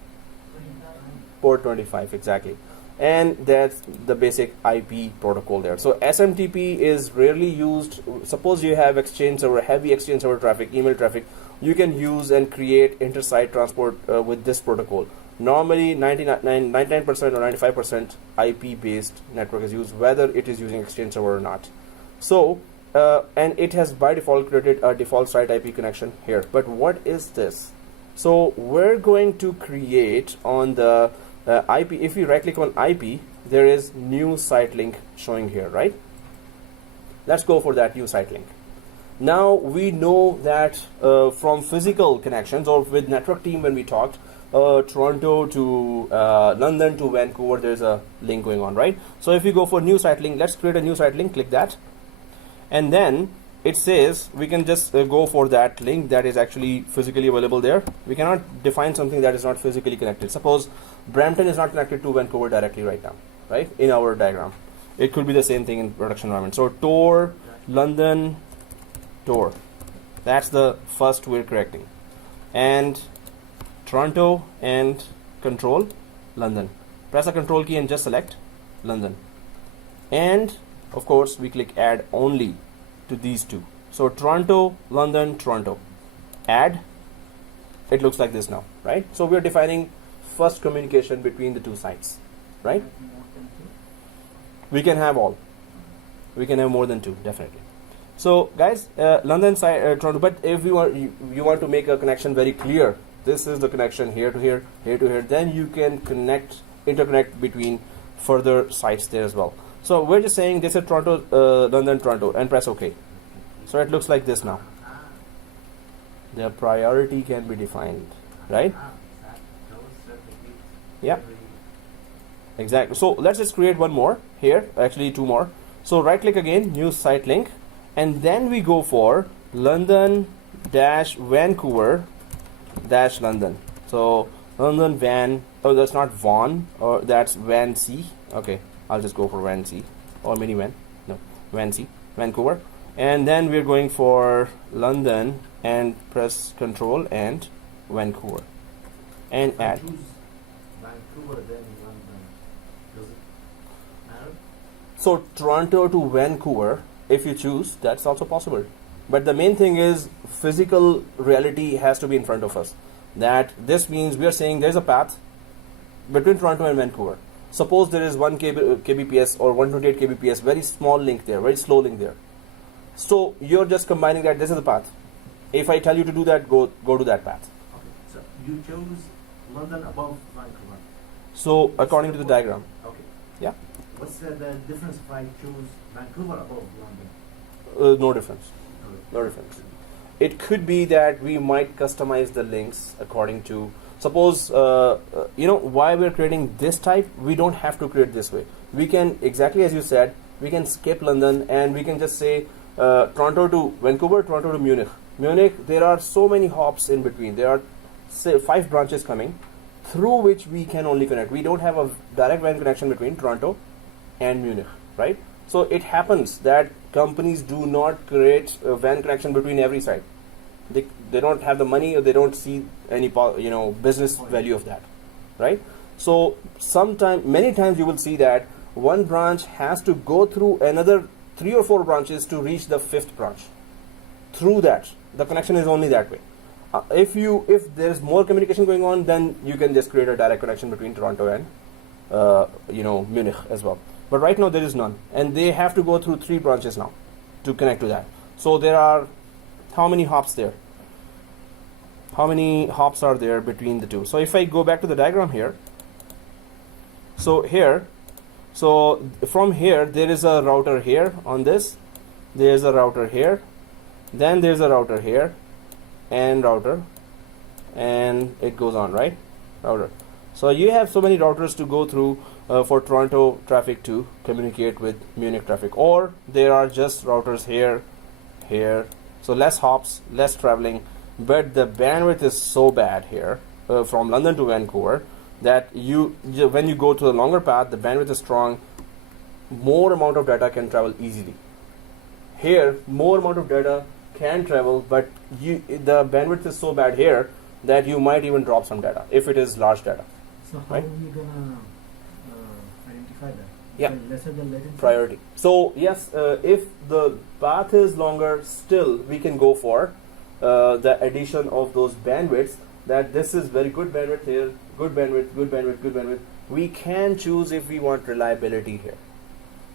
port 25, exactly, and that's the basic IP protocol there. So SMTP is rarely used. Suppose you have exchange server, heavy exchange server traffic, email traffic, you can use and create inter-site transport with this protocol. Normally 99% or 95% IP based network is used, whether it is using exchange server or not. So and it has by default created a default site IP connection here. But what is this? So we're going to create on the IP. If you right click on IP, there is new site link showing here, right? Let's go for that new site link. Now we know that from physical connections or with network team, when we talked Toronto to London to Vancouver, there's a link going on, right? So if you go for new site link, let's create a new site link, click that, and then it says we can just go for that link that is actually physically available there. We cannot define something that is not physically connected. Suppose Brampton is not connected to Vancouver directly right now, right? In our diagram, it could be the same thing in production environment. So Tor London Tor, that's the first we're correcting, and Toronto and control London. Press the control key and just select London, and of course we click add only to these two. So Toronto, London, Toronto, add. It looks like this now, right? So we are defining first communication between the two sites, right? We can have all. We can have more than two, definitely. So guys, London side, Toronto. But if you want to make a connection very clear, this is the connection here to here, here to here. Then you can interconnect between further sites there as well. So we're just saying this is Toronto, London, Toronto, and press OK. So it looks like this now. The priority can be defined, right? Yeah, exactly. So let's just create one more here, actually two more. So right click again, new site link, and then we go for London dash Vancouver dash London. So London Van, oh that's not Vaughan, or that's Van C. Okay, I'll just go for Van C or minivan. No, Van C, Vancouver. And then we're going for London and press control and Vancouver and add. Choose Vancouver then London. Does it matter? So Toronto to Vancouver, if you choose, that's also possible. But the main thing is physical reality has to be in front of us. That this means we are saying there's a path between Toronto and Vancouver. Suppose there is 1 kbps or 128 kbps, very small link there, very slow link there. So you're just combining that this is the path. If I tell you to do that, go to that path. Okay. So you chose London above Vancouver. So according to the diagram. Okay. Yeah. What's the difference if I choose Vancouver above London? No difference. Okay. No difference. It could be that we might customize the links according to, suppose, why we're creating this type, we don't have to create this way. We can, exactly as you said, we can skip London and we can just say Toronto to Vancouver, Toronto to Munich. Munich, there are so many hops in between. There are, say, 5 branches coming through which we can only connect. We don't have a direct WAN connection between Toronto and Munich, right? So it happens that companies do not create a WAN connection between every site. They don't have the money, or they don't see any business value of that, right? So many times you will see that one branch has to go through another 3 or 4 branches to reach the 5th branch. Through that, the connection is only that way. If there is more communication going on, then you can just create a direct connection between Toronto and Munich as well. But right now there is none, and they have to go through 3 branches now to connect to that. So there are how many hops there? How many hops are there between the two? So if I go back to the diagram here, so from here there is a router here on this, there's a router here, then there's a router here, and router, and it goes on, right? Router. So you have so many routers to go through for Toronto traffic to communicate with Munich traffic, or there are just routers here, here. So less hops, less traveling, but the bandwidth is so bad here from London to Vancouver that when you go to the longer path, the bandwidth is strong, more amount of data can travel easily. Here, more amount of data can travel, but the bandwidth is so bad here that you might even drop some data if it is large data. So how Right. are we gonna identify that? Yeah. So lesser the latency. Priority. So yes, if the path is longer, still we can go for the addition of those bandwidths. That this is very good bandwidth here, good bandwidth, good bandwidth, good bandwidth. We can choose if we want reliability here.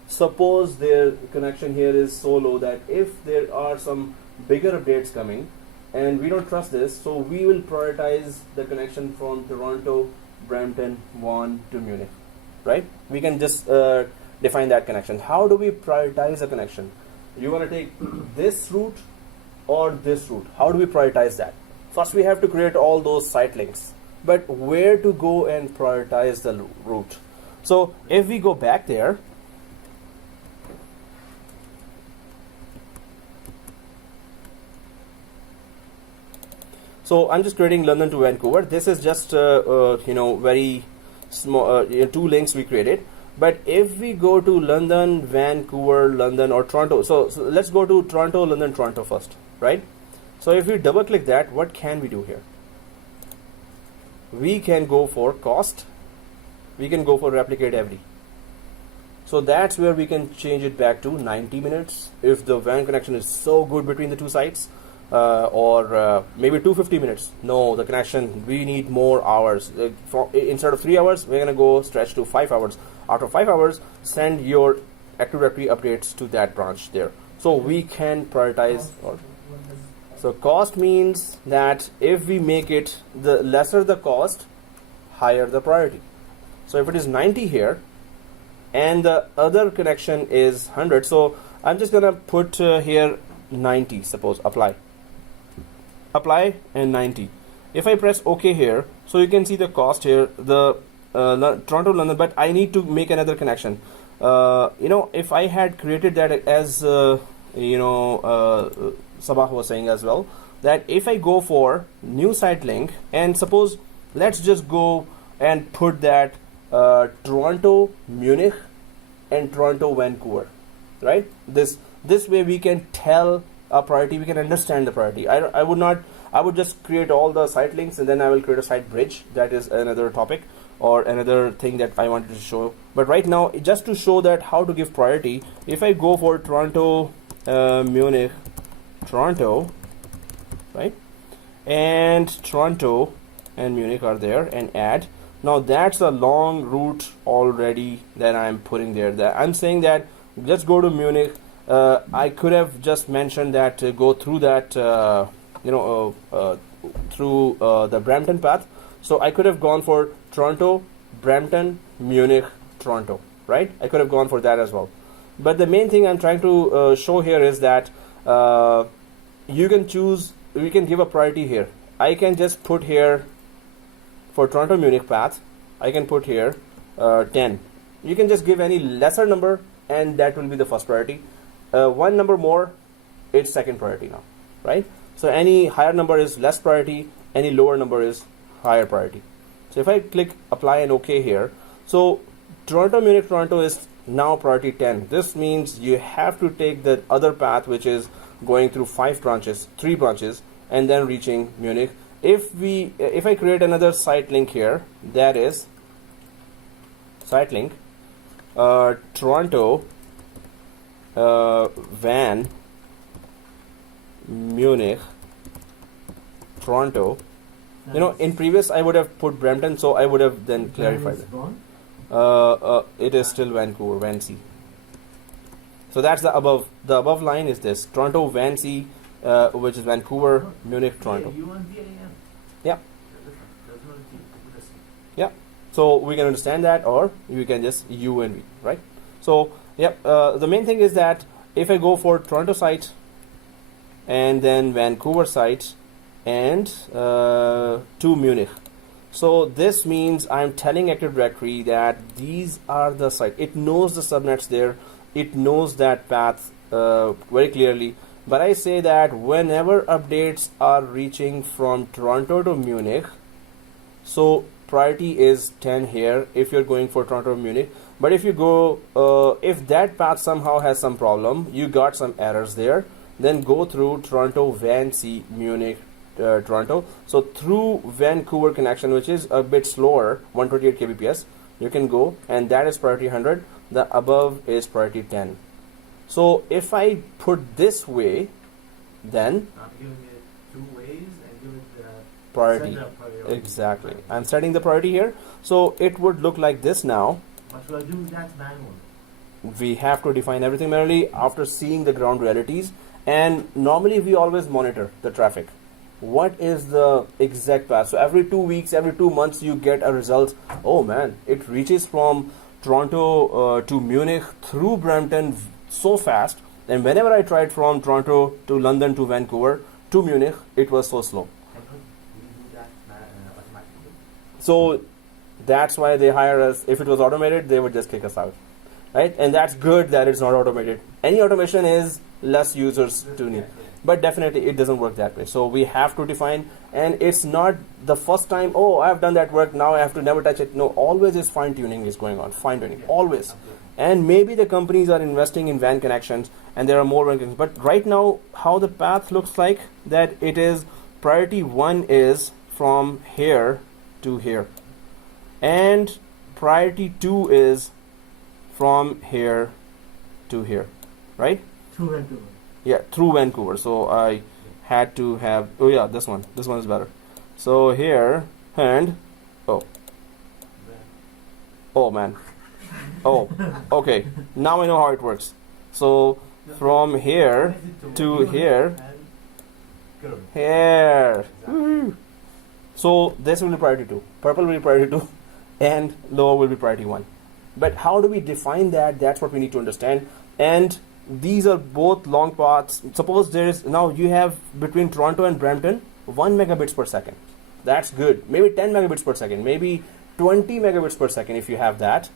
Suppose their connection here is so low that if there are some bigger updates coming and we don't trust this, so we will prioritize the connection from Toronto, Brampton, Vaughan to Munich, right? We can just define that connection. How do we prioritize a connection? You want to take this route or this route? How do we prioritize that? First, we have to create all those site links. But where to go and prioritize the route? So if we go back there, so I'm just creating London to Vancouver. This is just very small 2 links we created. But if we go to London, Vancouver, London, or Toronto, so let's go to Toronto, London, Toronto first, right? So if we double click that, what can we do here? We can go for cost. We can go for replicate every. So that's where we can change it back to 90 minutes if the WAN connection is so good between the two sites, or maybe 250 minutes. No, the connection, we need more hours. Instead of 3 hours, we're going to go stretch to 5 hours. After 5 hours, send your Active Directory updates to that branch there. So we can prioritize. So cost means that if we make it, the lesser the cost, higher the priority. So if it is 90 here and the other connection is 100, so I'm just gonna put here 90, suppose, apply and 90. If I press OK here, so you can see the cost here, the Toronto, London, but I need to make another connection. If I had created that as Sabah was saying as well, that if I go for new site link, and suppose let's just go and put that Toronto, Munich, and Toronto, Vancouver, right? This way we can tell a priority, we can understand the priority. I would just create all the site links and then I will create a site bridge. That is another topic or another thing that I wanted to show. But right now, just to show that how to give priority, if I go for Toronto, Munich, Toronto, right, and Toronto and Munich are there, and add. Now that's a long route already that I'm putting there. That I'm saying that let's go to Munich. I could have just mentioned that go through that through the Brampton path. So I could have gone for Toronto, Brampton, Munich, Toronto, right? I could have gone for that as well. But the main thing I'm trying to show here is that you can choose, we can give a priority here. I can just put here for Toronto Munich path, I can put here 10. You can just give any lesser number and that will be the first priority. One number more, it's second priority now, right? So any higher number is less priority, any lower number is higher priority. So if I click apply and OK here, so Toronto Munich Toronto is now priority 10. This means you have to take the other path which is going through 3 branches and then reaching Munich. If I create another site link here, that is site link Toronto, Van, Munich, Toronto. In previous I would have put Brampton, so I would have then clarified it. It is still Vancouver, Vancy. So that's the above. The above line is this: Toronto, Vancy, which is Vancouver, Munich, Toronto. Yeah. Yeah. So we can understand that, or you can just U and V, right? So yeah. The main thing is that if I go for Toronto site and then Vancouver site and to Munich, so this means I'm telling Active Directory that these are the sites. It knows the subnets there. It knows that path very clearly. But I say that whenever updates are reaching from Toronto to Munich, so priority is 10 here if you're going for Toronto to Munich. But if you go, if that path somehow has some problem, you got some errors there, then go through Toronto, Van C, Munich, Toronto. So through Vancouver connection, which is a bit slower, 128 kbps, you can go, and that is priority 100. The above is priority 10. So if I put this way, then I'm giving it two ways and give it the priority. sender priority. Exactly. I'm setting the priority here. So it would look like this now. What should I do? That's manual. We have to define everything manually after seeing the ground realities. And normally we always monitor the traffic. What is the exact path? So every 2 weeks, every 2 months, you get a result. Oh man, it reaches from Toronto to Munich through Brampton so fast. And whenever I tried from Toronto to London to Vancouver to Munich, it was so slow. And could we do that automatically? So that's why they hire us. If it was automated, they would just kick us out, right? And that's good that it's not automated. Any automation is less users to need. But definitely it doesn't work that way. So we have to define, and it's not the first time, oh, I've done that work, now I have to never touch it. No, always is fine tuning is going on, fine tuning, always. And maybe the companies are investing in WAN connections and there are more WAN connections. But right now, how the path looks like, that it is priority 1 is from here to here. And priority 2 is from here to here, right? Through Vancouver. Yeah, through Vancouver. So I had to have, oh yeah, this one is better. So here, and, oh man, oh, okay, now I know how it works. So from here to here, here, woo. So this will be priority 2, purple will be priority 2, and lower will be priority 1. But how do we define that? That's what we need to understand. And these are both long paths. Suppose there is, now you have between Toronto and Brampton 1 megabits per second. That's good. Maybe 10 megabits per second, maybe 20 megabits per second if you have that.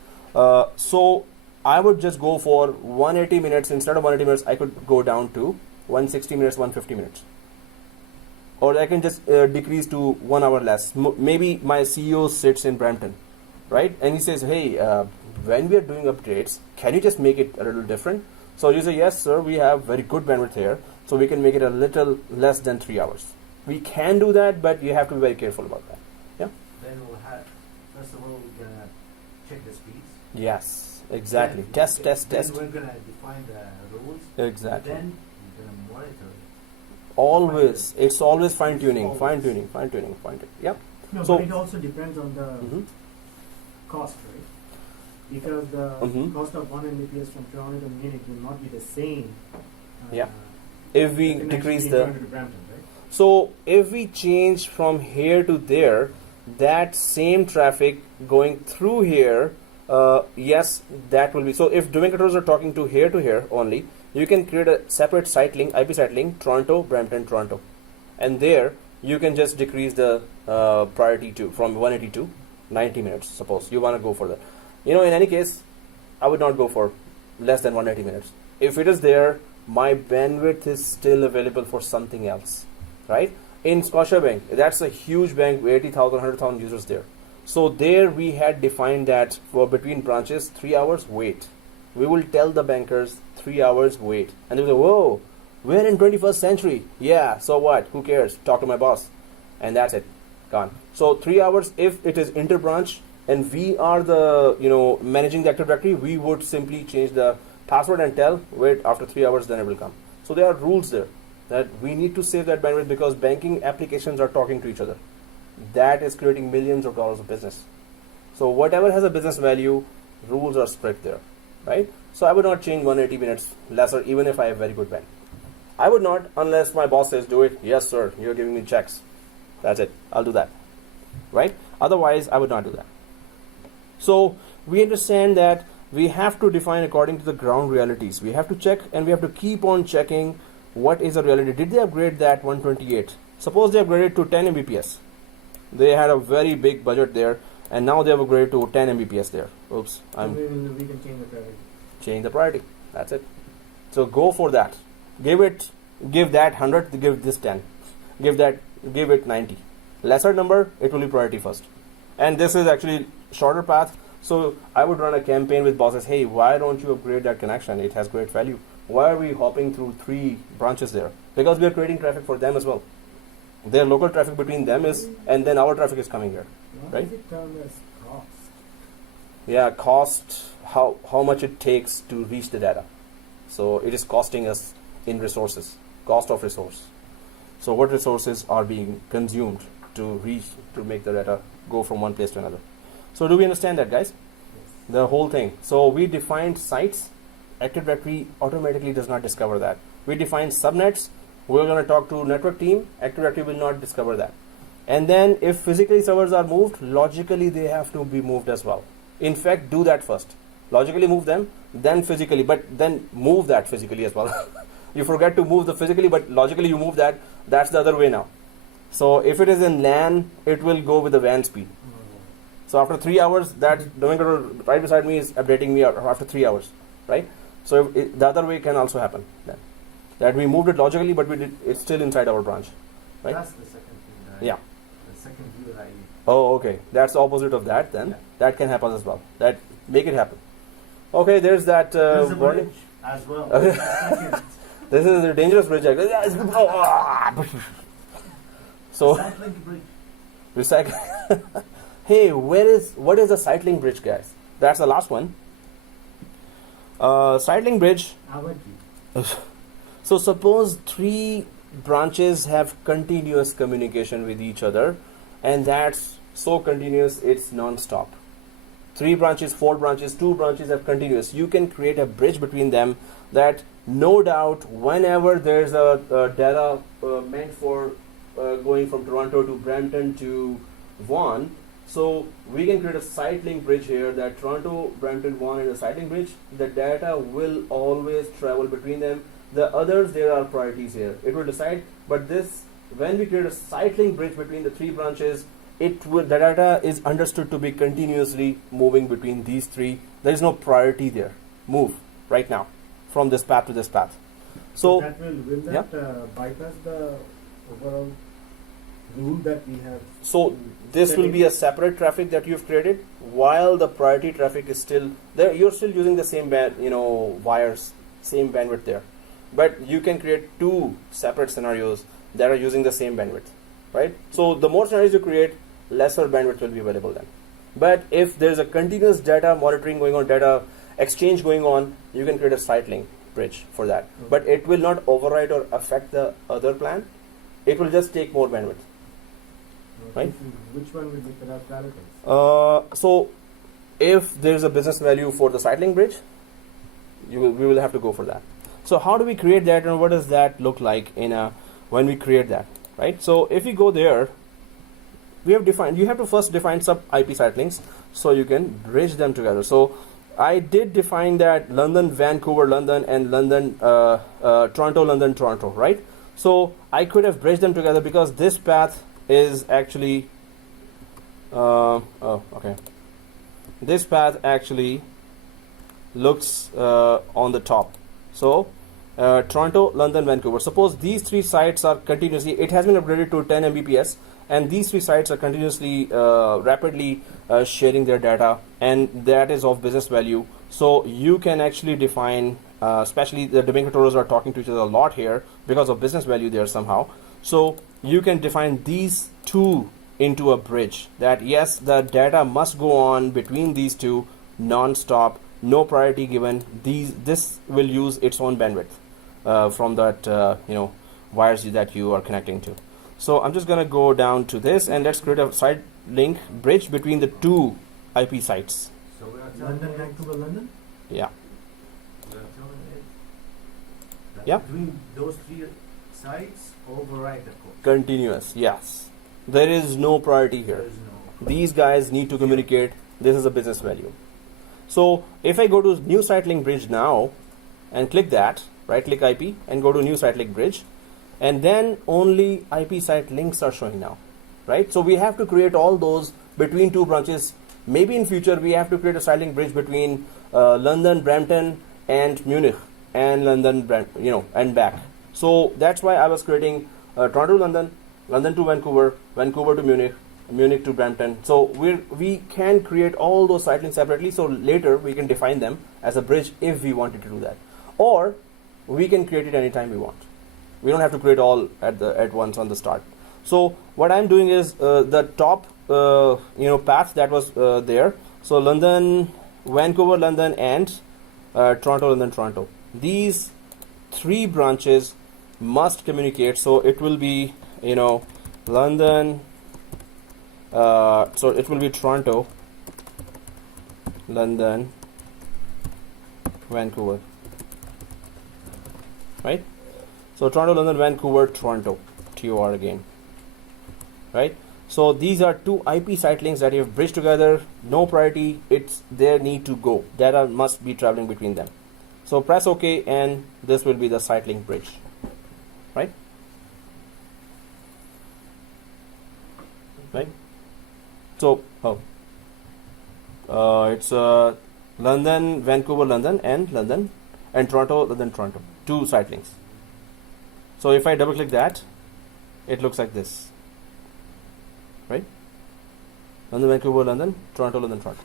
So I would just go for 180 minutes. Instead of 180 minutes, I could go down to 160 minutes, 150 minutes. Or I can just decrease to 1 hour less. Maybe my CEO sits in Brampton, right? And he says, hey, when we are doing updates, can you just make it a little different? So you say, yes, sir, we have very good bandwidth here, so we can make it a little less than 3 hours. We can do that, but you have to be very careful about that. Yeah? Then we'll have, first of all, we're going to check the speeds. Yes, exactly. Test. Then we're going to define the rules. Exactly. Then we're going to monitor it. Always. It's always fine-tuning. Yep. No, So- but it also depends on the Mhm. cost, right? Because the Mhm. cost of 1 Mbps from Toronto to Munich will not be the same. Yeah. If we connection decrease between the... Toronto to Brampton, right? So if we change from here to there, that same traffic going through here, yes, that will be. So if domain controllers are talking to here only, you can create a separate site link, IP site link, Toronto, Brampton, Toronto. And there you can just decrease the priority to from 180 to 90 minutes. Suppose you want to go for that. In any case, I would not go for less than 180 minutes. If it is there, my bandwidth is still available for something else, right? In Scotiabank, that's a huge bank, 80,000, 100,000 users there. So there we had defined that for between branches, 3 hours wait. We will tell the bankers 3 hours wait. And they will say, whoa, we're in 21st century. Yeah, so what? Who cares? Talk to my boss. And that's it. Gone. So 3 hours, if it is inter-branch, and we are the managing the Active Directory, we would simply change the password and tell, wait, after 3 hours then it will come. So there are rules there that we need to save that bandwidth because banking applications are talking to each other. That is creating millions of dollars of business. So whatever has a business value, rules are strict there, right? So I would not change 180 minutes lesser even if I have very good bandwidth. I would not unless my boss says do it. Yes sir, you're giving me checks. That's it. I'll do that, right? Otherwise I would not do that. So we understand that we have to define according to the ground realities. We have to check, and we have to keep on checking what is the reality. Did they upgrade that 128? Suppose they upgraded to 10 Mbps. They had a very big budget there, and now they have upgraded to 10 Mbps there. Oops, So we can change the priority. change the priority. That's it. So go for that. Give that 100, give this 10. Give it 90. Lesser number, it will be priority first. And this is actually shorter path. So I would run a campaign with bosses. Hey, why don't you upgrade that connection? It has great value. Why are we hopping through 3 branches there? Because we are creating traffic for them as well. Their local traffic between them is, and then our traffic is coming here. What Right? is it termed as cost? Yeah, cost, how much it takes to reach the data. So it is costing us in resources, cost of resource. So what resources are being consumed to make the data go from one place to another. So do we understand that, guys? Yes. The whole thing. So we defined sites. Active Directory automatically does not discover that. We defined subnets. We're going to talk to network team. Active Directory will not discover that. And then if physically servers are moved, logically they have to be moved as well. In fact, do that first. Logically move them, then physically, but then move that physically as well. You forget to move the physically, but logically you move that. That's the other way now. So if it is in LAN, it will go with the WAN speed. So after 3 hours, that domain controller right beside me is updating me after 3 hours, right? So the other way can also happen then. That we moved it logically, but it's still inside our branch, right? That's the second thing that Yeah. the second view that I Oh, okay. That's the opposite of that then. Yeah. That can happen as well. That make it happen. Okay, there's that there's a warning. bridge as well. Okay. Second, This is a dangerous bridge. So cycling bridge. recycle. Hey, what is a cycling bridge, guys? That's the last one. Cycling bridge. Avaji. So suppose 3 branches have continuous communication with each other, and that's so continuous it's non-stop. 3 branches, 4 branches, 2 branches have continuous. You can create a bridge between them that no doubt whenever there's a data meant for going from Toronto to Brampton to Vaughan, so we can create a site link bridge here that Toronto, Brampton, Vaughan is a site link bridge. The data will always travel between them. The others, there are priorities here. It will decide, but this, when we create a site link bridge between the 3 branches, the data is understood to be continuously moving between these 3. There is no priority there. Move right now from this path to this path. So that will that bypass the overall rule that we have? So this will be a separate traffic that you've created, while the priority traffic is still there. You're still using the same wires, same bandwidth there, but you can create 2 separate scenarios that are using the same bandwidth, right? So the more scenarios you create, lesser bandwidth will be available then. But if there's a continuous data monitoring going on, data exchange going on, you can create a site link bridge for that. Okay. But it will not override or affect the other plan. It will just take more bandwidth. Right. Which one will be prioritized? So if there's a business value for the site link bridge, we will have to go for that. So how do we create that, and what does that look like when we create that, right? So if you go there, we have defined, you have to first define sub IP site links so you can bridge them together. So I did define that London, Vancouver, London, and London, Toronto, London, Toronto, right? So I could have bridged them together because this path is actually this path actually looks on the top. So Toronto, London, Vancouver. Suppose these 3 sites are continuously, it has been upgraded to 10 Mbps, and these 3 sites are continuously rapidly sharing their data, and that is of business value. So you can actually define, especially the domain controllers are talking to each other a lot here because of business value there somehow. So you can define these 2 into a bridge that yes, the data must go on between these 2 non-stop, no priority given. This will use its own bandwidth from that wires that you are connecting to. So I'm just gonna go down to this, and let's create a site link bridge between the 2 IP sites. So we are telling London, it, Vancouver, London? Yeah. we are telling it that Yeah. between those 3 sites, override the course. Continuous, yes. There is no priority here. There is no. These guys need to communicate. This is a business value. So if I go to new site link bridge now and click that, right click IP and go to new site link bridge, and then only IP site links are showing now, right? So we have to create all those between two branches. Maybe in future we have to create a site link bridge between London, Brampton and Munich, and London, and back. So that's why I was creating Toronto to London, London to Vancouver, Vancouver to Munich, Munich to Brampton. So we can create all those site links separately, so later we can define them as a bridge if we wanted to do that, or we can create it anytime we want. We don't have to create all at once on the start. So what I'm doing is the top path that was there. So London, Vancouver, London, and Toronto, London, Toronto. These three branches must communicate. So it will be London. So it will be Toronto, London, Vancouver, right? So Toronto, London, Vancouver, Toronto, TOR again, right? So these are two IP site links that you have bridged together. No priority, it's their need to go. Data must be traveling between them. So press OK, and this will be the site link bridge, right? Right? So, it's London, Vancouver, London, and Toronto, London, Toronto. Two site links. So if I double click that, it looks like this, right? London, Vancouver, London, Toronto, London, Toronto.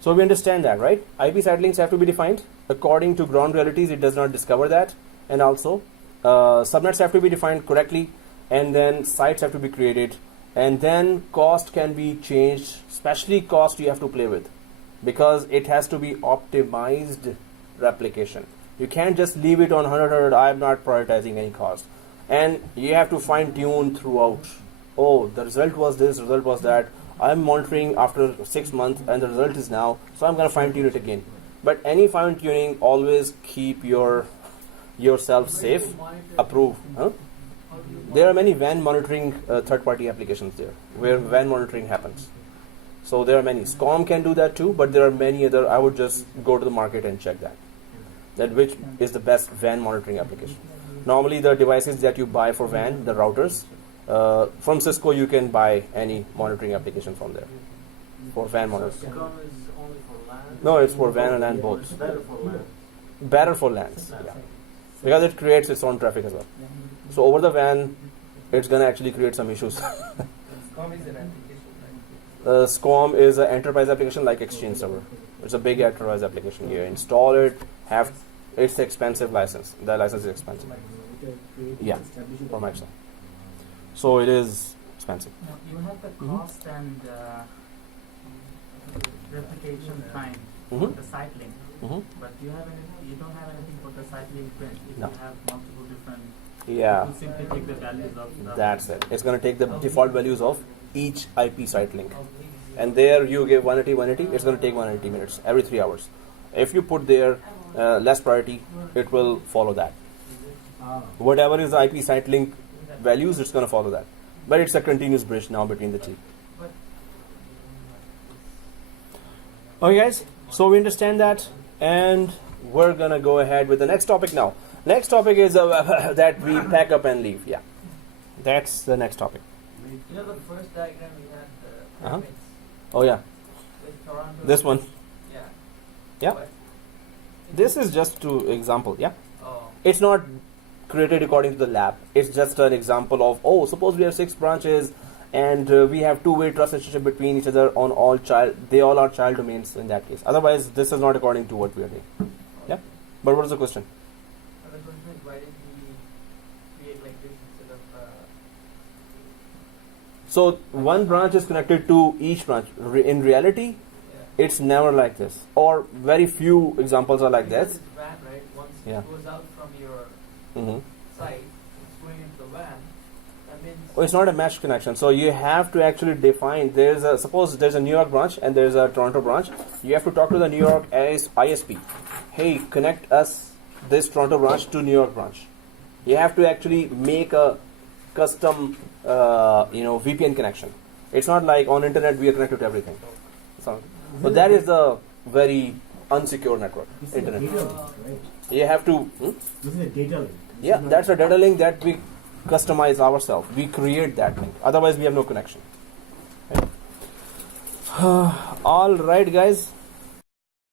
So we understand that, right? IP site links have to be defined according to ground realities. It does not discover that, and also subnets have to be defined correctly, and then sites have to be created. And then cost can be changed, especially cost you have to play with, because it has to be optimized replication. You can't just leave it on 100. I'm not prioritizing any cost. And you have to fine tune throughout. Oh, the result was this, result was that. I'm monitoring after 6 months and the result is now, so I'm going to fine tune it again. But any fine tuning, always keep yourself safe, approve. There are many WAN monitoring third-party applications there where WAN monitoring happens. So there are many. SCOM can do that too, but there are many other. I would just go to the market and check that which is the best WAN monitoring application. Normally the devices that you buy for WAN, the routers, from Cisco you can buy any monitoring application from there for WAN monitoring. SCOM is only for LAN? No, it's for WAN and LAN both. It's better for LAN. Better for LANs, yeah. Because it creates its own traffic as well. So over the WAN, it's going to actually create some issues. SCOM is an application, right? SCOM is an enterprise application like Exchange Server. It's a big enterprise application. You install it, it's expensive license. The license is expensive. Yeah, for Microsoft. So it is expensive. Now, you have the cost and replication time for the site link, but you don't have anything for the site link print. If No. you have multiple different, Yeah, you simply take the values of the that's it. It's going to take the default values of each IP site link. And there you give 180, it's going to take 180 minutes every 3 hours. If you put there less priority, it will follow that. Whatever is the IP site link values, it's going to follow that. But it's a continuous bridge now between the two. Okay guys, so we understand that, and we're going to go ahead with the next topic now. Next topic is that we pack up and leave. Yeah, that's the next topic. You know the first diagram we had, the Uh-huh. pyramids Oh yeah, with Toronto. this one. Yeah. Yeah. But This is just to example. Yeah, oh, it's not created according to the lab. It's just an example of, suppose we have 6 branches and we have two-way trust relationship between each other on all they all are child domains in that case. Otherwise, this is not according to what we are doing. Yeah, but what is the question? and the question is why did we create like this instead of So one branch is connected to each branch. In reality, yeah. it's never like this, or very few examples are like Because this. it's WAN, right? Once Yeah. it goes out from your Mm-hmm. site, it's going into the WAN. That means Oh, it's not a mesh connection, so you have to actually define. Suppose there's a New York branch and there's a Toronto branch. You have to talk to the New York ISP. Hey, connect us this Toronto branch to New York branch. You have to actually make a custom, VPN connection. It's not like on internet we are connected to everything. So that is the very unsecure network, This is a internet. data link, right? You have to, This is a data link. This yeah, is not that's a data link that we customize ourselves. We create that link. Otherwise, we have no connection. Okay. All right, guys.